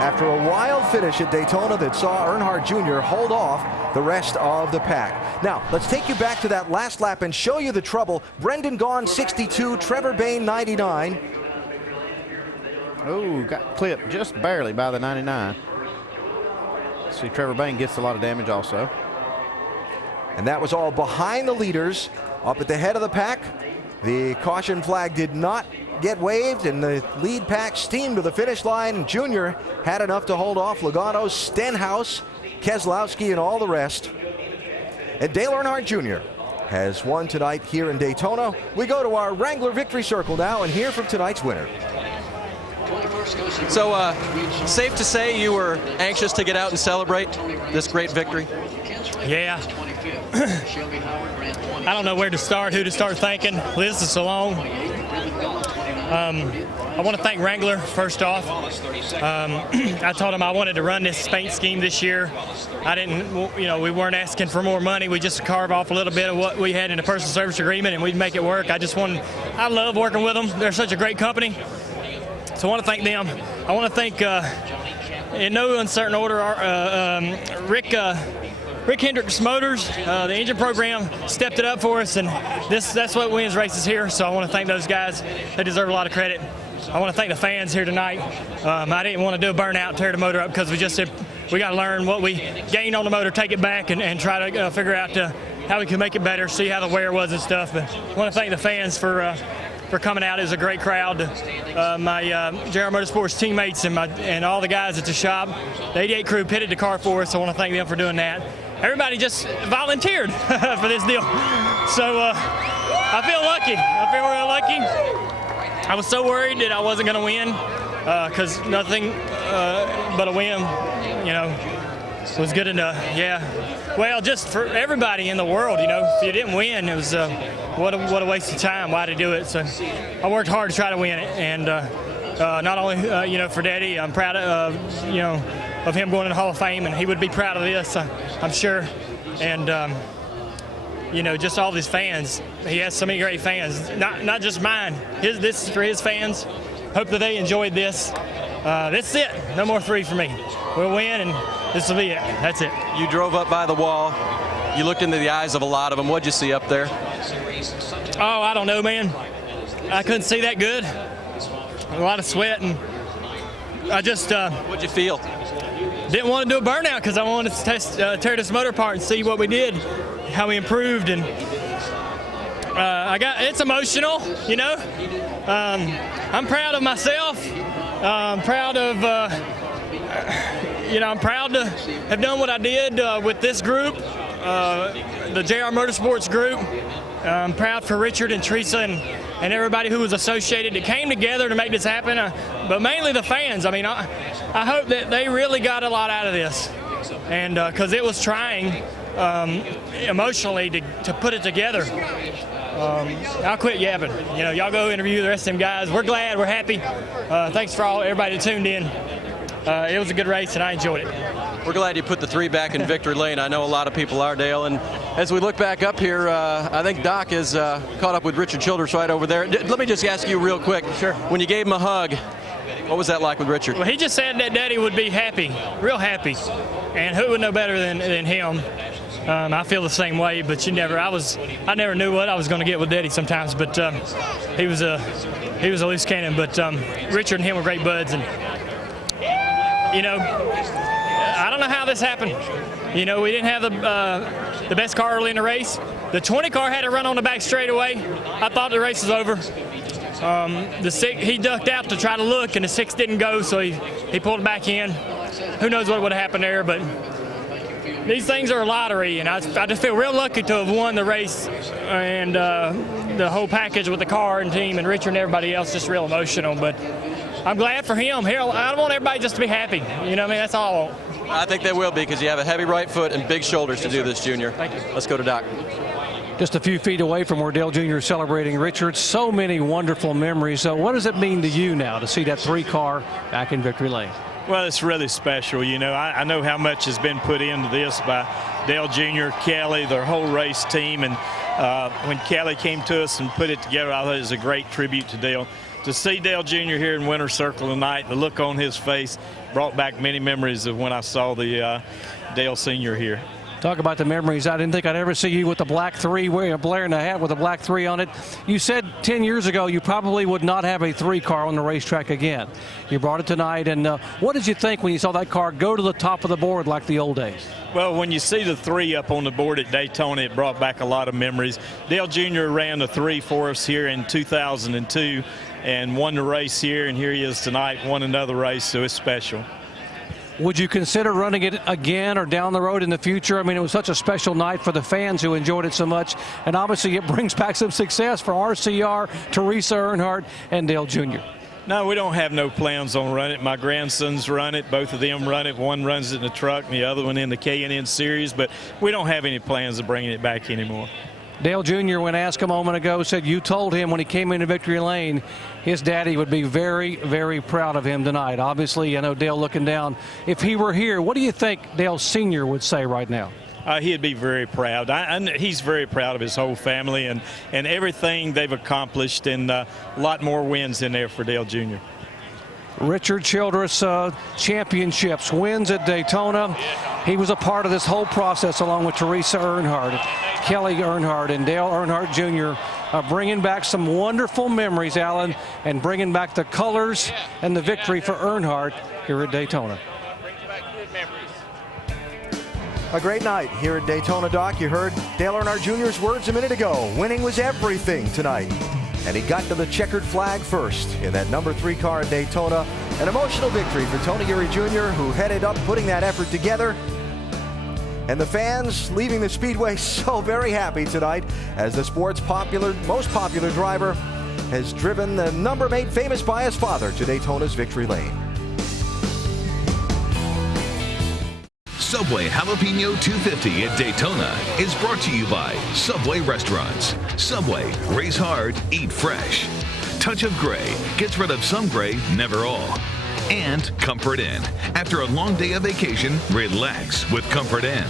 After a wild finish at Daytona that saw Earnhardt Jr. hold off the rest of the pack. Now, let's take you back to that last lap and show you the trouble. Brendan Gaughan, 62, Trevor Bayne, 99. Oh, got clipped just barely by the 99. See, Trevor Bayne gets a lot of damage also. And that was all behind the leaders, up at the head of the pack. The caution flag did not get waved, and the lead pack steamed to the finish line. Junior had enough to hold off Logano, Stenhouse, Keselowski, and all the rest. And Dale Earnhardt Jr. has won tonight here in Daytona. We go to our Wrangler Victory Circle now and hear from tonight's winner. So, safe to say you were anxious to get out and celebrate this great victory? Yeah. I don't know where to start, who to start thanking. Liz is so long. I want to thank Wrangler first off. I told him I wanted to run this paint scheme this year. I didn't, we weren't asking for more money. We just carve off a little bit of what we had in the personal service agreement and we'd make it work. I love working with them. They're such a great company. So I want to thank them. I want to thank, in no uncertain order, Rick Hendricks Motors, the engine program stepped it up for us, and that's what wins races here. So I want to thank those guys. They deserve a lot of credit. I want to thank the fans here tonight. I didn't want to do a burnout, tear the motor up, because we just said we got to learn what we gained on the motor, take it back, and try to figure out how we can make it better, see how the wear was and stuff. But I want to thank the fans for coming out. It was a great crowd. My JR Motorsports teammates and all the guys at the shop, the 88 crew pitted the car for us. I want to thank them for doing that. Everybody just volunteered for this deal. So I feel lucky. I feel real lucky. I was so worried that I wasn't going to win because nothing but a win, was good enough. Yeah. Well, just for everybody in the world, if you didn't win, it was what a waste of time. Why to do it? So I worked hard to try to win it, and not only for Daddy, I'm proud of him going in the Hall of Fame, and he would be proud of this, I'm sure. And just all of his fans. He has so many great fans, not just mine. This is for his fans. Hope that they enjoyed this. This is it. No more three for me. We'll win, and this will be it. That's it. You drove up by the wall. You looked into the eyes of a lot of them. What'd you see up there? Oh, I don't know, man. I couldn't see that good. A lot of sweat, and I just... What'd you feel? Didn't want to do a burnout because I wanted to tear this motor apart and see what we did, how we improved, and it's emotional, I'm proud of myself. I'm proud of, I'm proud to have done what I did with this group, the JR Motorsports group. I'm proud for Richard and Teresa and everybody who was associated that came together to make this happen, but mainly the fans. I mean, I hope that they really got a lot out of this. and because it was trying emotionally to put it together. I'll quit yapping. You know, y'all go interview the rest of them guys. We're glad, we're happy. Thanks for everybody that tuned in. It was a good race, and I enjoyed it. We're glad you put the 3 back in victory lane. I know a lot of people are, Dale. And as we look back up here, I think Doc is caught up with Richard Childress right over there. Let me just ask you real quick. Sure. When you gave him a hug, what was that like with Richard? Well, he just said that Daddy would be happy, real happy. And who would know better than him? I feel the same way, but I never knew what I was going to get with Daddy sometimes. But he was a loose cannon. But Richard and him were great buds, and you know, I don't know how this happened. You know, we didn't have the best car early in the race. The 20 car had to run on the back straightaway. I thought the race was over. The 6, he ducked out to try to look, and the 6 didn't go, so he pulled it back in. Who knows what would have happened there, but these things are a lottery, and I just feel real lucky to have won the race and the whole package with the car and team and Richard and everybody else, just real emotional. But I'm glad for him. Here, I want everybody just to be happy. You know what I mean? That's all I want. I think they will be, because you have a heavy right foot and big shoulders to do this, Junior. Thank you. Let's go to Doc. Just a few feet away from where Dale Jr. is celebrating Richard. So many wonderful memories. So what does it mean to you now to see that 3 car back in victory lane? Well, it's really special. You know, I know how much has been put into this by Dale Jr., Kelly, their whole race team. And when Kelly came to us and put it together, I thought it was a great tribute to Dale. To see Dale Jr. here in Winner's Circle tonight, the look on his face brought back many memories of when I saw the Dale Sr. here. Talk about the memories. I didn't think I'd ever see you with the black 3, blaring a hat with a black 3 on it. You said 10 years ago you probably would not have a 3 car on the racetrack again. You brought it tonight, and what did you think when you saw that car go to the top of the board like the old days? Well, when you see the 3 up on the board at Daytona, it brought back a lot of memories. Dale Jr. ran the 3 for us here in 2002 and won the race here, and here he is tonight, won another race, so it's special. Would you consider running it again or down the road in the future? I mean, it was such a special night for the fans who enjoyed it so much, and obviously it brings back some success for RCR, Teresa Earnhardt, and Dale Jr. No, we don't have no plans on running it. My grandsons run it. Both of them run it. One runs it in the truck and the other one in the K&N series, but we don't have any plans of bringing it back anymore. Dale Jr., when asked a moment ago, said you told him when he came into victory lane his daddy would be very, very proud of him tonight. Obviously, I know Dale looking down. If he were here, what do you think Dale Sr. would say right now? He'd be very proud. He's very proud of his whole family and everything they've accomplished, and a lot more wins in there for Dale Jr. Richard Childress, championships, wins at Daytona. He was a part of this whole process along with Teresa Earnhardt, Kelly Earnhardt, and Dale Earnhardt Jr. Bringing back some wonderful memories, Alan, and bringing back the colors and the victory for Earnhardt here at Daytona. A great night here at Daytona, Doc. You heard Dale Earnhardt Jr.'s words a minute ago. Winning was everything tonight. And he got to the checkered flag first in that number 3 car at Daytona. An emotional victory for Tony Geary Jr., who headed up putting that effort together. And the fans leaving the Speedway so very happy tonight as the sport's most popular driver has driven the number made famous by his father to Daytona's victory lane. Subway Jalapeno 250 at Daytona is brought to you by Subway Restaurants. Subway, race hard, eat fresh. Touch of Gray gets rid of some gray, never all. And Comfort Inn. After a long day of vacation, relax with Comfort Inn.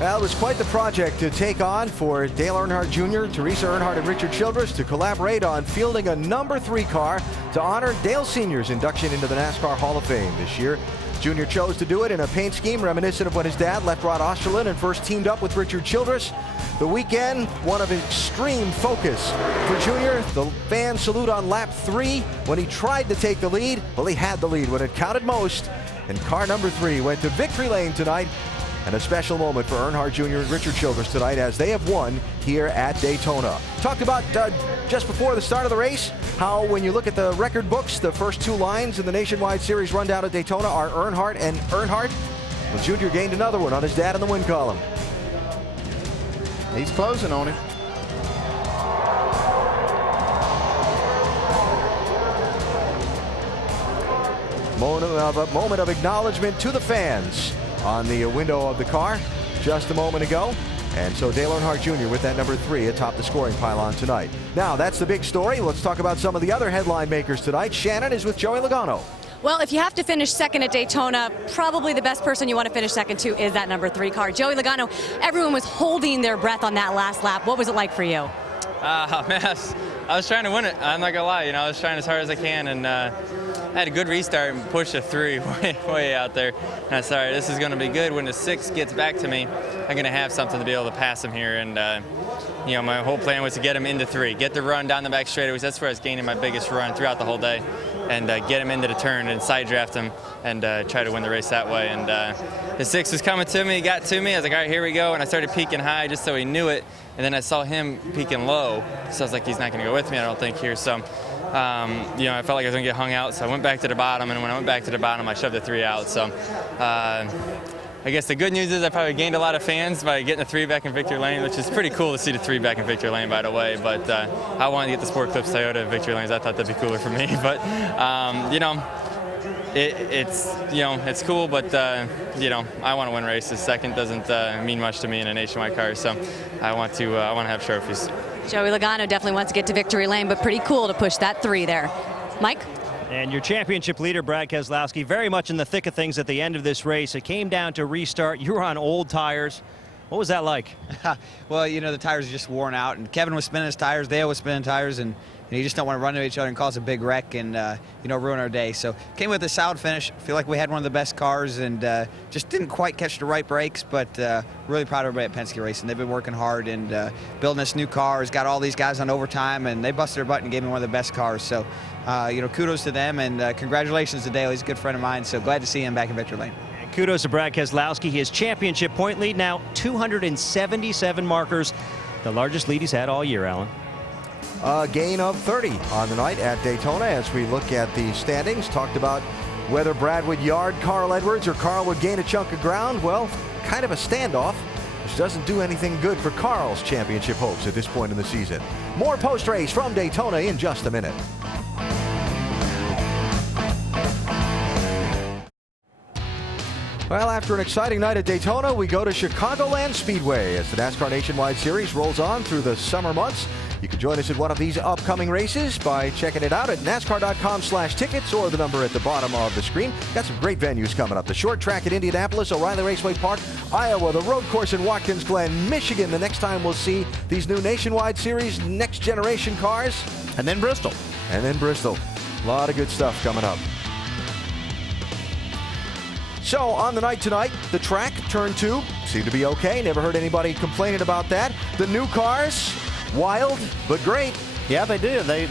Well, it was quite the project to take on for Dale Earnhardt Jr., Teresa Earnhardt, and Richard Childress to collaborate on fielding a number 3 car to honor Dale Sr.'s induction into the NASCAR Hall of Fame this year. Jr. chose to do it in a paint scheme reminiscent of when his dad left Rod Osterlund and first teamed up with Richard Childress. The weekend, one of extreme focus for Jr. The fan salute on lap 3 when he tried to take the lead. Well, he had the lead when it counted most, and car number 3 went to victory lane tonight. And a special moment for Earnhardt Jr. and Richard Childress tonight as they have won here at Daytona. Talked about just before the start of the race how when you look at the record books, the first 2 lines in the Nationwide Series rundown at Daytona are Earnhardt and Earnhardt. Well, Jr. gained another one on his dad in the win column. He's closing on him. moment of acknowledgement to the fans on the window of the car just a moment ago. And so Dale Earnhardt Jr. with that number 3 atop the scoring pylon tonight. Now, that's the big story. Let's talk about some of the other headline makers tonight. Shannon is with Joey Logano. Well, if you have to finish second at Daytona, probably the best person you want to finish second to is that number 3 car. Joey Logano, everyone was holding their breath on that last lap. What was it like for you? Man, I was trying to win it. I'm not gonna lie. I was trying as hard as I can, and I had a good restart and pushed a 3 way out there. And I said, all right, this is gonna be good. When the 6 gets back to me, I'm gonna have something to be able to pass him here. And my whole plan was to get him into 3, get the run down the back straightaways. That's where I was gaining my biggest run throughout the whole day, and get him into the turn and side draft him and try to win the race that way. And the 6 was coming to me, got to me. I was like, all right, here we go. And I started peaking high just so he knew it. And then I saw him peaking low, so I was like, he's not going to go with me, I don't think, here. So, I felt like I was going to get hung out, so I went back to the bottom. And when I went back to the bottom, I shoved the 3 out. So, I guess the good news is I probably gained a lot of fans by getting the 3 back in victory lane, which is pretty cool to see the 3 back in victory lane, by the way. But I wanted to get the Sport Clips Toyota in victory lanes. I thought that'd be cooler for me. But, it's cool, but I want to win races. Second doesn't mean much to me in a nationwide car, so I want to have trophies. Joey Logano definitely wants to get to victory lane, but pretty cool to push that 3 there. Mike? And your championship leader, Brad Keselowski, very much in the thick of things at the end of this race. It came down to restart. You were on old tires. What was that like? Well, the tires are just worn out, and Kevin was spinning his tires, Dale was spinning tires, and you just don't want to run into each other and cause a big wreck and ruin our day. So came with a solid finish. Feel like we had one of the best cars, and just didn't quite catch the right brakes, but really proud of everybody at Penske Racing. They've been working hard and building this new car. Has got all these guys on overtime, and they busted their butt and gave me one of the best cars. So kudos to them, and congratulations to Dale. He's a good friend of mine, so glad to see him back in victory lane. Kudos to Brad Keselowski. His championship point lead now 277 markers, the largest lead he's had all year, Alan. A gain of 30 on the night at Daytona. As we look at the standings, talked about whether Brad would yard Carl Edwards or Carl would gain a chunk of ground. Well, kind of a standoff, which doesn't do anything good for Carl's championship hopes at this point in the season. More post-race from Daytona in just a minute. Well, after an exciting night at Daytona, we go to Chicagoland Speedway as the NASCAR Nationwide Series rolls on through the summer months. You can join us at one of these upcoming races by checking it out at NASCAR.com/tickets or the number at the bottom of the screen. Got some great venues coming up. The short track at Indianapolis, O'Reilly Raceway Park, Iowa, the road course in Watkins Glen, Michigan. The next time we'll see these new Nationwide Series next generation cars. And then Bristol. And then Bristol. A lot of good stuff coming up. So on the night tonight, the track, turn 2, seemed to be okay. Never heard anybody complaining about that. The new cars, wild, but great. Yeah, they did. They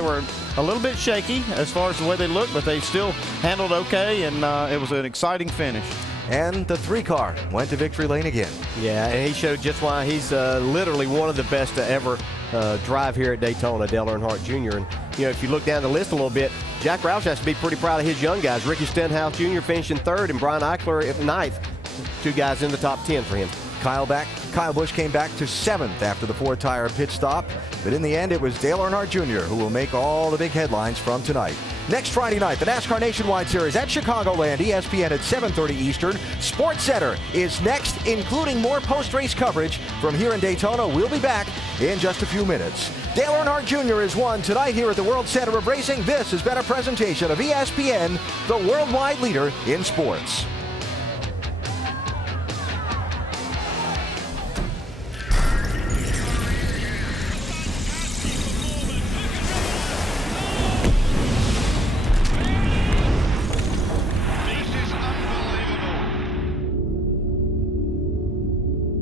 were a little bit shaky as far as the way they looked, but they still handled okay, and it was an exciting finish. And the 3 car went to victory lane again. Yeah, and he showed just why he's literally one of the best to ever drive here at Daytona, Dale Earnhardt Jr. And, if you look down the list a little bit, Jack Roush has to be pretty proud of his young guys. Ricky Stenhouse Jr. finishing 3rd and Brian Eichler at 9th. 2 guys in the top 10 for him. Kyle Busch came back to 7th after the 4-tire pit stop. But in the end, it was Dale Earnhardt Jr. who will make all the big headlines from tonight. Next Friday night, the NASCAR Nationwide Series at Chicagoland, ESPN at 7:30 Eastern. Sports Center is next, including more post-race coverage from here in Daytona. We'll be back in just a few minutes. Dale Earnhardt Jr. is won tonight here at the World Center of Racing. This has been a presentation of ESPN, the worldwide leader in sports.